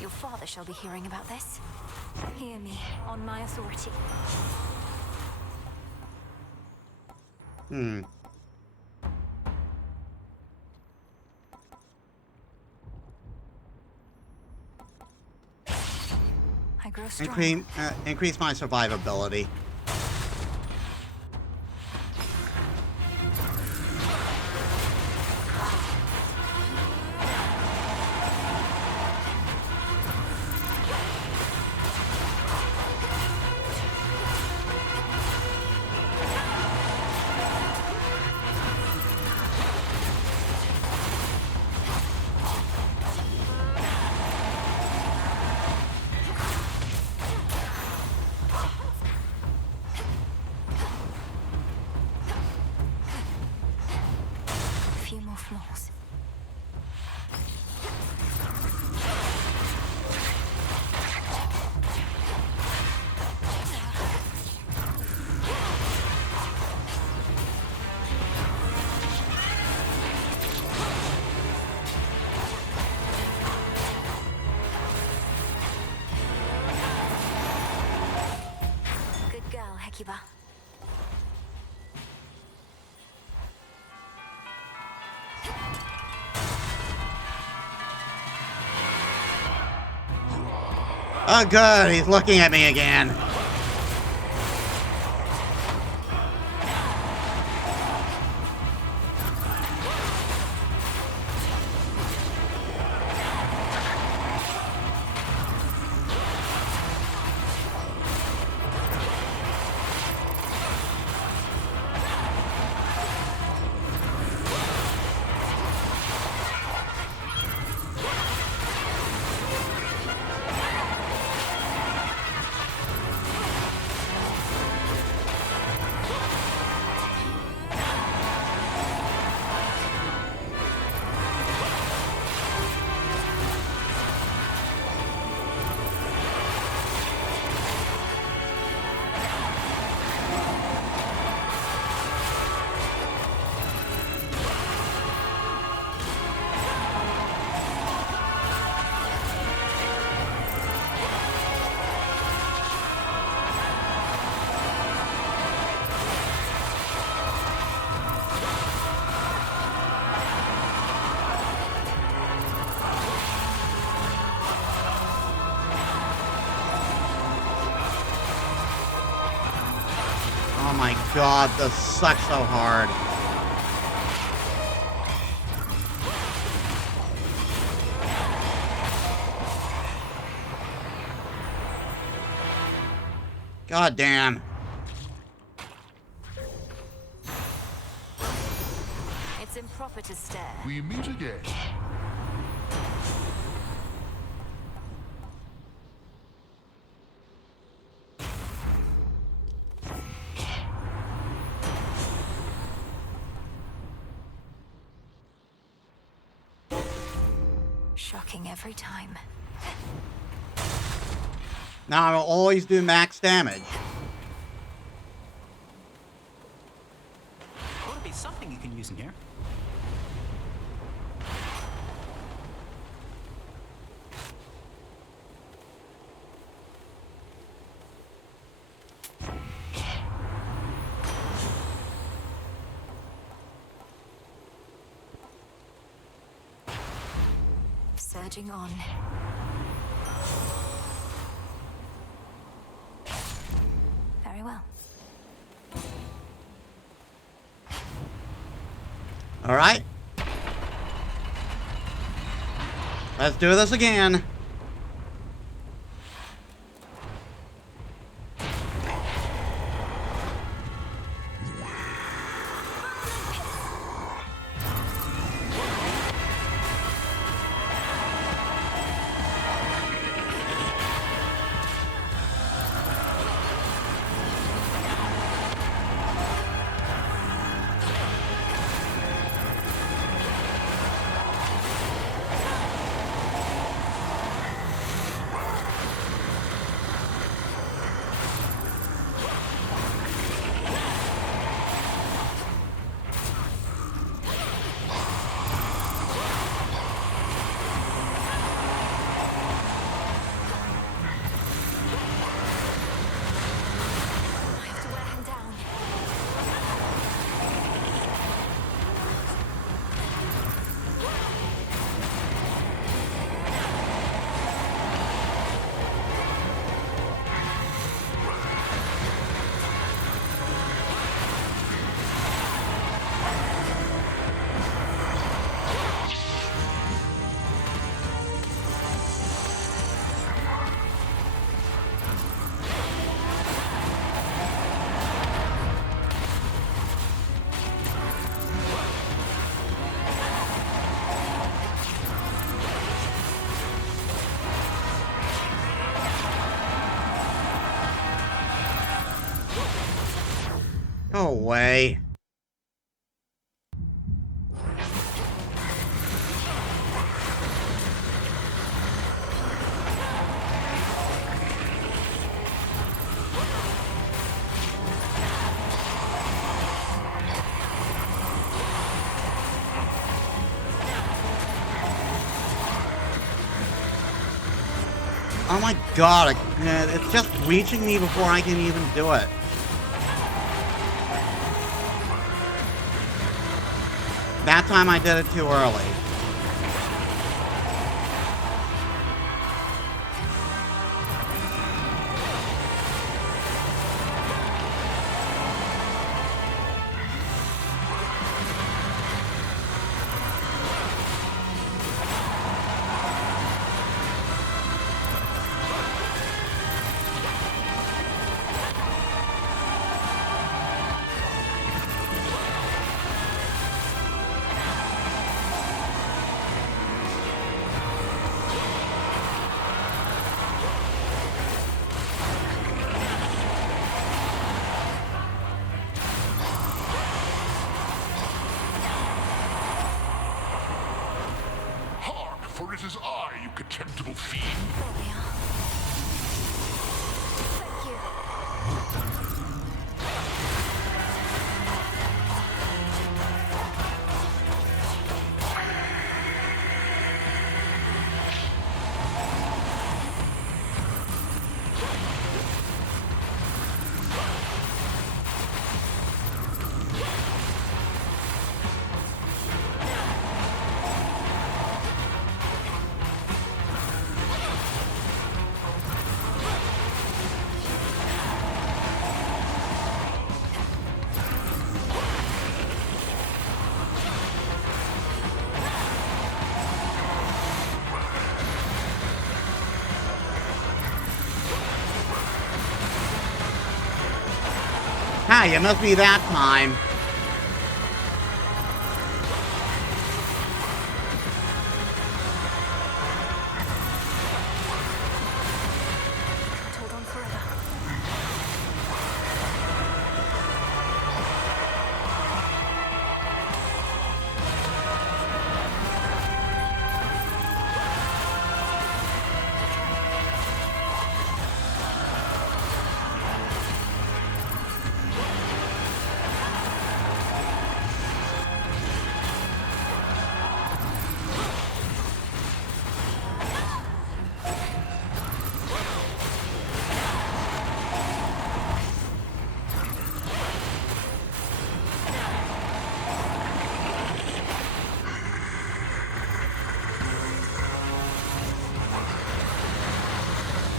Your father shall be hearing about this. Hear me, on my authority. I grow strong. Increase my survivability. Akiba. Oh, good. He's looking at me again. Oh my god, this sucks so hard. God damn. It's improper to stare. We meet again. Shocking every time. Now I'll always do max damage. Ought to be something you can use in here. Surging on. Very well. All right. Let's do this again. Go away. Oh my god, it's just reaching me before I can even do it. That time I did it too early. For it is I, you contemptible fiend. Ah, it must be that time. Hold on forever.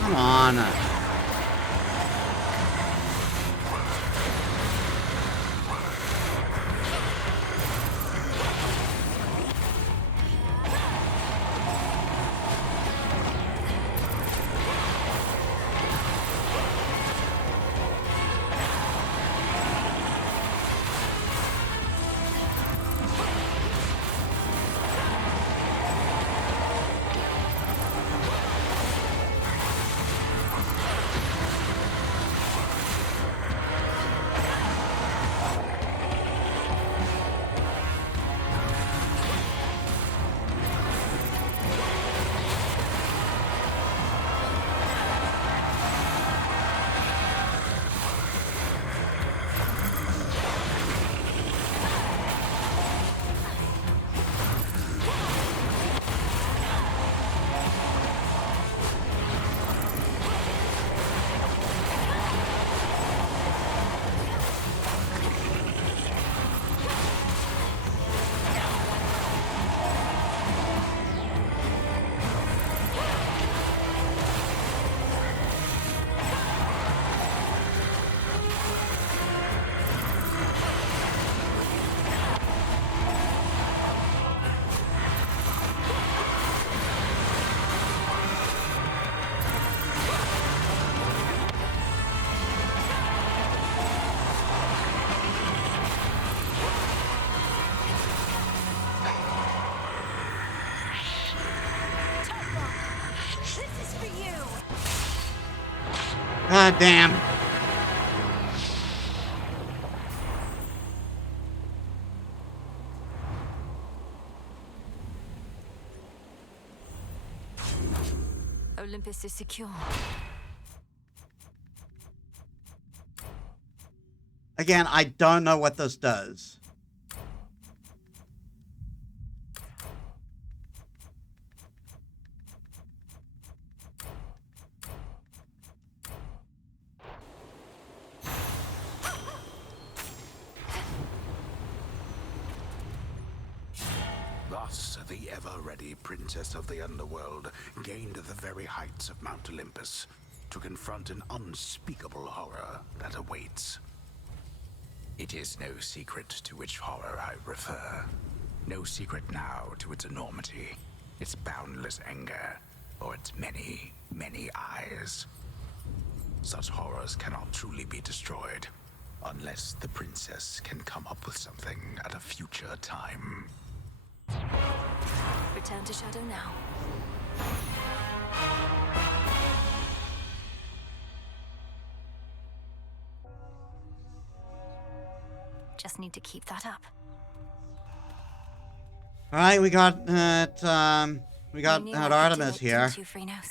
Come on. God damn. Olympus is secure. Again, I don't know what this does. Thus, the ever-ready princess of the underworld gained the very heights of Mount Olympus to confront an unspeakable horror that awaits. It is no secret to which horror I refer. No secret now to its enormity, its boundless anger, or its many, many eyes. Such horrors cannot truly be destroyed, unless the princess can come up with something at a future time. Return to Shadow now. Just need to keep that up. All right, we got Artemis here. Didn't you, Phrynos?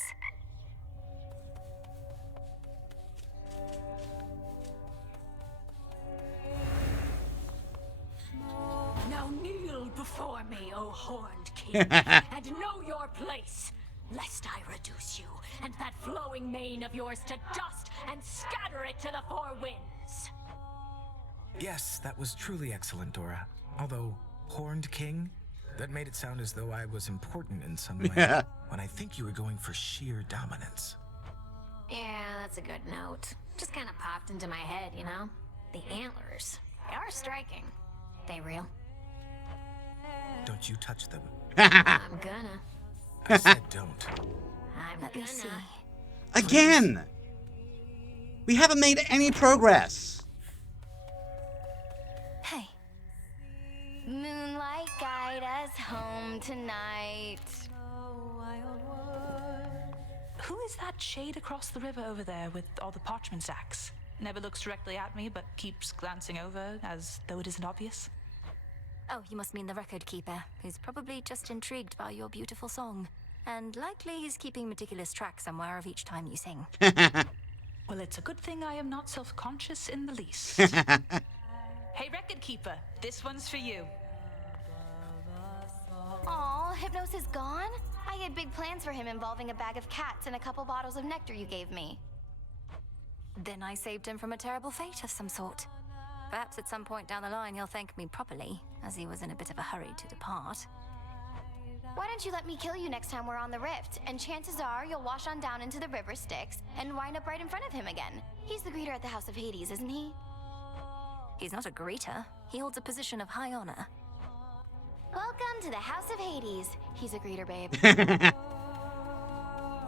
Now kneel before me, O horned king, and know your place, lest I reduce you and that flowing mane of yours to dust and scatter it to the four winds. Yes, that was truly excellent, Dora. Although, Horned King? That made it sound as though I was important in some way, when I think you were going for sheer dominance. Yeah, that's a good note. Just kind of popped into my head, you know? The antlers. They are striking. They real? Don't you touch them. I'm gonna. I said don't. I'm Let me see. Again! We haven't made any progress. Hey. Moonlight, guide us home tonight. Who is that shade across the river over there with all the parchment sacks? Never looks directly at me, but keeps glancing over as though it isn't obvious. Oh, you must mean the record keeper, who's probably just intrigued by your beautiful song. And likely he's keeping meticulous track somewhere of each time you sing. Well, it's a good thing I am not self-conscious in the least. Hey, record keeper, this one's for you. Aw, Hypnos is gone? I had big plans for him involving a bag of cats and a couple bottles of nectar you gave me. Then I saved him from a terrible fate of some sort. Perhaps at some point down the line he'll thank me properly, as he was in a bit of a hurry to depart. Why don't you let me kill you next time we're on the rift, and chances are you'll wash on down into the river Styx and wind up right in front of him again. He's the greeter at the House of Hades, isn't he? He's not a greeter. He holds a position of high honor. Welcome to the House of Hades. He's a greeter, babe.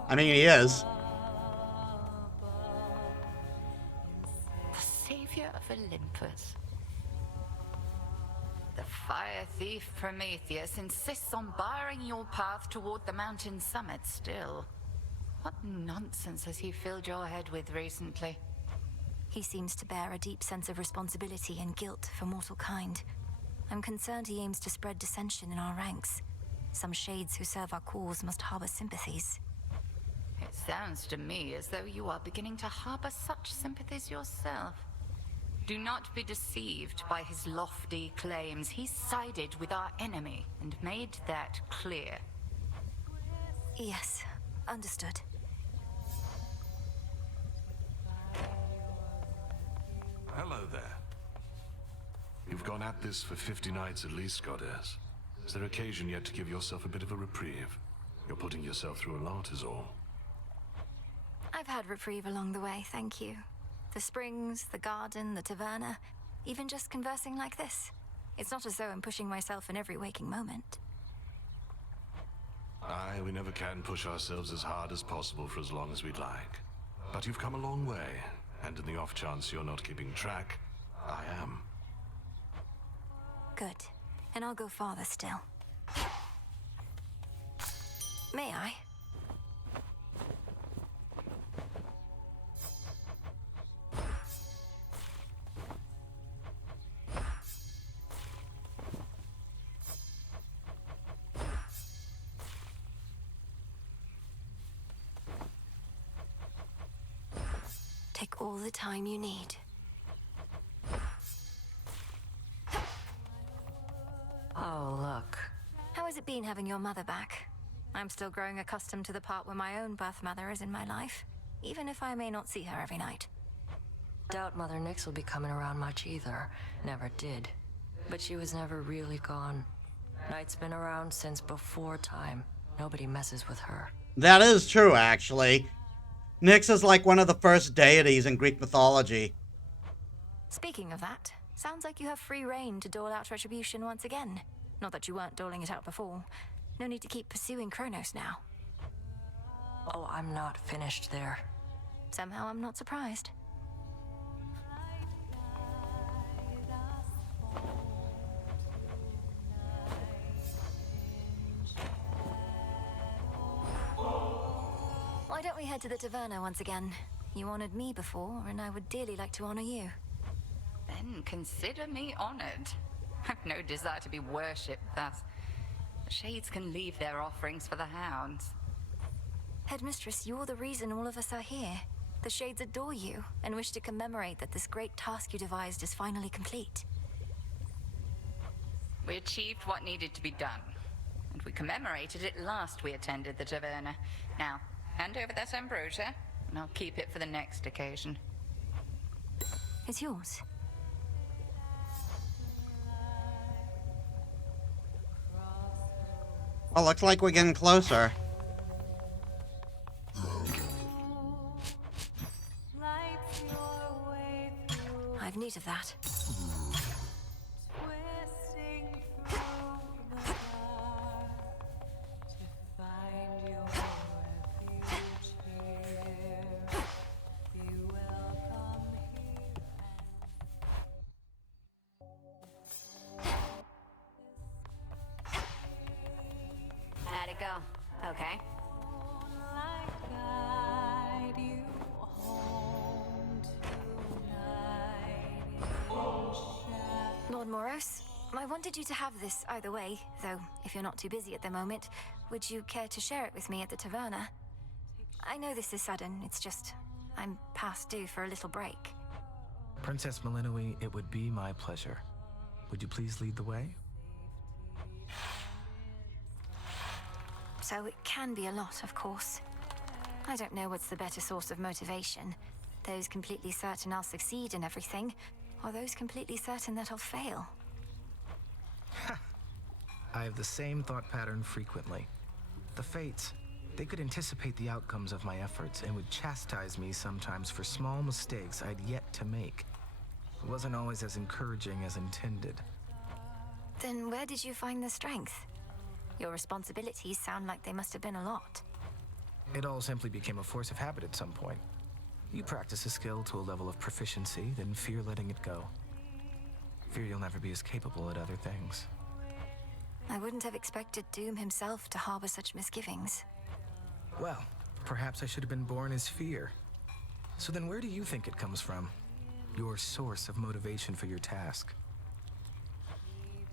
I mean, he is. The savior of Olympus. The fire thief Prometheus insists on barring your path toward the mountain summit still. What nonsense has he filled your head with recently? He seems to bear a deep sense of responsibility and guilt for mortal kind. I'm concerned he aims to spread dissension in our ranks. Some shades who serve our cause must harbor sympathies. It sounds to me as though you are beginning to harbor such sympathies yourself. Do not be deceived by his lofty claims. He sided with our enemy and made that clear. Yes, understood. Hello there. You've gone at this for 50 nights at least, goddess. Is there occasion yet to give yourself a bit of a reprieve? You're putting yourself through a lot is all. I've had reprieve along the way, thank you. The springs, the garden, the taverna, even just conversing like this. It's not as though I'm pushing myself in every waking moment. Aye, we never can push ourselves as hard as possible for as long as we'd like. But you've come a long way, and in the off chance you're not keeping track, I am. Good. And I'll go farther still. May I? Take all the time you need. Oh, look. How has it been having your mother back? I'm still growing accustomed to the part where my own birth mother is in my life, even if I may not see her every night. Doubt Mother Nyx will be coming around much either. Never did. But she was never really gone. Night's been around since before time. Nobody messes with her. That is true, actually. Nyx is like one of the first deities in Greek mythology. Speaking of that, sounds like you have free reign to dole out retribution once again. Not that you weren't doling it out before. No need to keep pursuing Kronos now. Oh, I'm not finished there. Somehow I'm not surprised. Why don't we head to the taverna once again? You honored me before, and I would dearly like to honor you. Then consider me honored. I've no desire to be worshipped thus. The Shades can leave their offerings for the hounds. Headmistress, you're the reason all of us are here. The Shades adore you, and wish to commemorate that this great task you devised is finally complete. We achieved what needed to be done, and we commemorated it last we attended the taverna. Now, hand over that ambrosia, and I'll keep it for the next occasion. It's yours. Well, looks like we're getting closer. I've need of that. How'd it go? Okay. Lord Moros, I wanted you to have this either way, though if you're not too busy at the moment, would you care to share it with me at the taverna? I know this is sudden, it's just I'm past due for a little break. Princess Melinoi, it would be my pleasure. Would you please lead the way? So it can be a lot, of course. I don't know what's the better source of motivation. Those completely certain I'll succeed in everything, or those completely certain that I'll fail. I have the same thought pattern frequently. The fates, they could anticipate the outcomes of my efforts and would chastise me sometimes for small mistakes I'd yet to make. It wasn't always as encouraging as intended. Then where did you find the strength? Your responsibilities sound like they must have been a lot. It all simply became a force of habit at some point. You practice a skill to a level of proficiency, then fear letting it go. Fear you'll never be as capable at other things. I wouldn't have expected Doom himself to harbor such misgivings. Well, perhaps I should have been born as fear. So then where do you think it comes from? Your source of motivation for your task?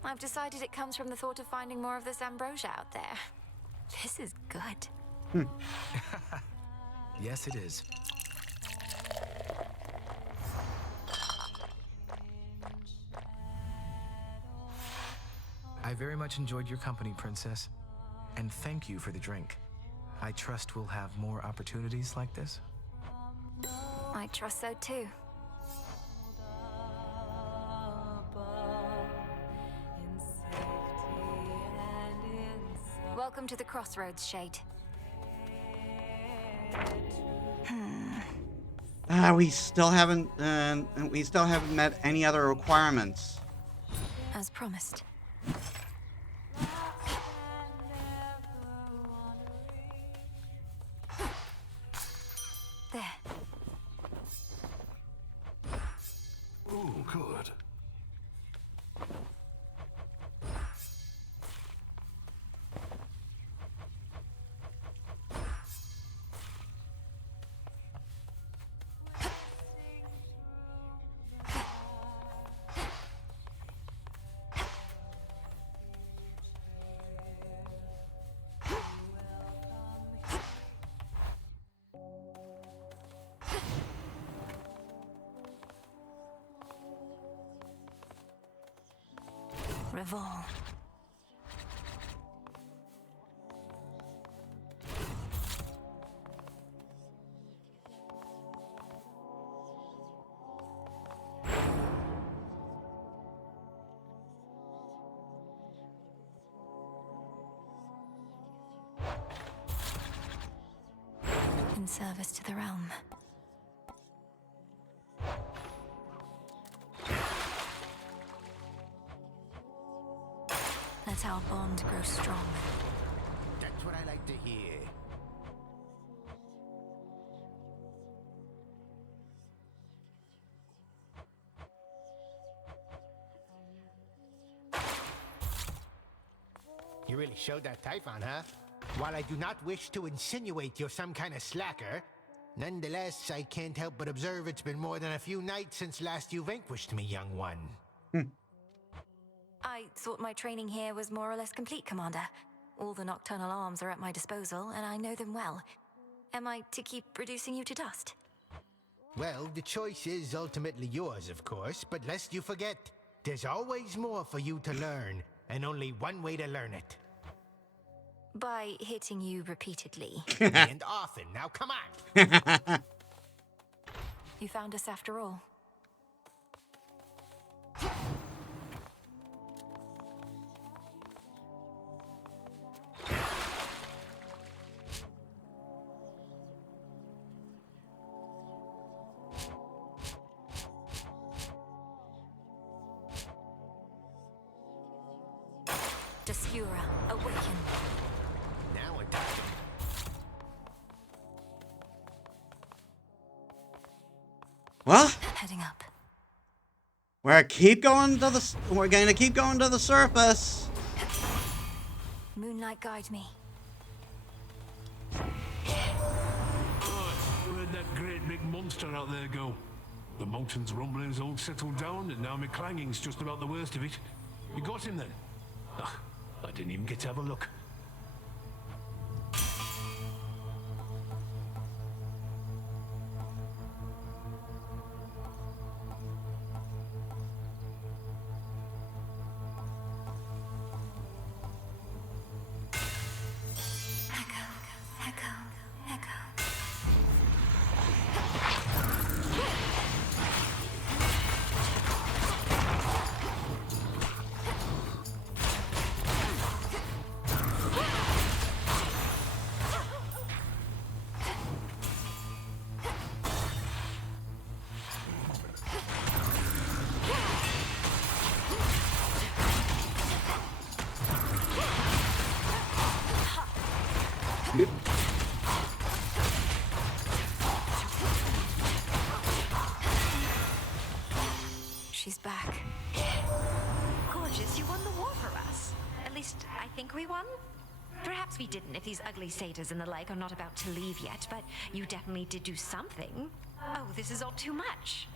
I've decided it comes from the thought of finding more of this ambrosia out there. This is good. Yes, it is. I very much enjoyed your company, Princess. And thank you for the drink. I trust we'll have more opportunities like this. I trust so too. Welcome to the Crossroads, Shade. We still haven't met any other requirements. As promised. There. Oh, good. Revolve. in service to the realm. Let our bond grow strong. That's what I like to hear. You really showed that Typhon, huh? While I do not wish to insinuate you're some kind of slacker, nonetheless, I can't help but observe it's been more than a few nights since last you vanquished me, young one. I thought my training here was more or less complete, Commander. All the nocturnal arms are at my disposal, and I know them well. Am I to keep reducing you to dust? Well, the choice is ultimately yours, of course, but lest you forget, there's always more for you to learn, and only one way to learn it. By hitting you repeatedly. And often. Now, come on! You found us after all. Descura, awaken. Now attack. Well, heading up. We're going to keep going to the surface. Moonlight, guide me. Where'd that great big monster out there go? The mountain's rumbling's all settled down, and now my clanging's just about the worst of it. You got him then? Ugh, I didn't even get to have a look. She's back. Gorgeous, you won the war for us. At least, I think we won. Perhaps we didn't if these ugly satyrs and the like are not about to leave yet, but you definitely did do something. Oh, this is all too much.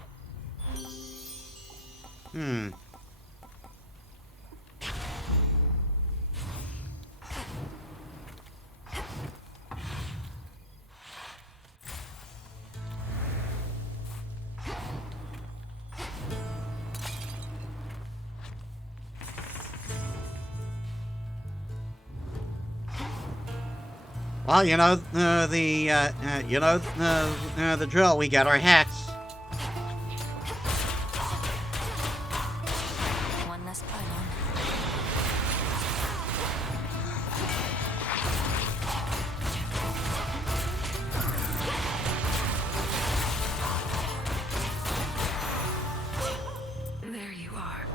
Well, you know the drill. We got our hex. One less pylon. There you are.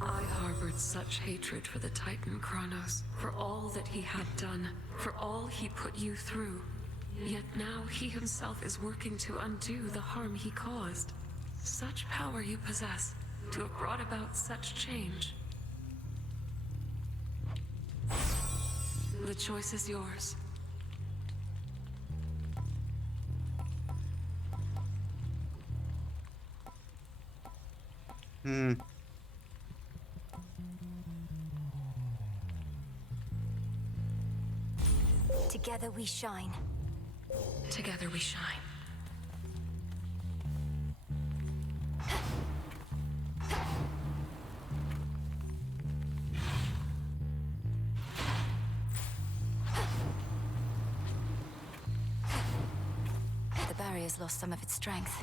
I harbored such hatred for the Titan Kronos, for all that he had done, for all he put you through. Yet now he himself is working to undo the harm he caused. Such power you possess, to have brought about such change. The choice is yours. Together we shine. Together we shine. The barrier's lost some of its strength.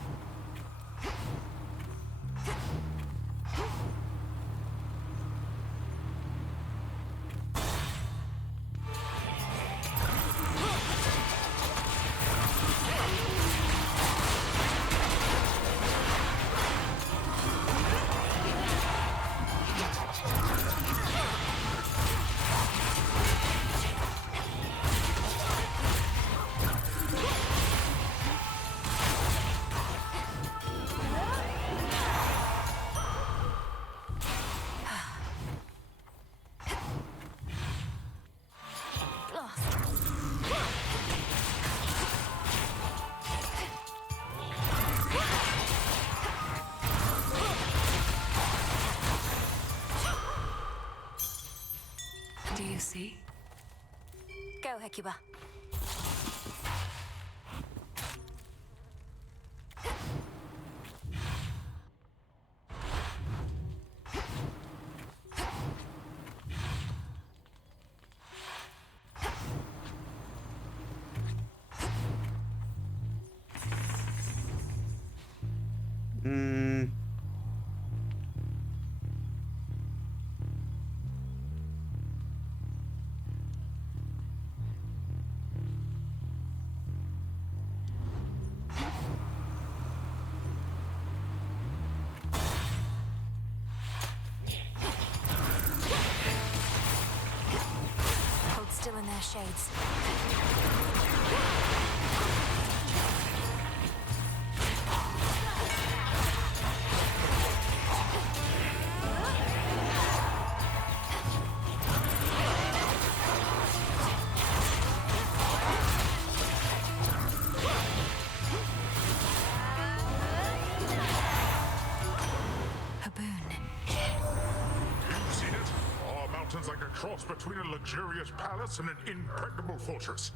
Hecuba. Hold still in their shades. Seen it? Our mountains like a cross between a luxurious palace and an impregnable fortress.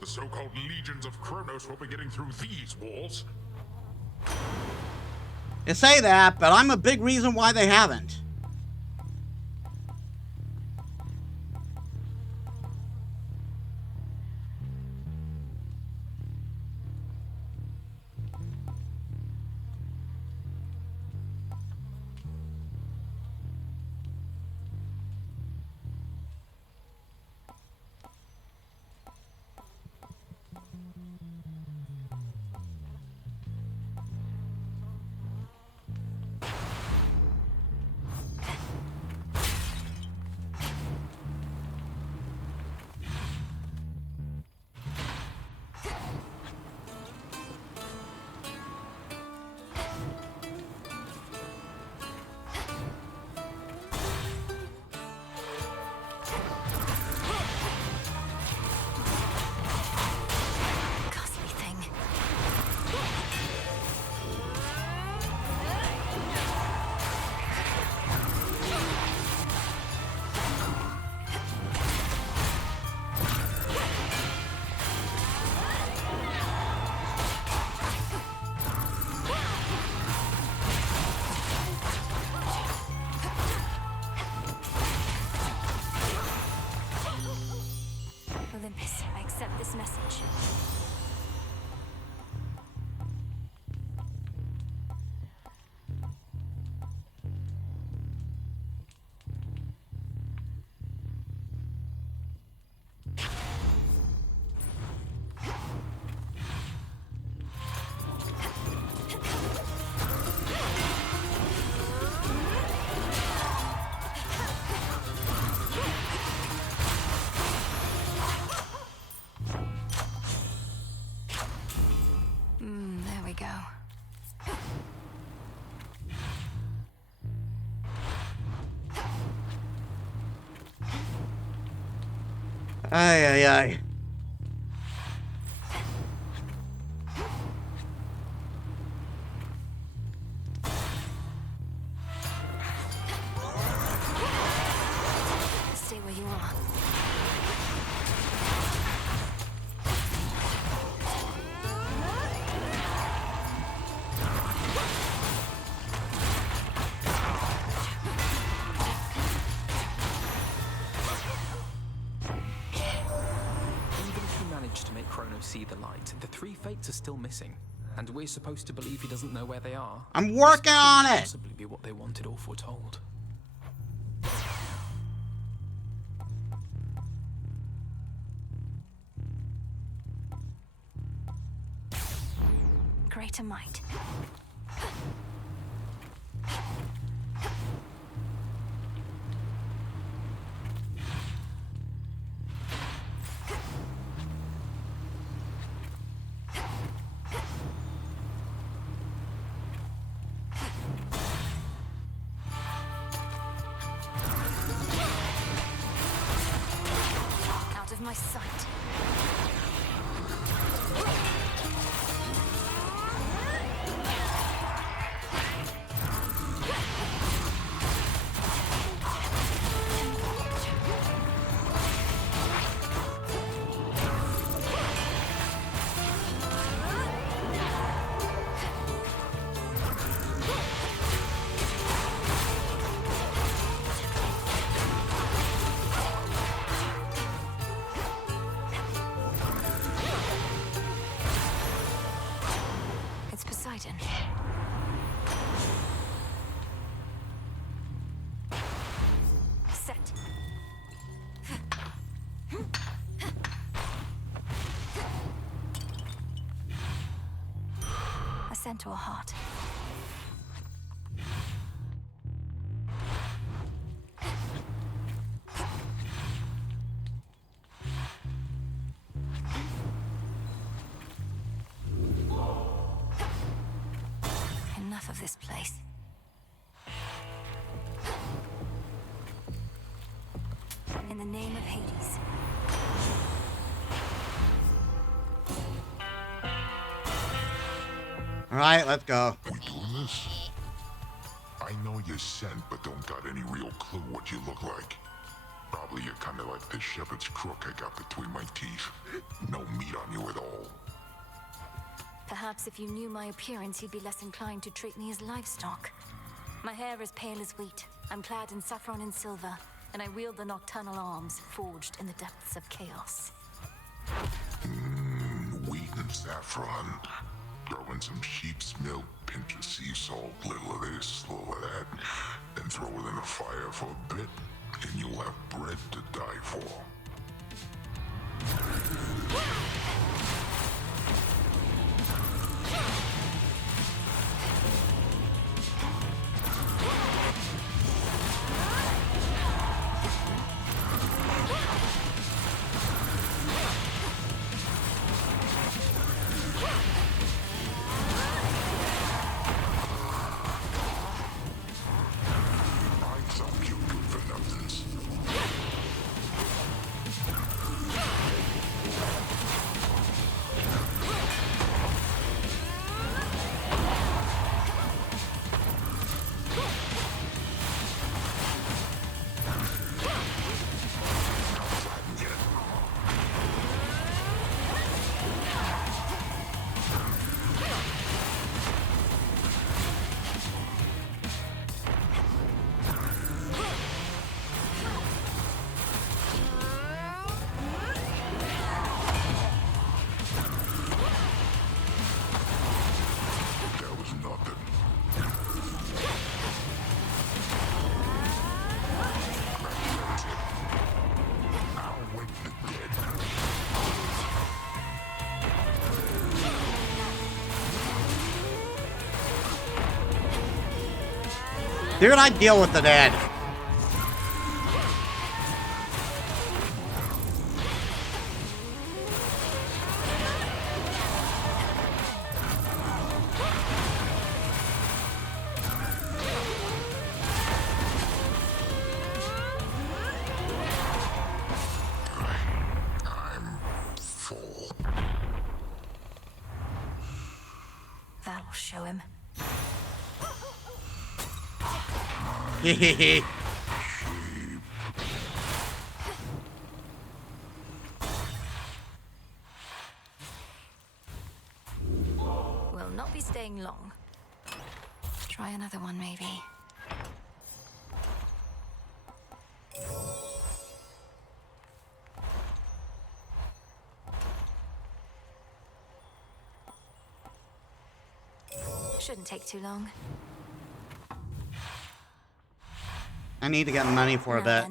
The so-called legions of Kronos will be getting through these walls. You say that, but I'm a big reason why they haven't. Olympus, I accept this message. There we go. Ay, ay, ay. Stay where you are. Even if you manage to make Kronos see the light, the three fates are still missing. And we're supposed to believe he doesn't know where they are. I'm working on it! Possibly be what they wanted or foretold. Greater might. Out of my sight. centaur heart. Enough of this place. In the name of Hades. Alright, let's go. We doing this? I know you're sent, but don't got any real clue what you look like. Probably you're kinda like this shepherd's crook I got between my teeth. No meat on you at all. Perhaps if you knew my appearance, you'd be less inclined to treat me as livestock. My hair is pale as wheat. I'm clad in saffron and silver, and I wield the nocturnal arms forged in the depths of chaos. Wheat and saffron. Throw in some sheep's milk, pinch of sea salt, little of this, little of that, then throw it in the fire for a bit, and you'll have bread to die for. Dude, I deal with the dead. That'll show him. Hehehe. Will not be staying long. Try another one, maybe. Shouldn't take too long. I need to get money for a bit.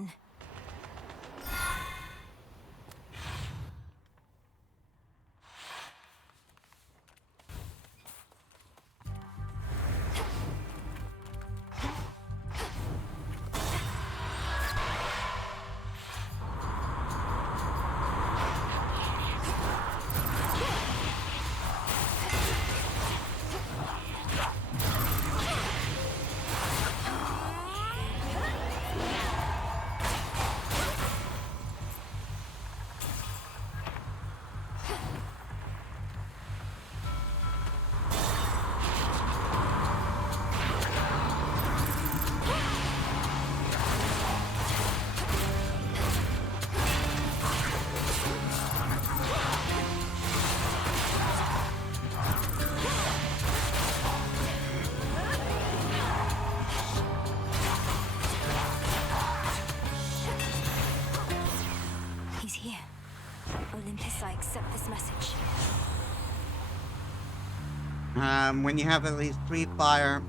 When you have at least 3 fire,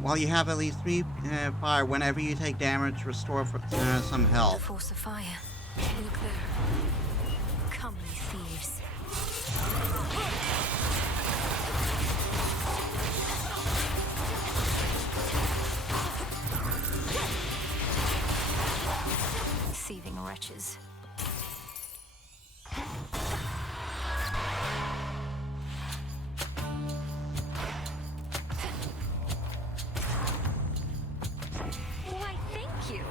while you have at least 3 fire, whenever you take damage, restore for, some The health. force of fire. Look there. Come, you thieves. wretches. Why, thank you.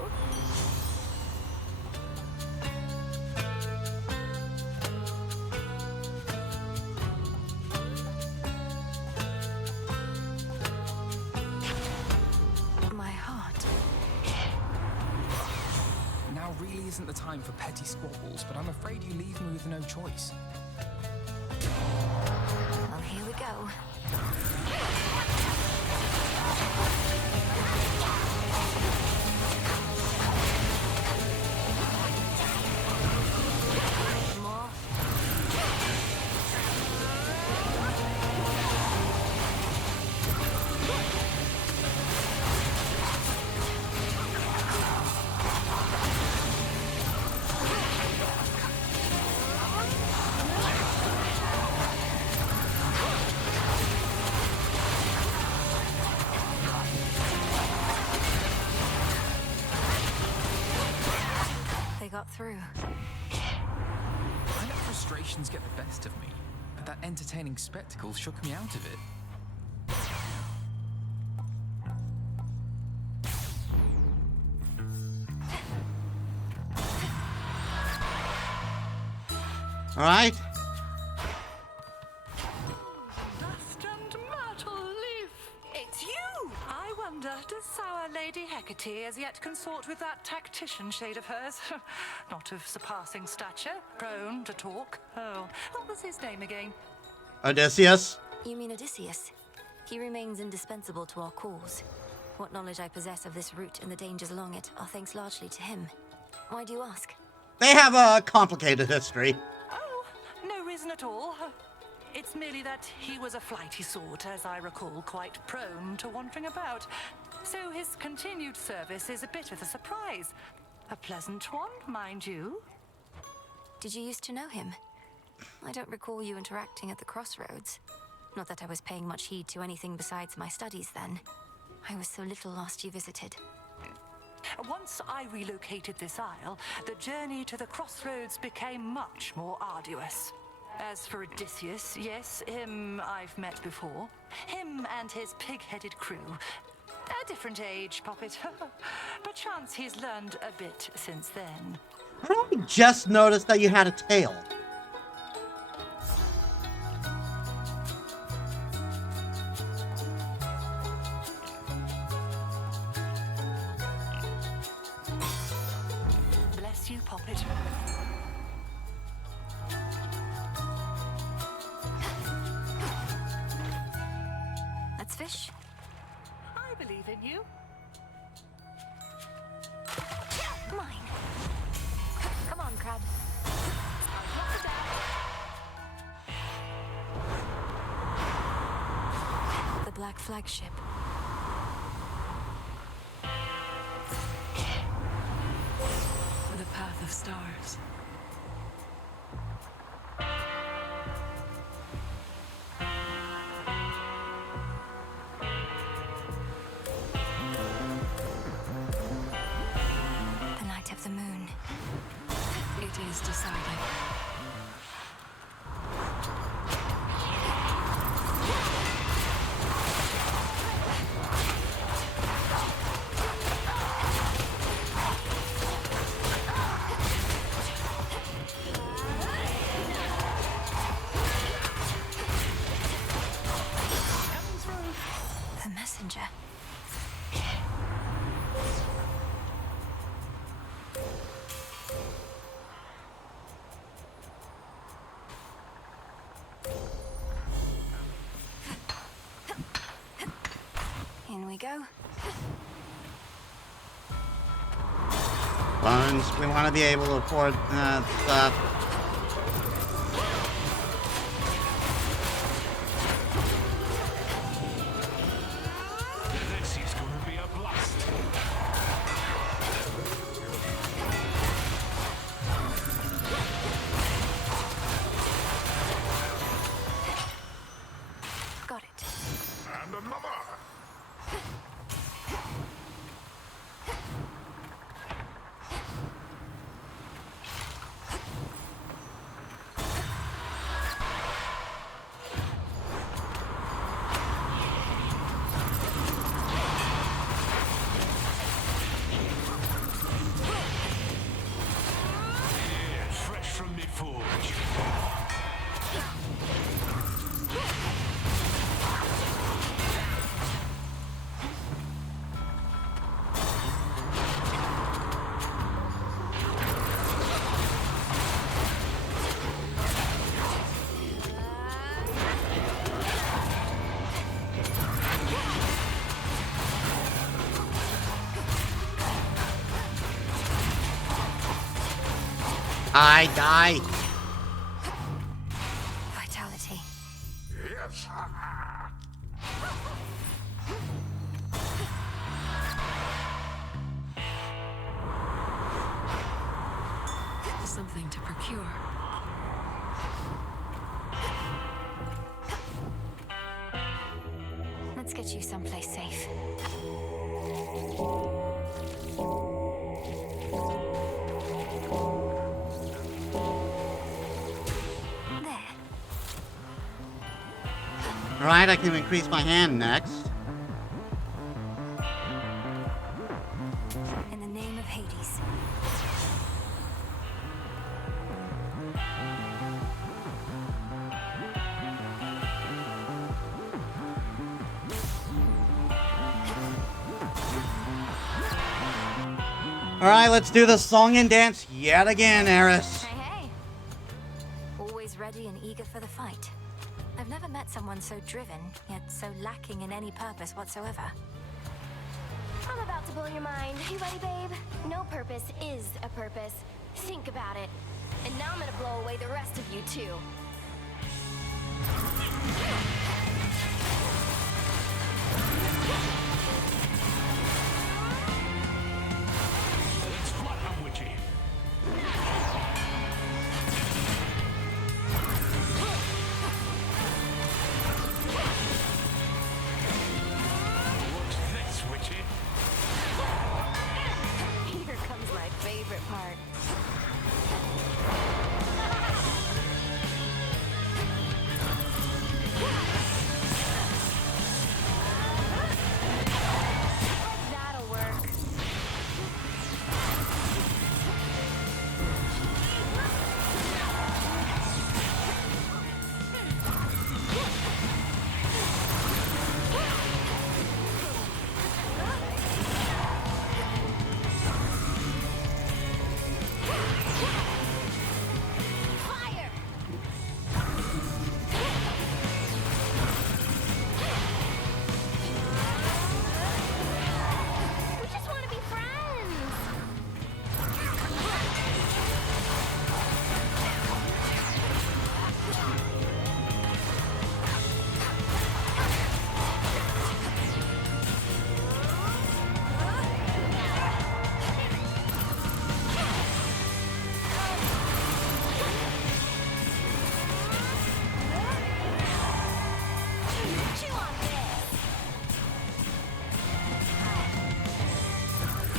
My heart. Now really isn't the time for petty squabbles, but I'm afraid you leave me with no choice. Well, here we go. More. They got through. I let frustrations get the best of me, but that entertaining spectacle shook me out of it. All right. Dust and myrtle leaf. It's you! I wonder, does Sour Lady Hecate as yet consort with that tactician shade of hers? Not of surpassing stature, prone to talk. Oh, what was his name again? Odysseus. You mean Odysseus? He remains indispensable to our cause. What knowledge I possess of this route and the dangers along it are thanks largely to him. Why do you ask? They have a complicated history. Oh, no reason at all. It's merely that he was a flighty sort, as I recall, quite prone to wandering about. So his continued service is a bit of a surprise. A pleasant one, mind you. Did you used to know him? I don't recall you interacting at the crossroads. Not that I was paying much heed to anything besides my studies then. I was so little last you visited. Once I relocated this isle, the journey to the crossroads became much more arduous. As for Odysseus, yes, him I've met before. Him and his pig-headed crew. A different age, Poppet. Perchance he's learned a bit since then. I just noticed that you had a tail. Bless you, Poppet. Let's fish. I believe in you. Mine. Come on, crab. The Black Flagship. The path of stars. The night of the moon. It is decided. The messenger. In we go. Bones, we want to be able to afford stuff. This is gonna be a blast. Got it. And another. from me forge. I die. Vitality. Yes. Something to procure. Let's get you someplace safe. Alright, I can increase my hand next. In the name of Hades. Alright, let's do the song and dance yet again, Eris. Hey, hey. Always ready and eager for the fight. I've never met someone so driven, yet so lacking in any purpose whatsoever. I'm about to blow your mind. You ready, babe? No purpose is a purpose. Think about it. And now I'm gonna blow away the rest of you, too. It's flat, witchy. What's this, witchy? Here comes my favorite part. That'll work. Fire! We just want to be friends. Chew on this.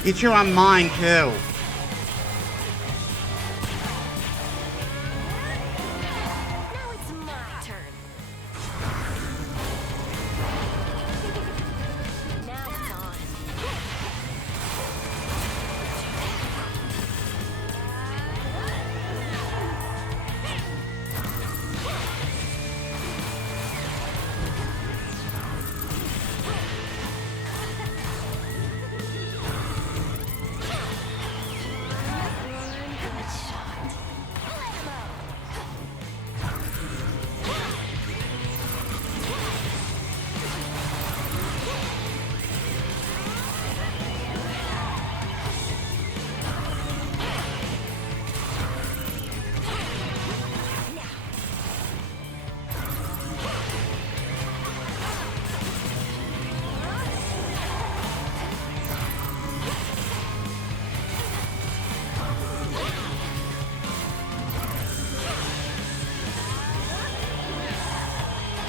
You chew on mine, too. Now it's my turn. Now it's on. Good shot.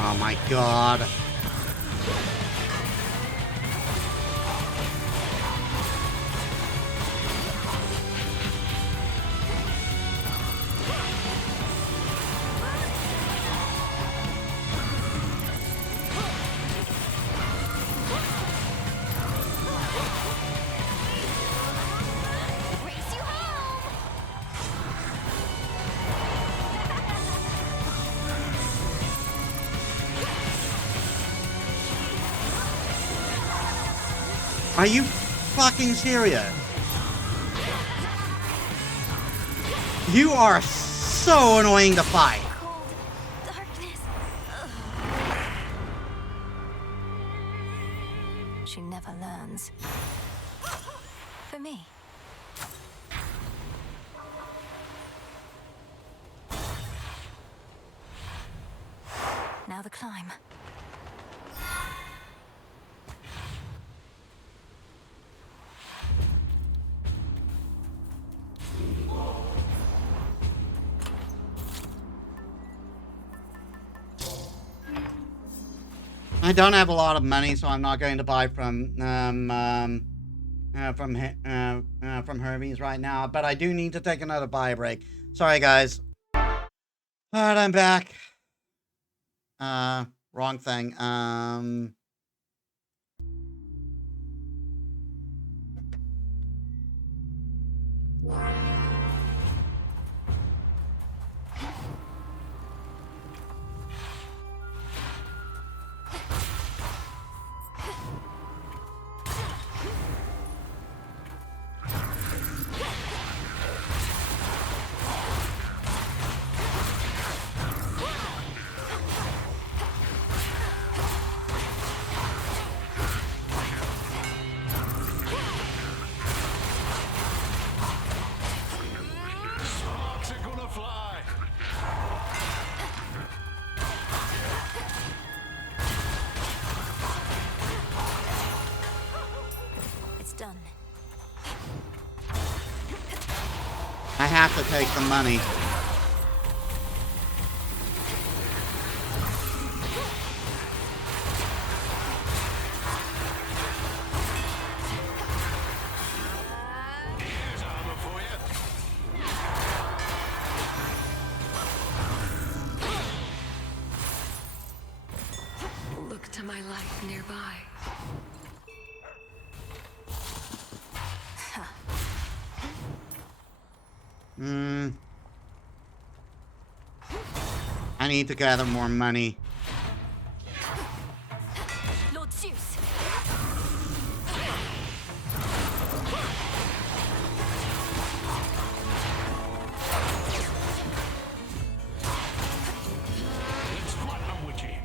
Oh my god. Race you home. Are you fucking serious? You are so annoying to fight. She never learns. For me. Now the climb. I don't have a lot of money, so I'm not going to buy from Hermes right now. But I do need to take another buy break. Sorry, guys. Alright, I'm back. Wrong thing. Done. I have to take the money. Look to my life nearby. I need to gather more money. Lord Zeus. It's platinum, witchy.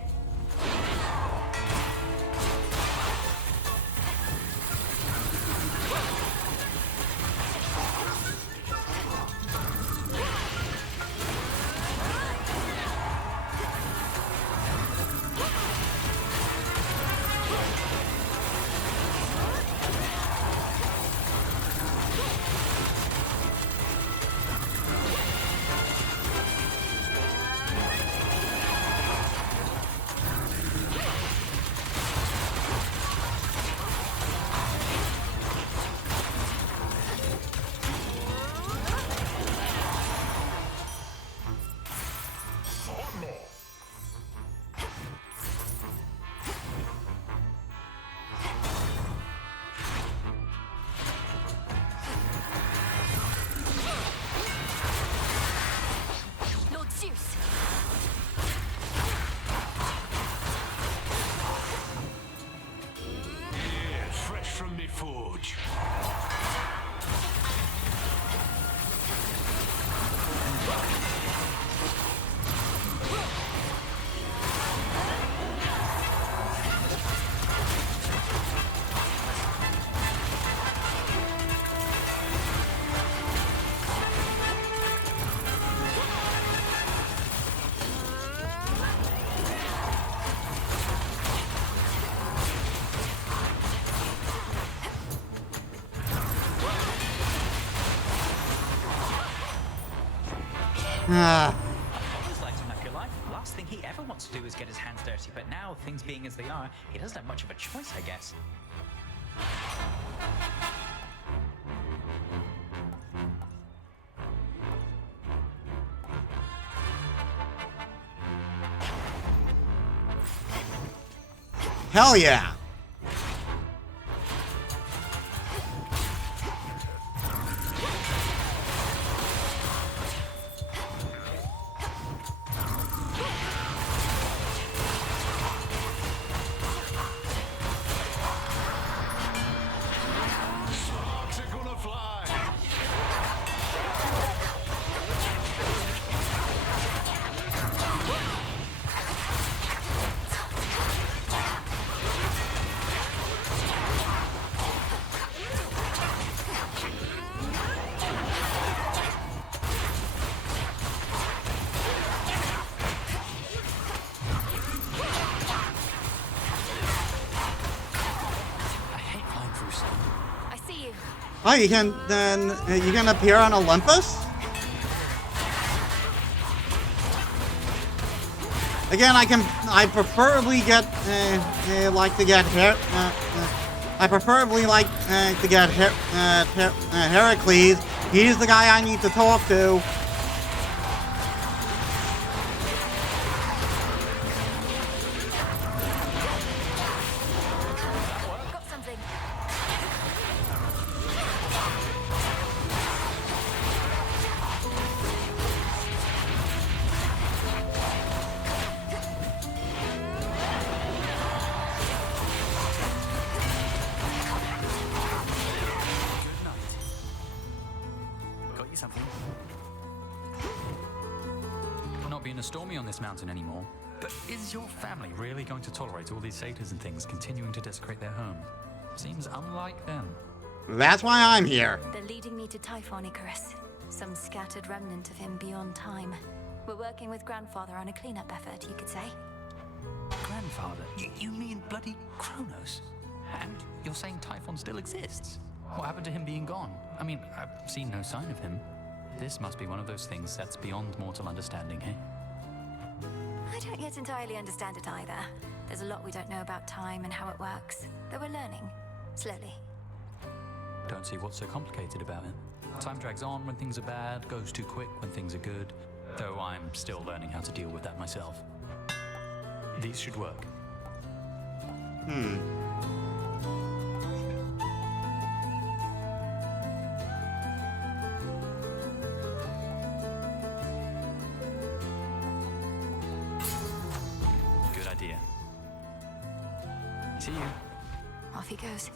Lord Zeus. Yeah, fresh from me forge. Ah. Always liked him, I feel like. Last thing he ever wants to do is get his hands dirty, but now, things being as they are, he doesn't have much of a choice, I guess. Hell yeah. Oh, you can then you can appear on Olympus? Again, I preferably get like to get I preferably like to get Heracles. He's the guy I need to talk to. Got you something? Not being a stormy on this mountain anymore. But is your family really going to tolerate all these satyrs and things continuing to desecrate their home? Seems unlike them. That's why I'm here. They're leading me to Typhon, Icarus. Some scattered remnant of him beyond time. We're working with Grandfather on a cleanup effort, you could say. Grandfather? You mean bloody Kronos? And you're saying Typhon still exists? What happened to him being gone? I mean, I've seen no sign of him. This must be one of those things that's beyond mortal understanding, eh? I don't yet entirely understand it either. There's a lot we don't know about time and how it works. Though we're learning. Slowly. Don't see what's so complicated about it. Time drags on when things are bad, goes too quick when things are good. Though I'm still learning how to deal with that myself. These should work. Good idea. See you. Off he goes.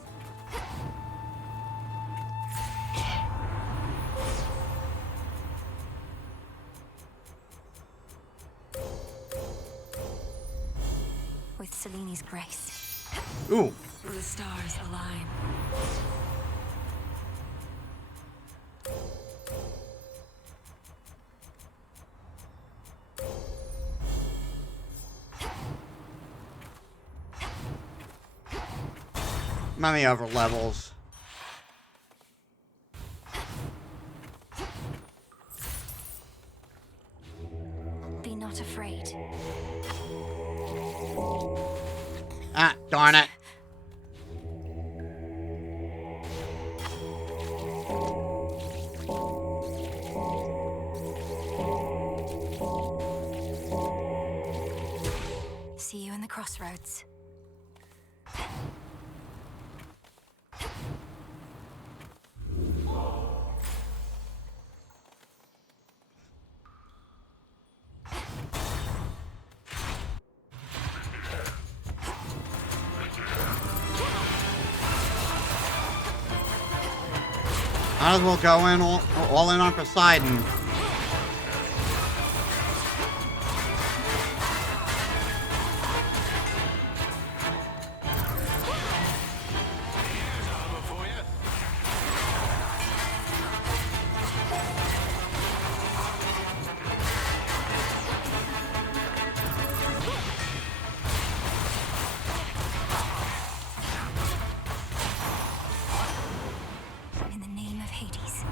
With Seleni's grace. Ooh. The stars align. Many other levels. Be not afraid. Ah, darn it. See you in the crossroads. Might as well go in all in on Poseidon. In the name of Hades.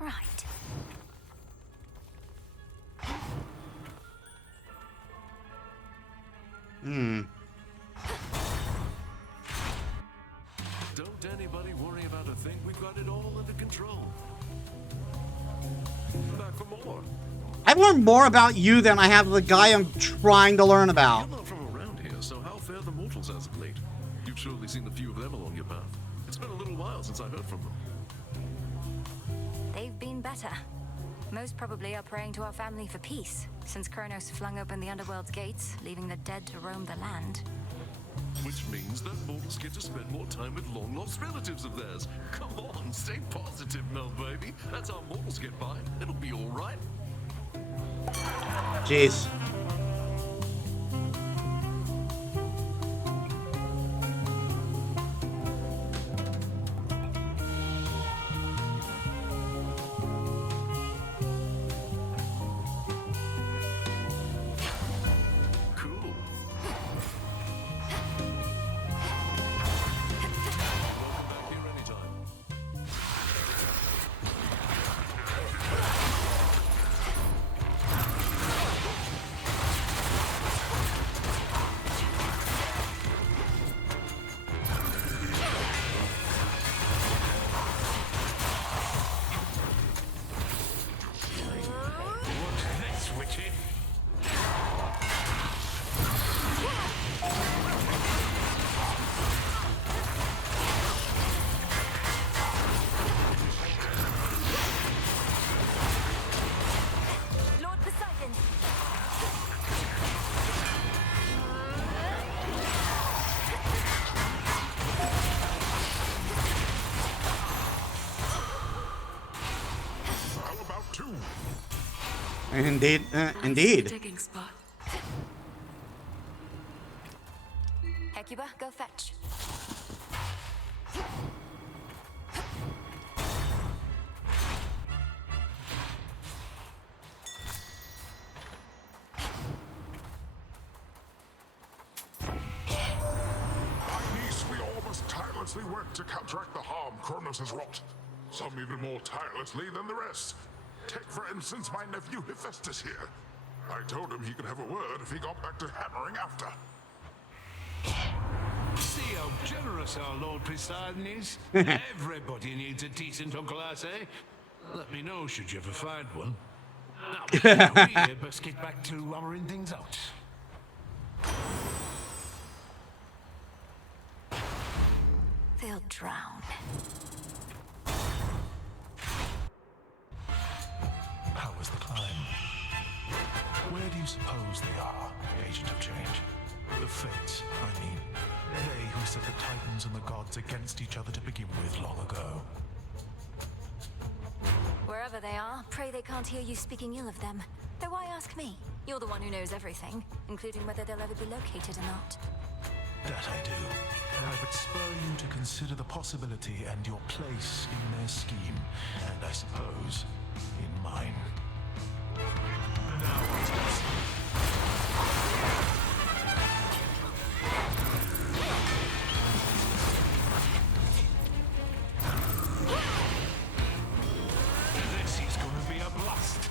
Right. Don't anybody worry about a thing. We've got it all under control. Back for more. I've learned more about you than I have the guy I'm trying to learn about. You're not from around here, so how fare the mortals as of late? You've surely seen the few of them along your path. It's been a little while since I heard from them. They've been better. Most probably are praying to our family for peace, since Kronos flung open the underworld's gates, leaving the dead to roam the land. Which means that mortals get to spend more time with long-lost relatives of theirs. Come on, stay positive, Mel, baby. That's how mortals get by. It'll be all right. Jeez. Indeed, The indeed. digging spot. Hecuba, go fetch. My niece, we all must tirelessly work to counteract the harm Kronos has wrought. Some even more tirelessly than the rest. Take, for instance, my nephew Hephaestus here. I told him he could have a word if he got back to hammering after. See how generous our Lord Poseidon is? Everybody needs a decent Uncle Ass, eh? Let me know should you ever find one. Now, we best get back to hammering things out. They'll drown. How was the climb? Where do you suppose they are, Agent of Change? The Fates, I mean. They who set the Titans and the gods against each other to begin with long ago. Wherever they are, pray they can't hear you speaking ill of them. Though why ask me? You're the one who knows everything, including whether they'll ever be located or not. That I do. I would spur you to consider the possibility and your place in their scheme, and I suppose, in mine. Now what else? This is gonna be a blast.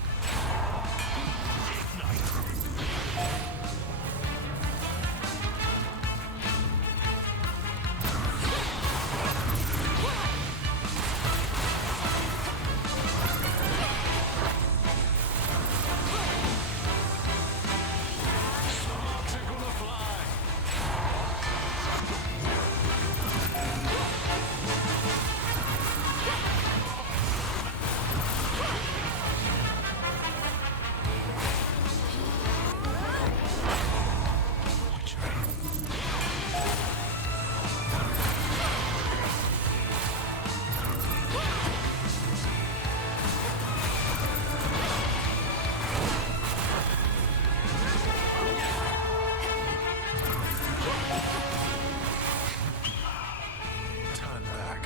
Turn back.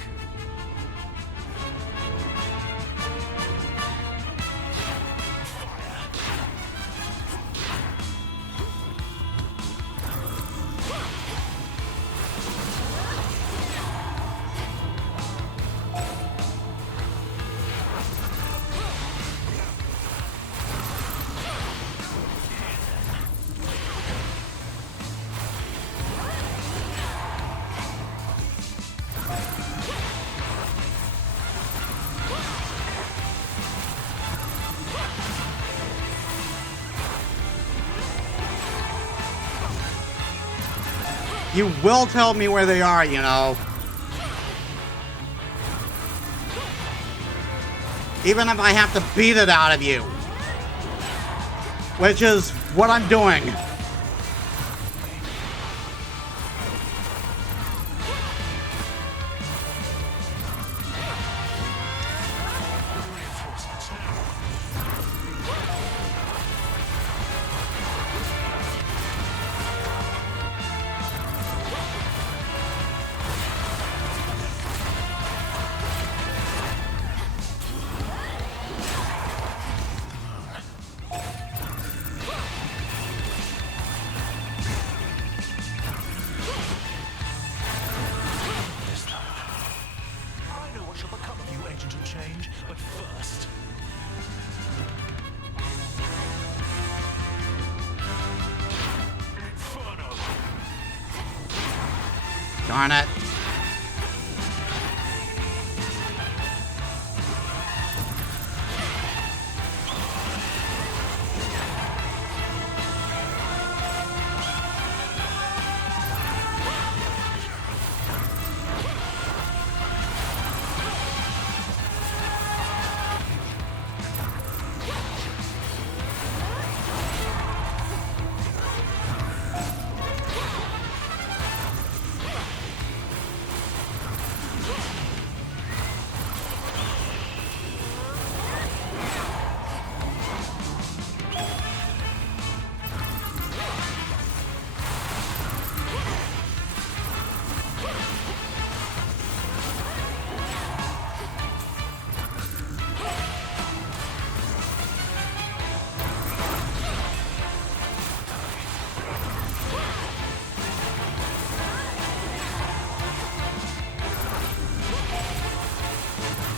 You will tell me where they are, you know. Even if I have to beat it out of you. Which is what I'm doing. I know what shall become of you, Agent of Change, but first... Inferno! Darn it.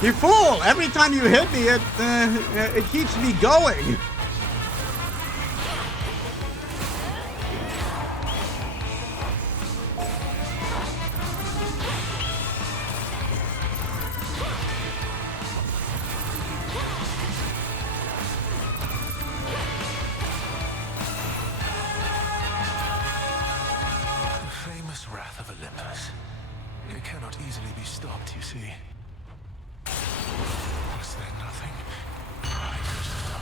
You fool! Every time you hit me, it keeps me going. The famous wrath of Olympus. It cannot easily be stopped, you see. Was there nothing I could have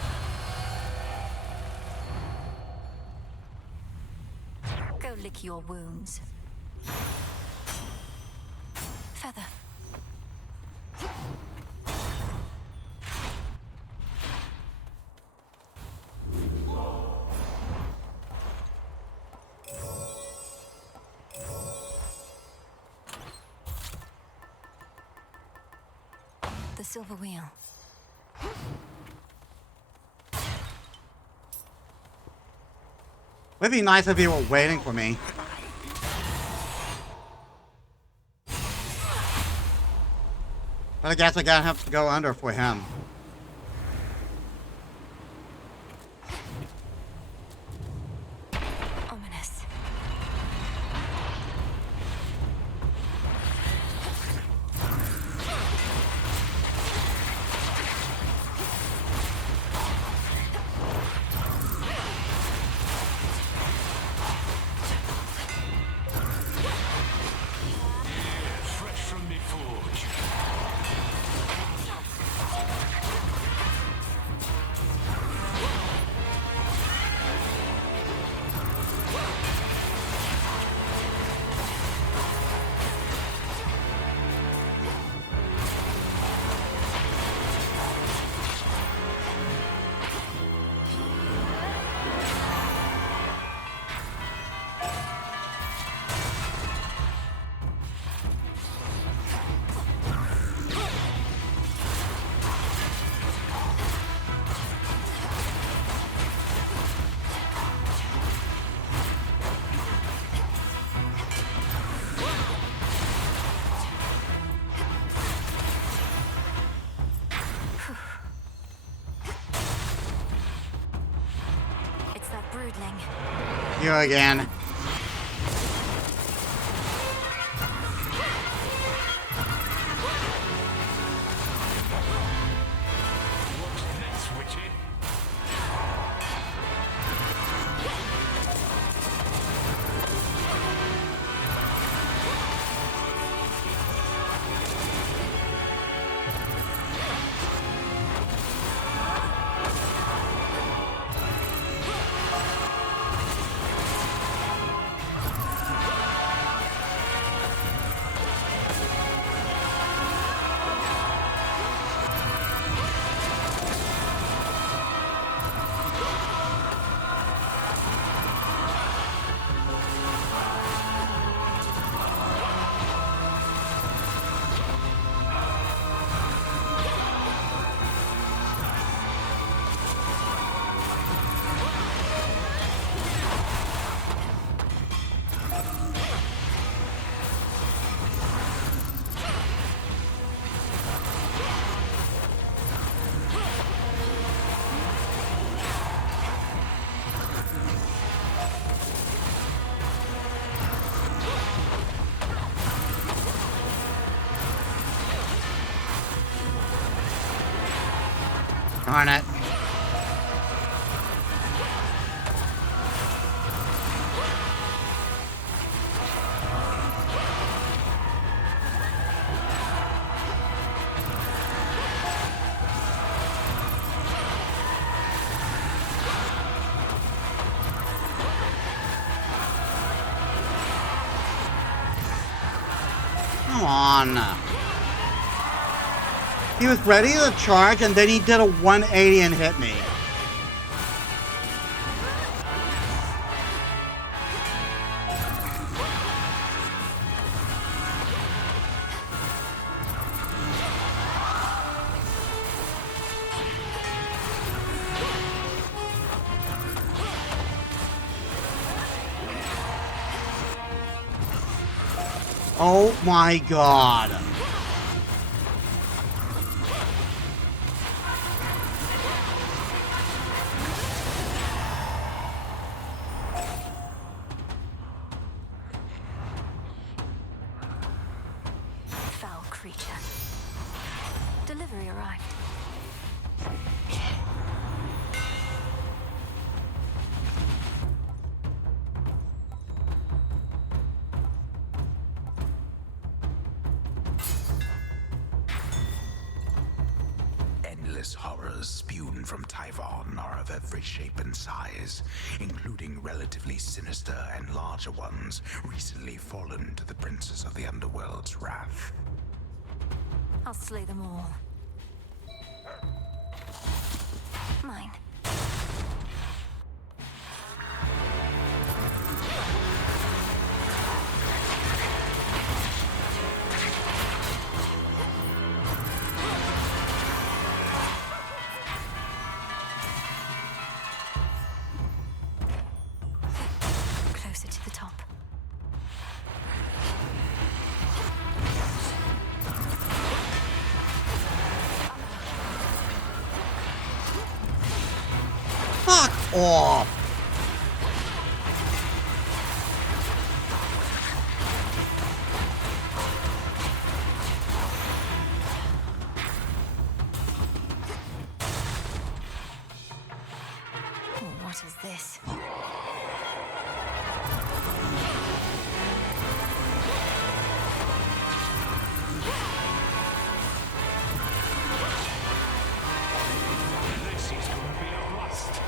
done? Go lick your wounds. Feather. The silver wheel. It'd be nice if you were waiting for me. But I guess I gotta have to go under for him. Ominous. Fresh from the forge. It's that broodling. You again. Next, witchy. Darn it. Come on. He was ready to charge, and then he did a 180 and hit me. Oh my god. creature. Delivery arrived. Endless horrors spewed from Typhon are of every shape and size, including relatively sinister and larger ones recently fallen to the princes of the underworld's wrath. I'll slay them all. Mine. Closer to the top. Fuck off! Oh, what is this? This is going to be a blast.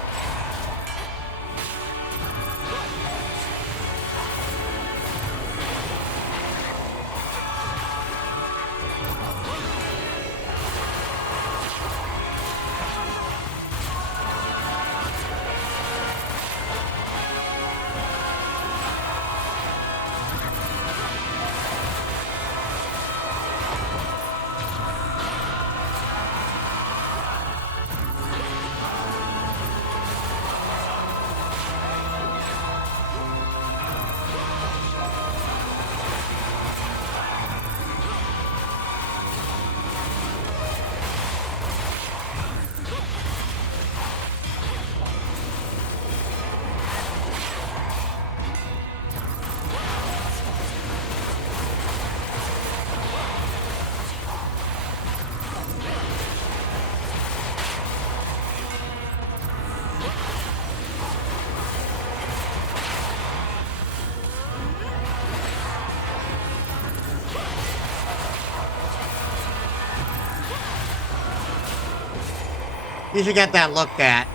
You should get that looked at.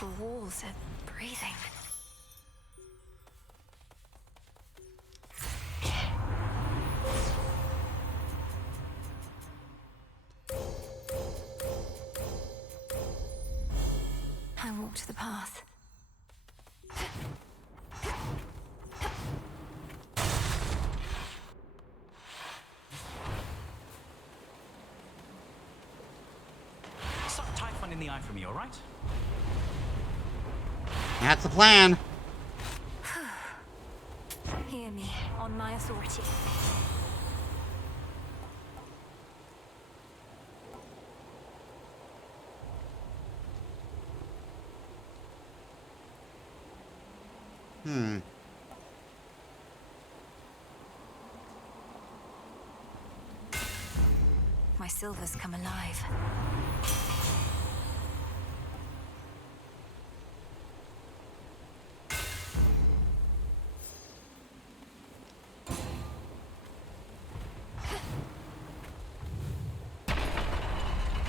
The walls are breathing. I walked the path. Suck Typhon in the eye for me, alright? That's the plan. Hear me, on my authority. My silver's come alive.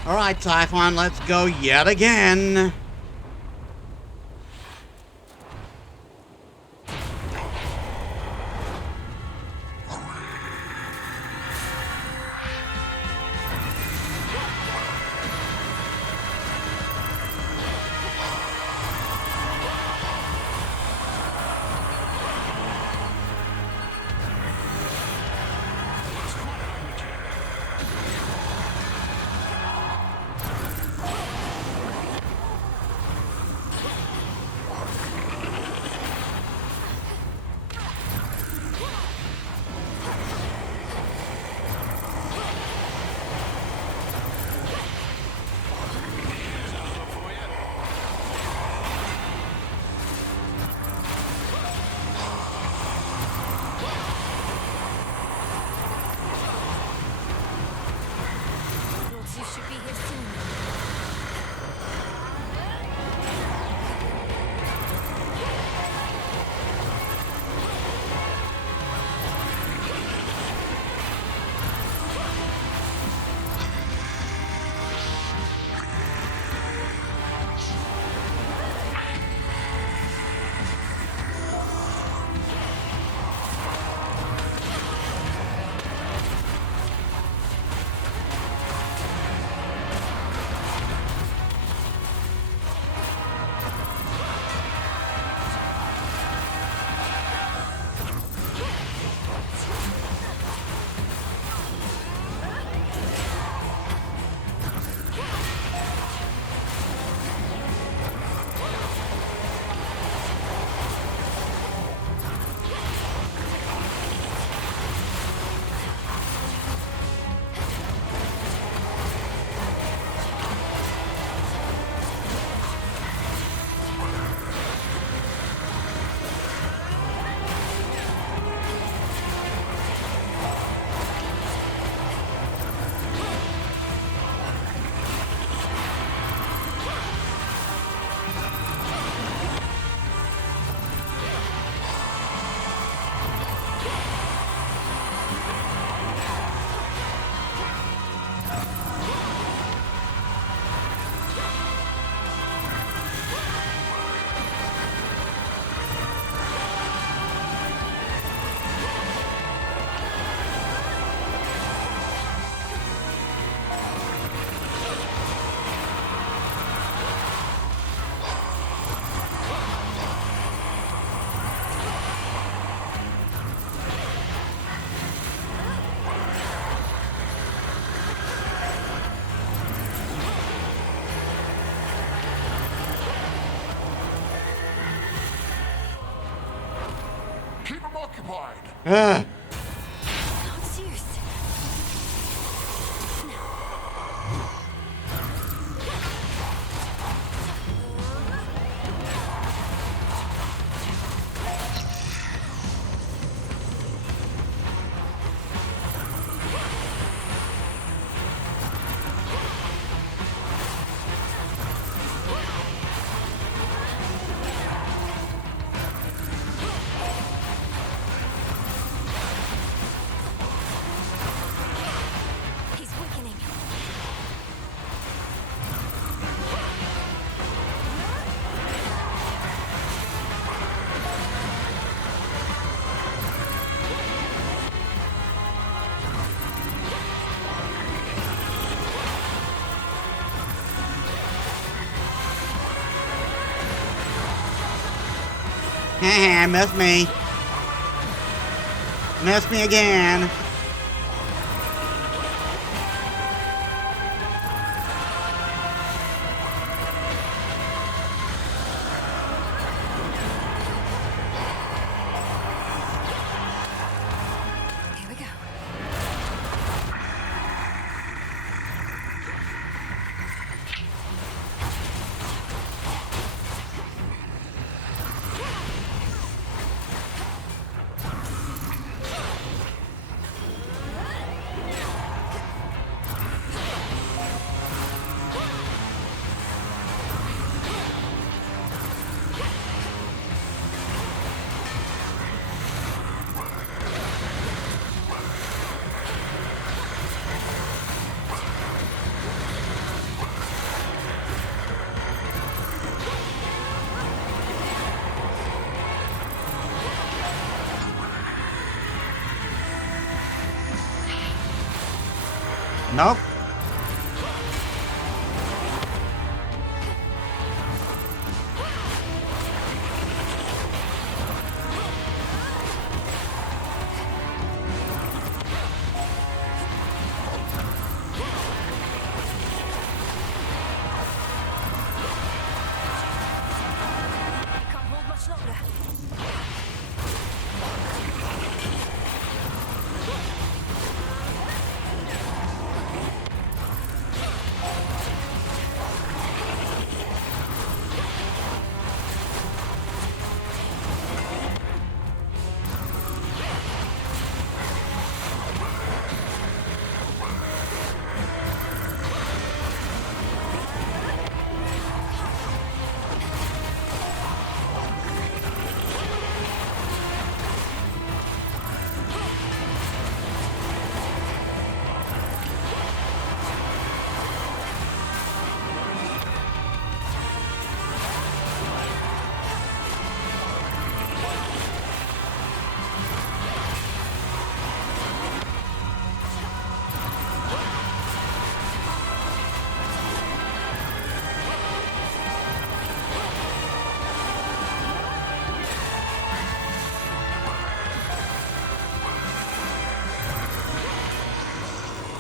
Alright, Typhon, let's go yet again. occupied. Not Zeus. He's weakening. Miss me. Miss me again. Here we go. Nope. Can't hold much longer.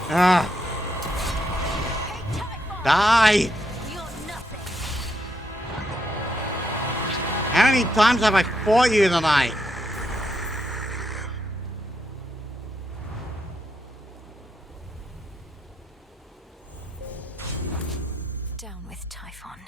Ah. Die! How many times have I fought you tonight? Down with Typhon.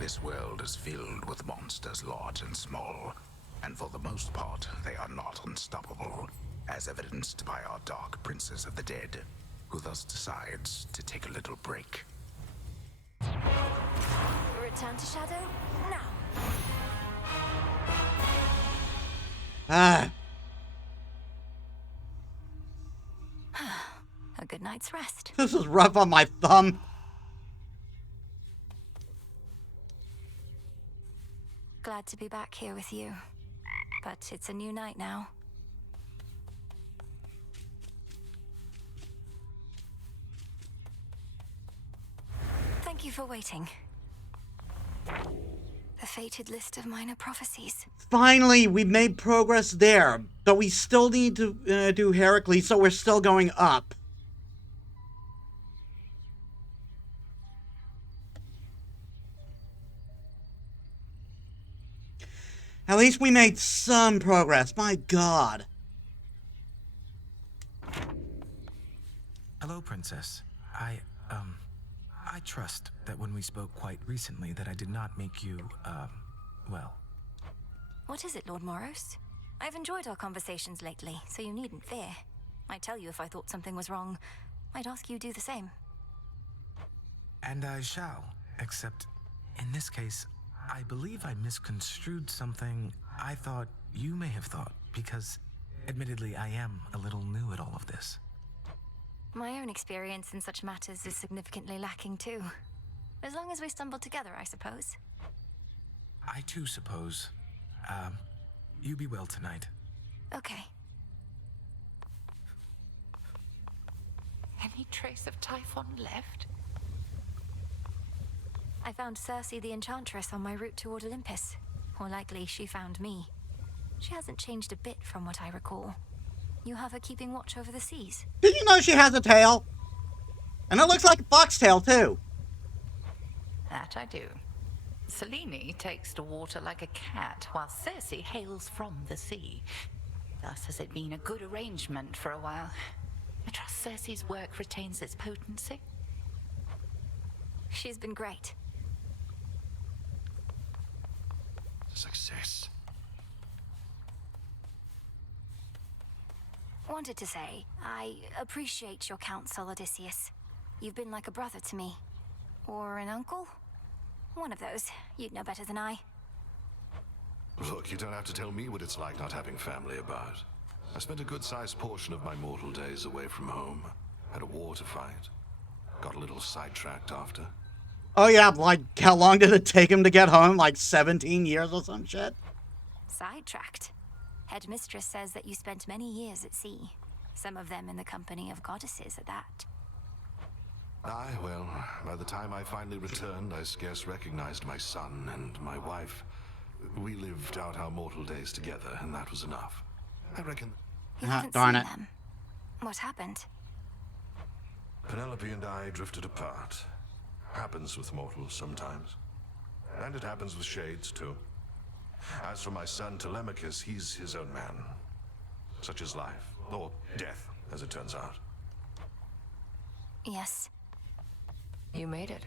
This world is filled with monsters large and small, and for the most part, they are not unstoppable, as evidenced by our Dark Princess of the Dead, who thus decides to take a little break. Return to Shadow now. Ah. A good night's rest. This is rough on my thumb. Glad to be back here with you. But it's a new night now. you for waiting. The fated list of minor prophecies. Finally, we've made progress there, but we still need to do Heracles, so we're still going up. At least we made some progress, my god. Hello, Princess. I trust that when we spoke quite recently that I did not make you, well. What is it, Lord Moros? I've enjoyed our conversations lately, so you needn't fear. I'd tell you if I thought something was wrong. I'd ask you do the same. And I shall, except in this case, I believe I misconstrued something I thought you may have thought, because admittedly I am a little new at all of this. My own experience in such matters is significantly lacking too. As long as we stumble together, I suppose. I too suppose. You be well tonight. Okay. Any trace of Typhon left? I found Circe the Enchantress on my route toward Olympus. Or likely, she found me. She hasn't changed a bit from what I recall. You have her keeping watch over the seas. Did you know she has a tail? And it looks like a foxtail, too. That I do. Selene takes to water like a cat, while Circe hails from the sea. Thus has it been a good arrangement for a while. I trust Circe's work retains its potency. She's been great. Success. Wanted to say, I appreciate your counsel, Odysseus. You've been like a brother to me. Or an uncle? One of those. You'd know better than I. Look, you don't have to tell me what it's like not having family about. I spent a good-sized portion of my mortal days away from home. Had a war to fight. Got a little sidetracked after. Oh yeah, like how long did it take him to get home? Like 17 years or some shit? Sidetracked. Headmistress says that you spent many years at sea. Some of them in the company of goddesses at that. Aye, well, by the time I finally returned, I scarce recognized my son and my wife. We lived out our mortal days together, and that was enough. I reckon... You haven't darn seen it. them. What happened? Penelope and I drifted apart. Happens with mortals sometimes. And it happens with shades, too. As for my son Telemachus, he's his own man. Such is life. Or death, as it turns out. Yes. You made it.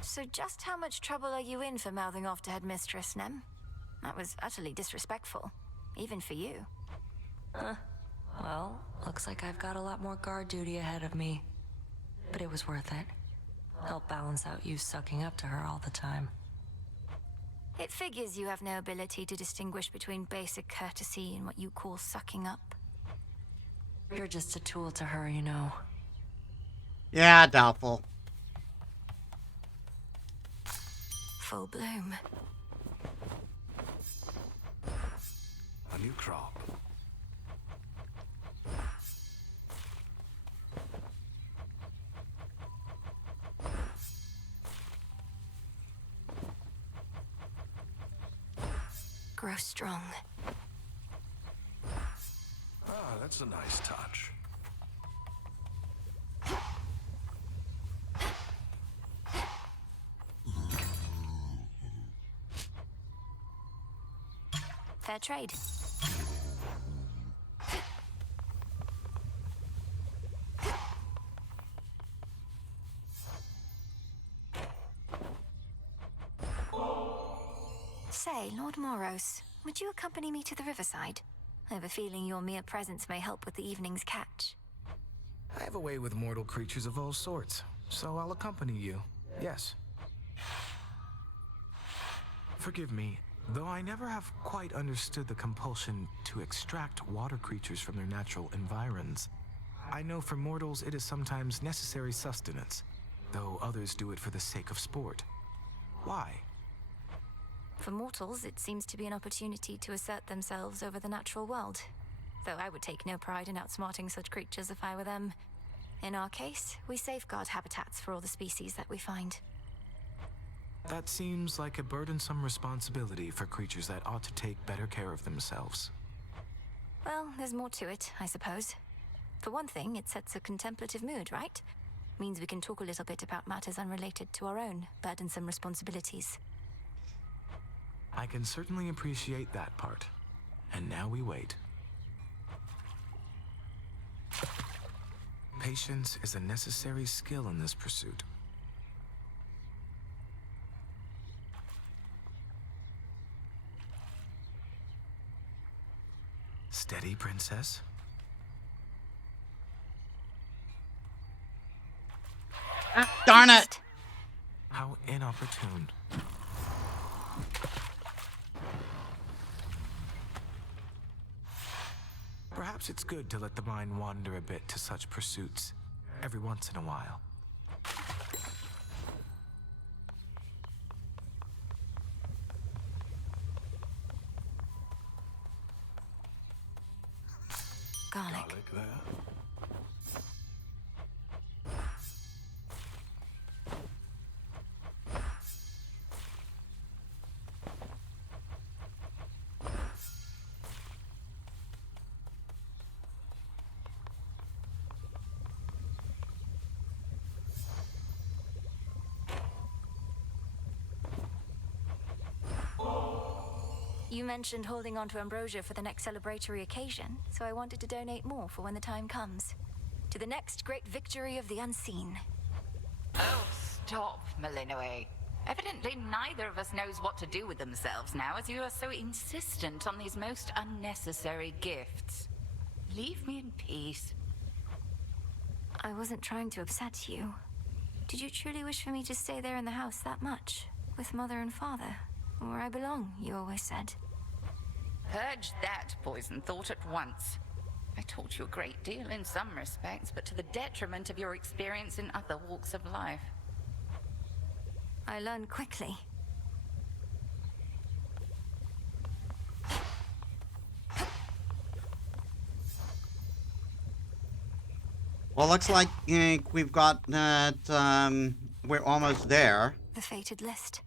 So just how much trouble are you in for mouthing off to Headmistress, Nem? That was utterly disrespectful. Even for you. Huh. Well, looks like I've got a lot more guard duty ahead of me. But it was worth it. Help balance out you sucking up to her all the time. It figures you have no ability to distinguish between basic courtesy and what you call sucking up. You're just a tool to her, you know. Yeah, doubtful. Full bloom. A new crop. Grow strong. Ah, that's a nice touch. Fair trade. Say, Lord Moros, would you accompany me to the riverside? I have a feeling your mere presence may help with the evening's catch. I have a way with mortal creatures of all sorts, so I'll accompany you. Yes. Forgive me, though I never have quite understood the compulsion to extract water creatures from their natural environs. I know for mortals it is sometimes necessary sustenance, though others do it for the sake of sport. Why? For mortals, it seems to be an opportunity to assert themselves over the natural world. Though I would take no pride in outsmarting such creatures if I were them. In our case, we safeguard habitats for all the species that we find. That seems like a burdensome responsibility for creatures that ought to take better care of themselves. Well, there's more to it, I suppose. For one thing, it sets a contemplative mood, right? Means we can talk a little bit about matters unrelated to our own burdensome responsibilities. I can certainly appreciate that part. And now we wait. Patience is a necessary skill in this pursuit. Steady, princess. Darn it! How inopportune. Perhaps it's good to let the mind wander a bit to such pursuits, every once in a while. Garlic. There. You mentioned holding on to ambrosia for the next celebratory occasion, so I wanted to donate more for when the time comes. To the next great victory of the unseen. Oh, stop, Malinoe. Evidently neither of us knows what to do with themselves now, as you are so insistent on these most unnecessary gifts. Leave me in peace. I wasn't trying to upset you. Did you truly wish for me to stay there in the house that much? With Mother and Father? Where I belong, you always said. Purge that poison thought at once. I taught you a great deal in some respects, but to the detriment of your experience in other walks of life. I learned quickly. Well, looks like we've got that. We're almost there. The fated list.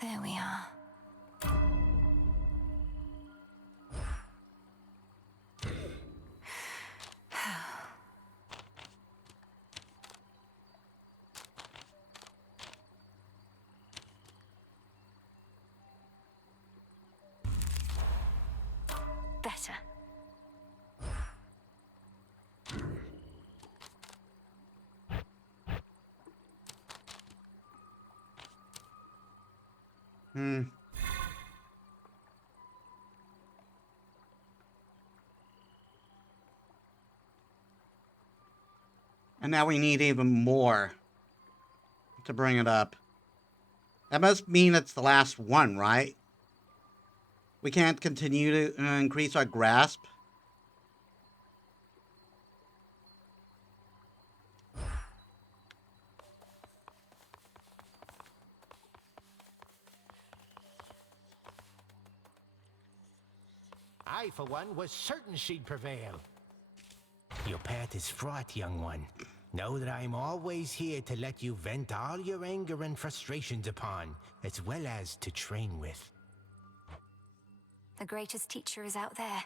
There we are. Better. And now we need even more to bring it up. That must mean it's the last one, right? We can't continue to increase our grasp. I, for one, was certain she'd prevail. Your path is fraught, young one. Know that I'm always here to let you vent all your anger and frustrations upon, as well as to train with. The greatest teacher is out there.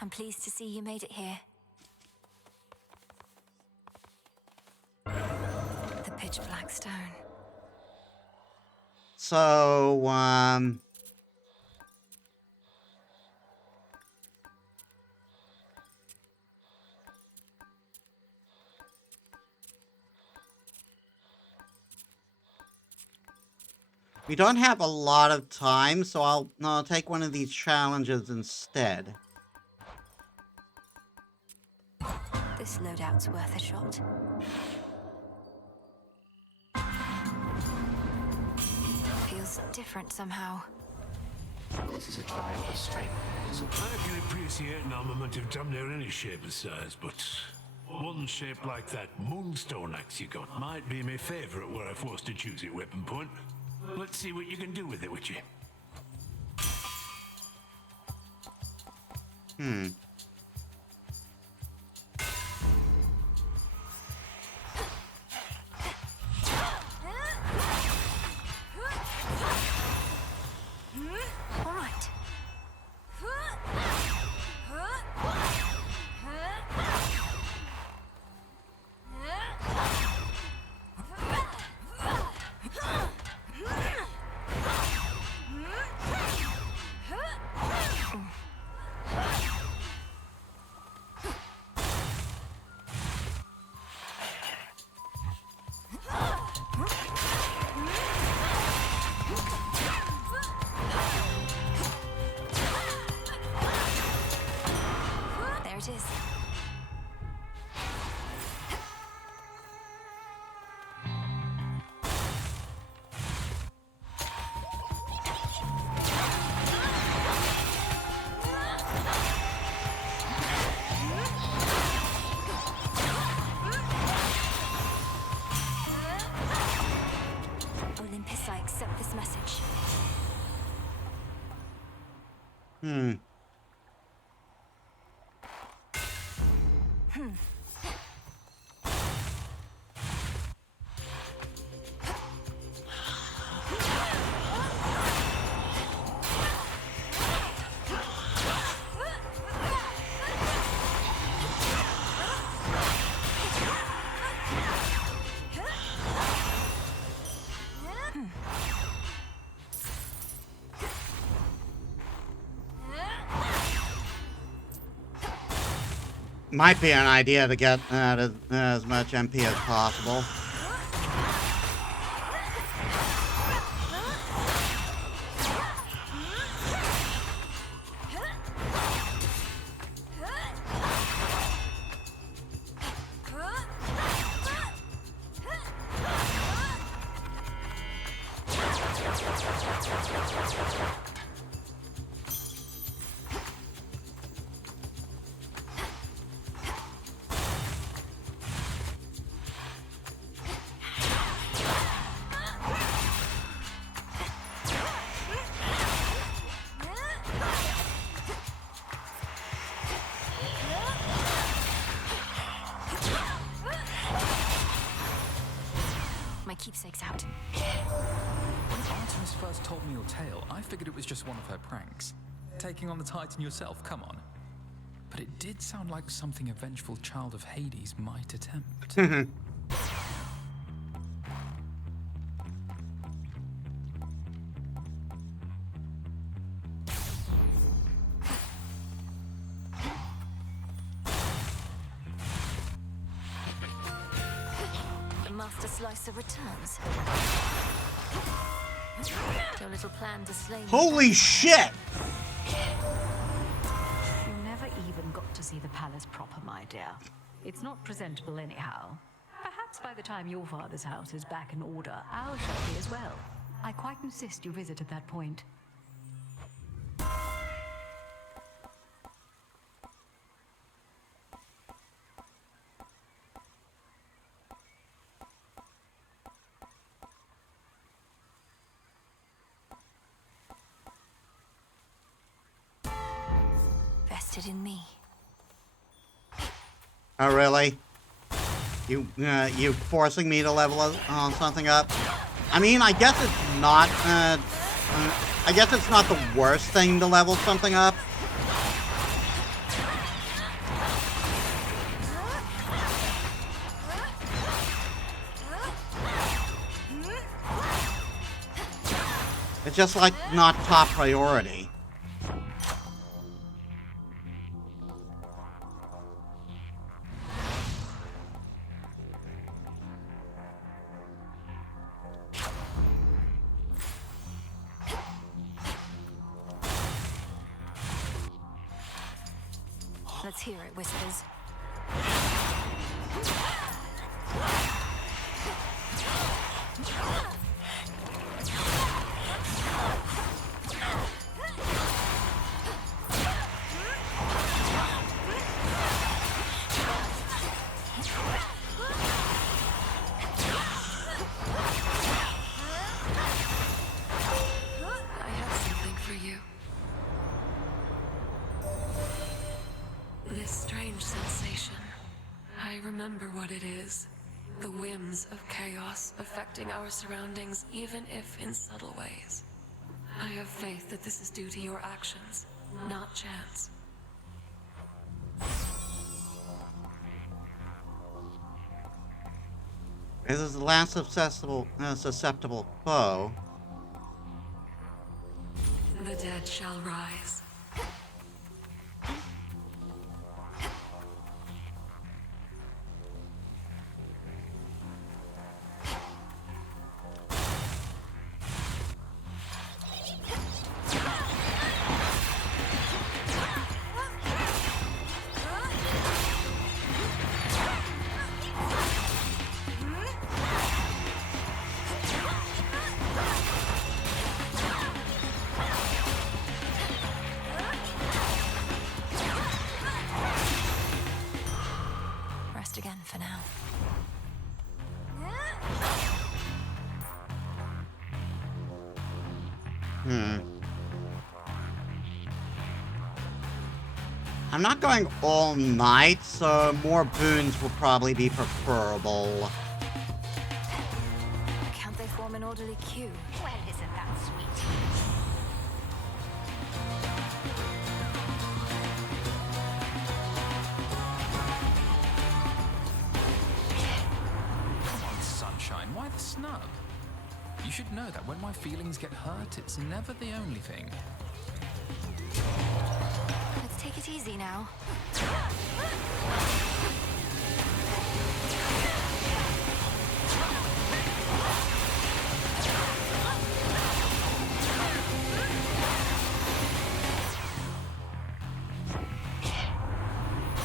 I'm pleased to see you made it here. The pitch black stone. So, We don't have a lot of time, so I'll take one of these challenges instead. This loadout's worth a shot. Feels different somehow. This is a trial of strength. I can appreciate an armament of damn near any shape or size, but one shape like that moonstone axe you got might be my favourite were I forced to choose your weapon point. Let's see what you can do with it, would you? All right. There it is. Olympus, I accept this message. Might be an idea to get as much MP as possible. My keepsake's out. When Artemis first told me your tale, I figured it was just one of her pranks. Taking on the Titan yourself, come on. But it did sound like something a vengeful child of Hades might attempt. The Master Slicer returns. Your little plan to slay me. Holy shit! You never even got to see the palace proper, my dear. It's not presentable anyhow. Perhaps by the time your father's house is back in order, ours shall be as well. I quite insist you visit at that point. Vested in me. Oh, really? You forcing me to level something up? I mean, I guess it's not. I guess it's not the worst thing to level something up. It's just like not top priority. Let's hear it, Whispers. I have something for you. This strange sensation. I remember what it is. The whims of chaos affecting our surroundings, even if in subtle ways. I have faith that this is due to your actions, not chance. This is the last susceptible foe. The dead shall rise. Rest again for now. I'm not going all night, so more boons will probably be preferable. Can't they form an orderly queue? Well, isn't that sweet? Come on, sunshine, why the snub? You should know that when my feelings get hurt, it's never the only thing. Let's take it easy now.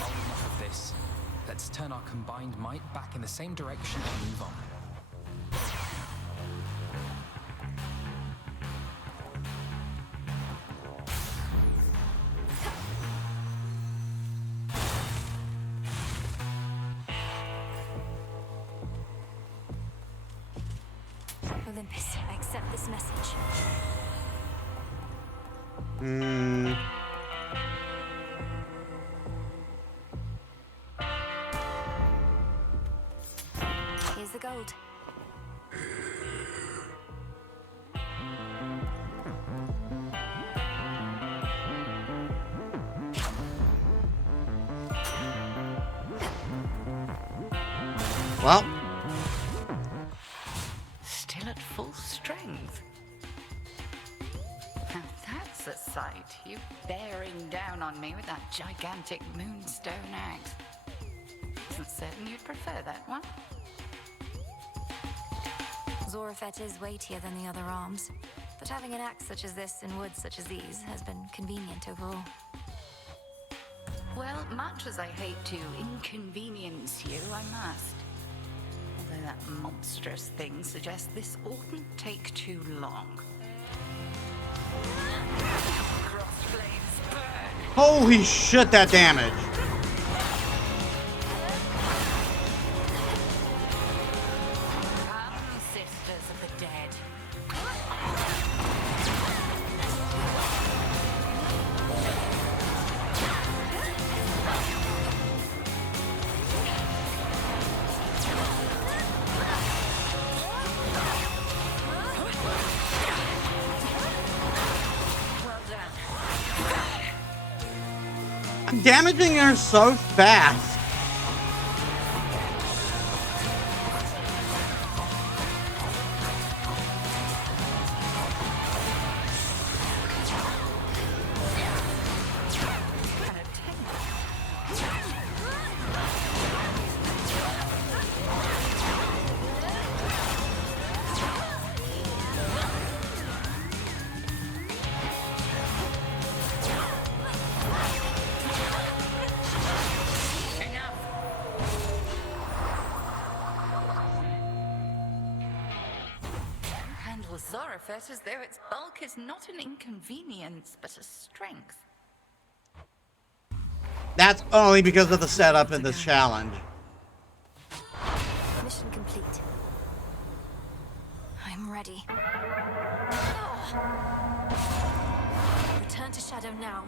Enough of this. Let's turn our combined might back in the same direction and move on. Olympus, I accept this message. Here's the gold. Well, Still at full strength. Now that's a sight. You bearing down on me with that gigantic moonstone axe. Wasn't certain you'd prefer that one. Zorafet is weightier than the other arms, but having an axe such as this in woods such as these has been convenient overall. Well, much as I hate to inconvenience you, I must. Although that monstrous thing suggests this oughtn't take too long. Crossblades burn! holy shit, that damage! Come, sisters of the dead. I'm damaging her so fast. almost as though its bulk is not an inconvenience, but a strength. That's only because of the setup in this challenge. Mission complete. I'm ready. Return to Shadow now.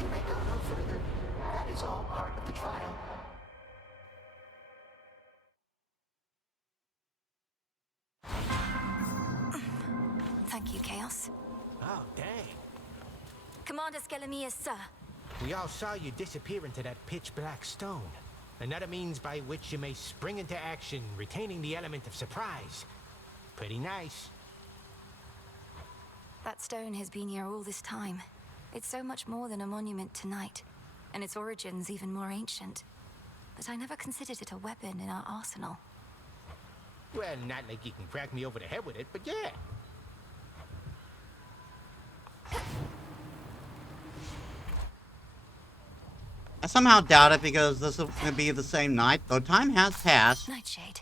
You may go no further. That is all part of the trial. Thank you, Chaos. Oh, dang. Commander Skelemius, sir. We all saw you disappear into that pitch-black stone. Another means by which you may spring into action, retaining the element of surprise. Pretty nice. That stone has been here all this time. It's so much more than a monument to night, and its origins even more ancient. But I never considered it a weapon in our arsenal. Well, not like you can crack me over the head with it, but yeah. I somehow doubt it because this will be the same night, though time has passed. Nightshade.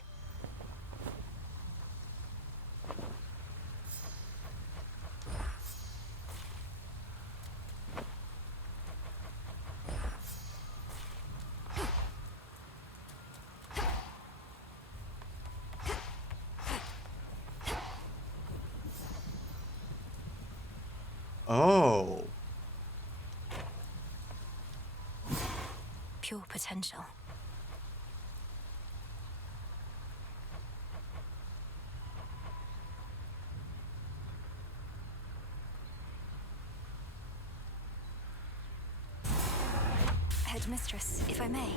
Oh. Pure potential. Headmistress, if I may.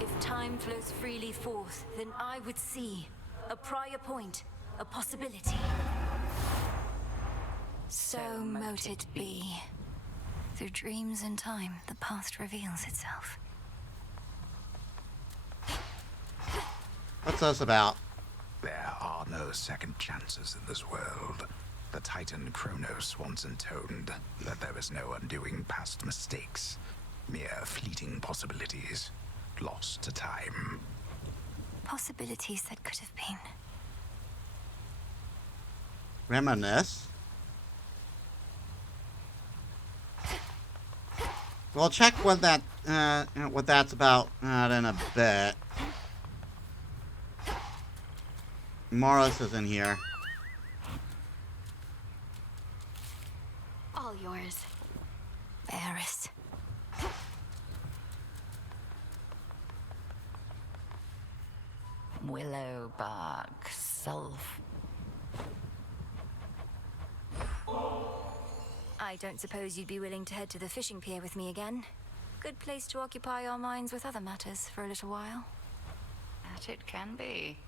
If time flows freely forth, then I would see a prior point, a possibility. So mote it be. Through dreams and time, the past reveals itself. What's this about? There are no second chances in this world. The Titan Kronos once intoned that there is no undoing past mistakes, mere fleeting possibilities, lost to time. Possibilities that could have been. Reminisce? We'll check what that's about in a bit. Morris is in here. All yours. Eris. Willowbark, Sulph. I don't suppose you'd be willing to head to the fishing pier with me again. Good place to occupy our minds with other matters for a little while. That it can be.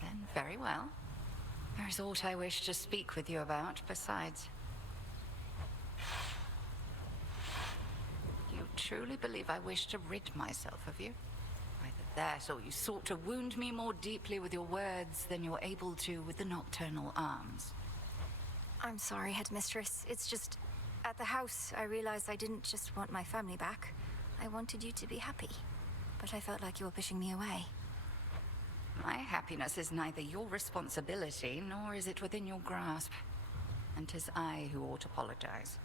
Then very well. There is aught I wish to speak with you about besides. You truly believe I wish to rid myself of you? Either that, or you sought to wound me more deeply with your words than you're able to with the nocturnal arms. I'm sorry, Headmistress. It's just, at the house, I realized I didn't just want my family back. I wanted you to be happy. But I felt like you were pushing me away. My happiness is neither your responsibility, nor is it within your grasp. And 'tis I who ought to apologize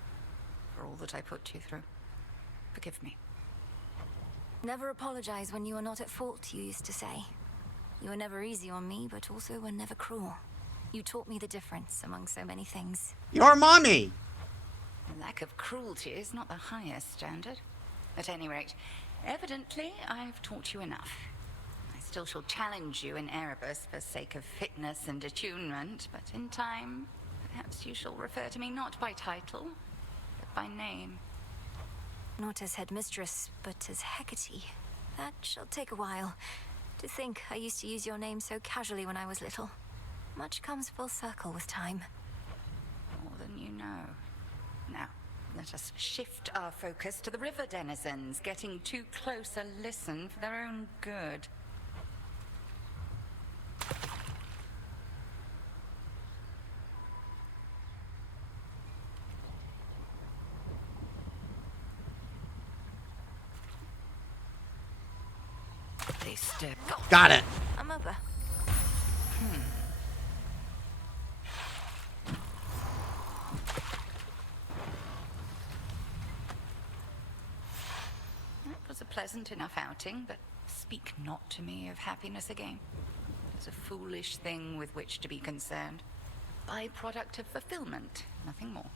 for all that I put you through. Forgive me. Never apologize when you are not at fault, you used to say. You were never easy on me, but also were never cruel. You taught me the difference among so many things. Your mommy! The lack of cruelty is not the highest standard. At any rate, evidently, I've taught you enough. I still shall challenge you in Erebus for sake of fitness and attunement, but in time, perhaps you shall refer to me not by title, but by name. Not as Headmistress, but as Hecate. That shall take a while. To think I used to use your name so casually when I was little. Much comes full circle with time. More than you know. Now, let us shift our focus to the river denizens, getting too close a listen for their own good. They step. Got it. I'm over. pleasant enough outing, but speak not to me of happiness again. It's a foolish thing with which to be concerned. Byproduct of fulfillment, nothing more.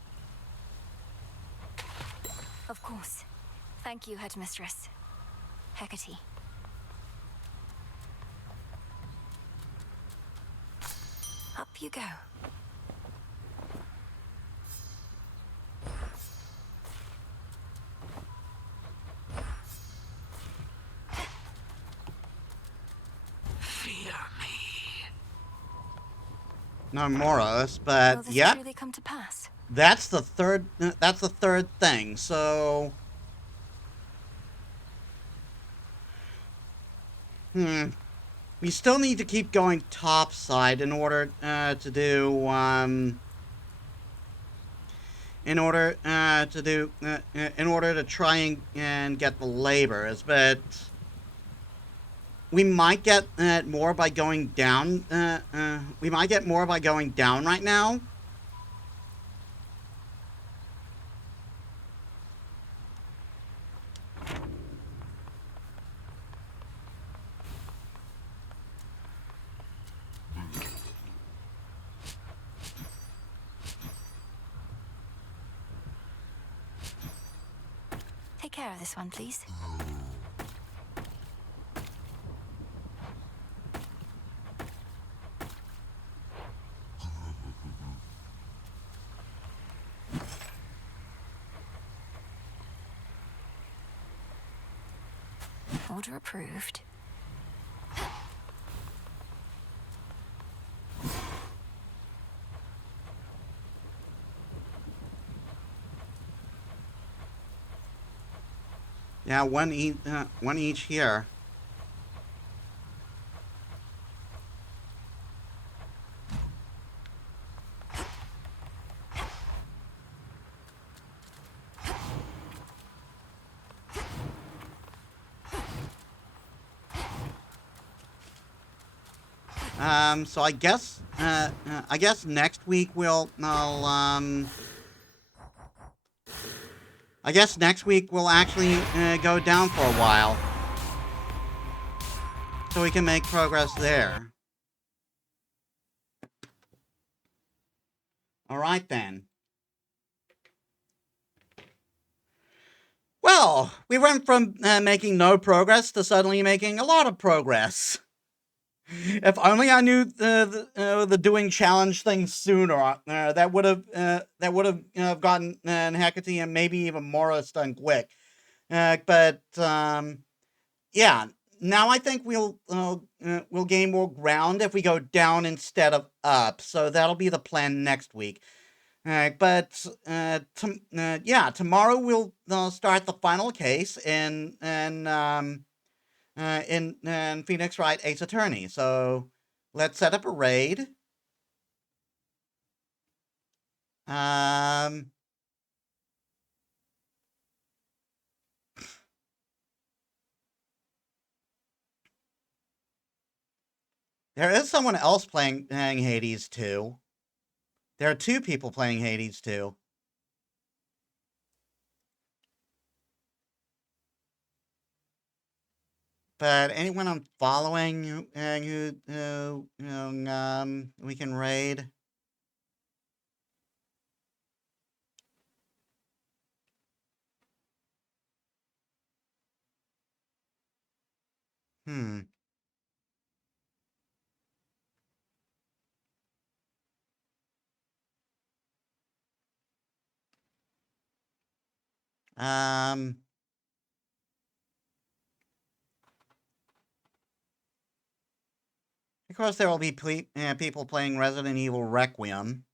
Of course. Thank you, Headmistress. Hecate. Up you go. Fear me. No Moros, but Will this yep. truly come to pass? That's the third. That's the third thing. So, we still need to keep going topside in order to do in order to try and get the labors, but we might get more by going down. We might get more by going down right now. Take care of this one, please. Order approved. Yeah, one each here. So I guess next week I guess next week we'll actually go down for a while, so we can make progress there. All right then. Well, we went from making no progress to suddenly making a lot of progress. If only I knew the doing challenge thing sooner, that would have gotten Hecate and maybe even Morris done quick. But yeah, now I think we'll gain more ground if we go down instead of up. So that'll be the plan next week. But yeah, tomorrow we'll start the final case in Phoenix Wright Ace Attorney. So let's set up a raid. There is someone else playing Hades too. There are two people playing Hades too. But anyone I'm following who we can raid. Of course, there will be people playing Resident Evil Requiem.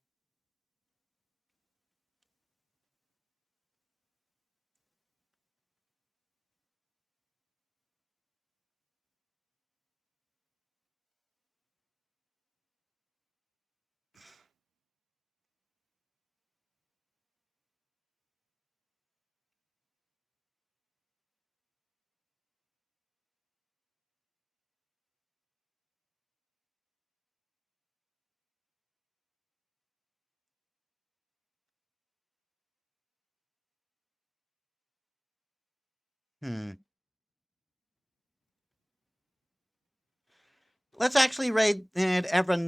let's actually raid Evra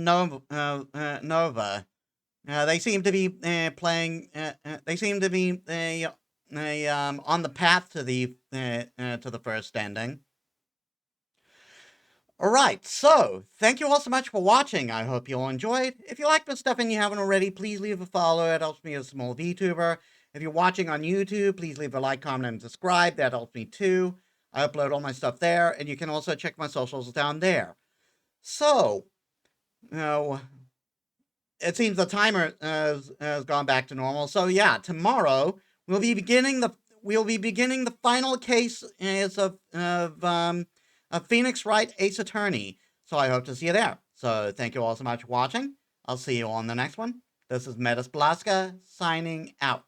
Nova. They seem to be playing. They seem to be on the path to the first ending. Alright, so, thank you all so much for watching. I hope you all enjoyed. If you like this stuff and you haven't already, please leave a follow. It helps me as a small VTuber. If you're watching on YouTube, please leave a like, comment, and subscribe. That helps me too. I upload all my stuff there, and you can also check my socials down there. So, it seems the timer has gone back to normal. So yeah, tomorrow we'll be beginning the final case of Phoenix Wright Ace Attorney. So I hope to see you there. So thank you all so much for watching. I'll see you all in the next one. This is Metis Balaska signing out.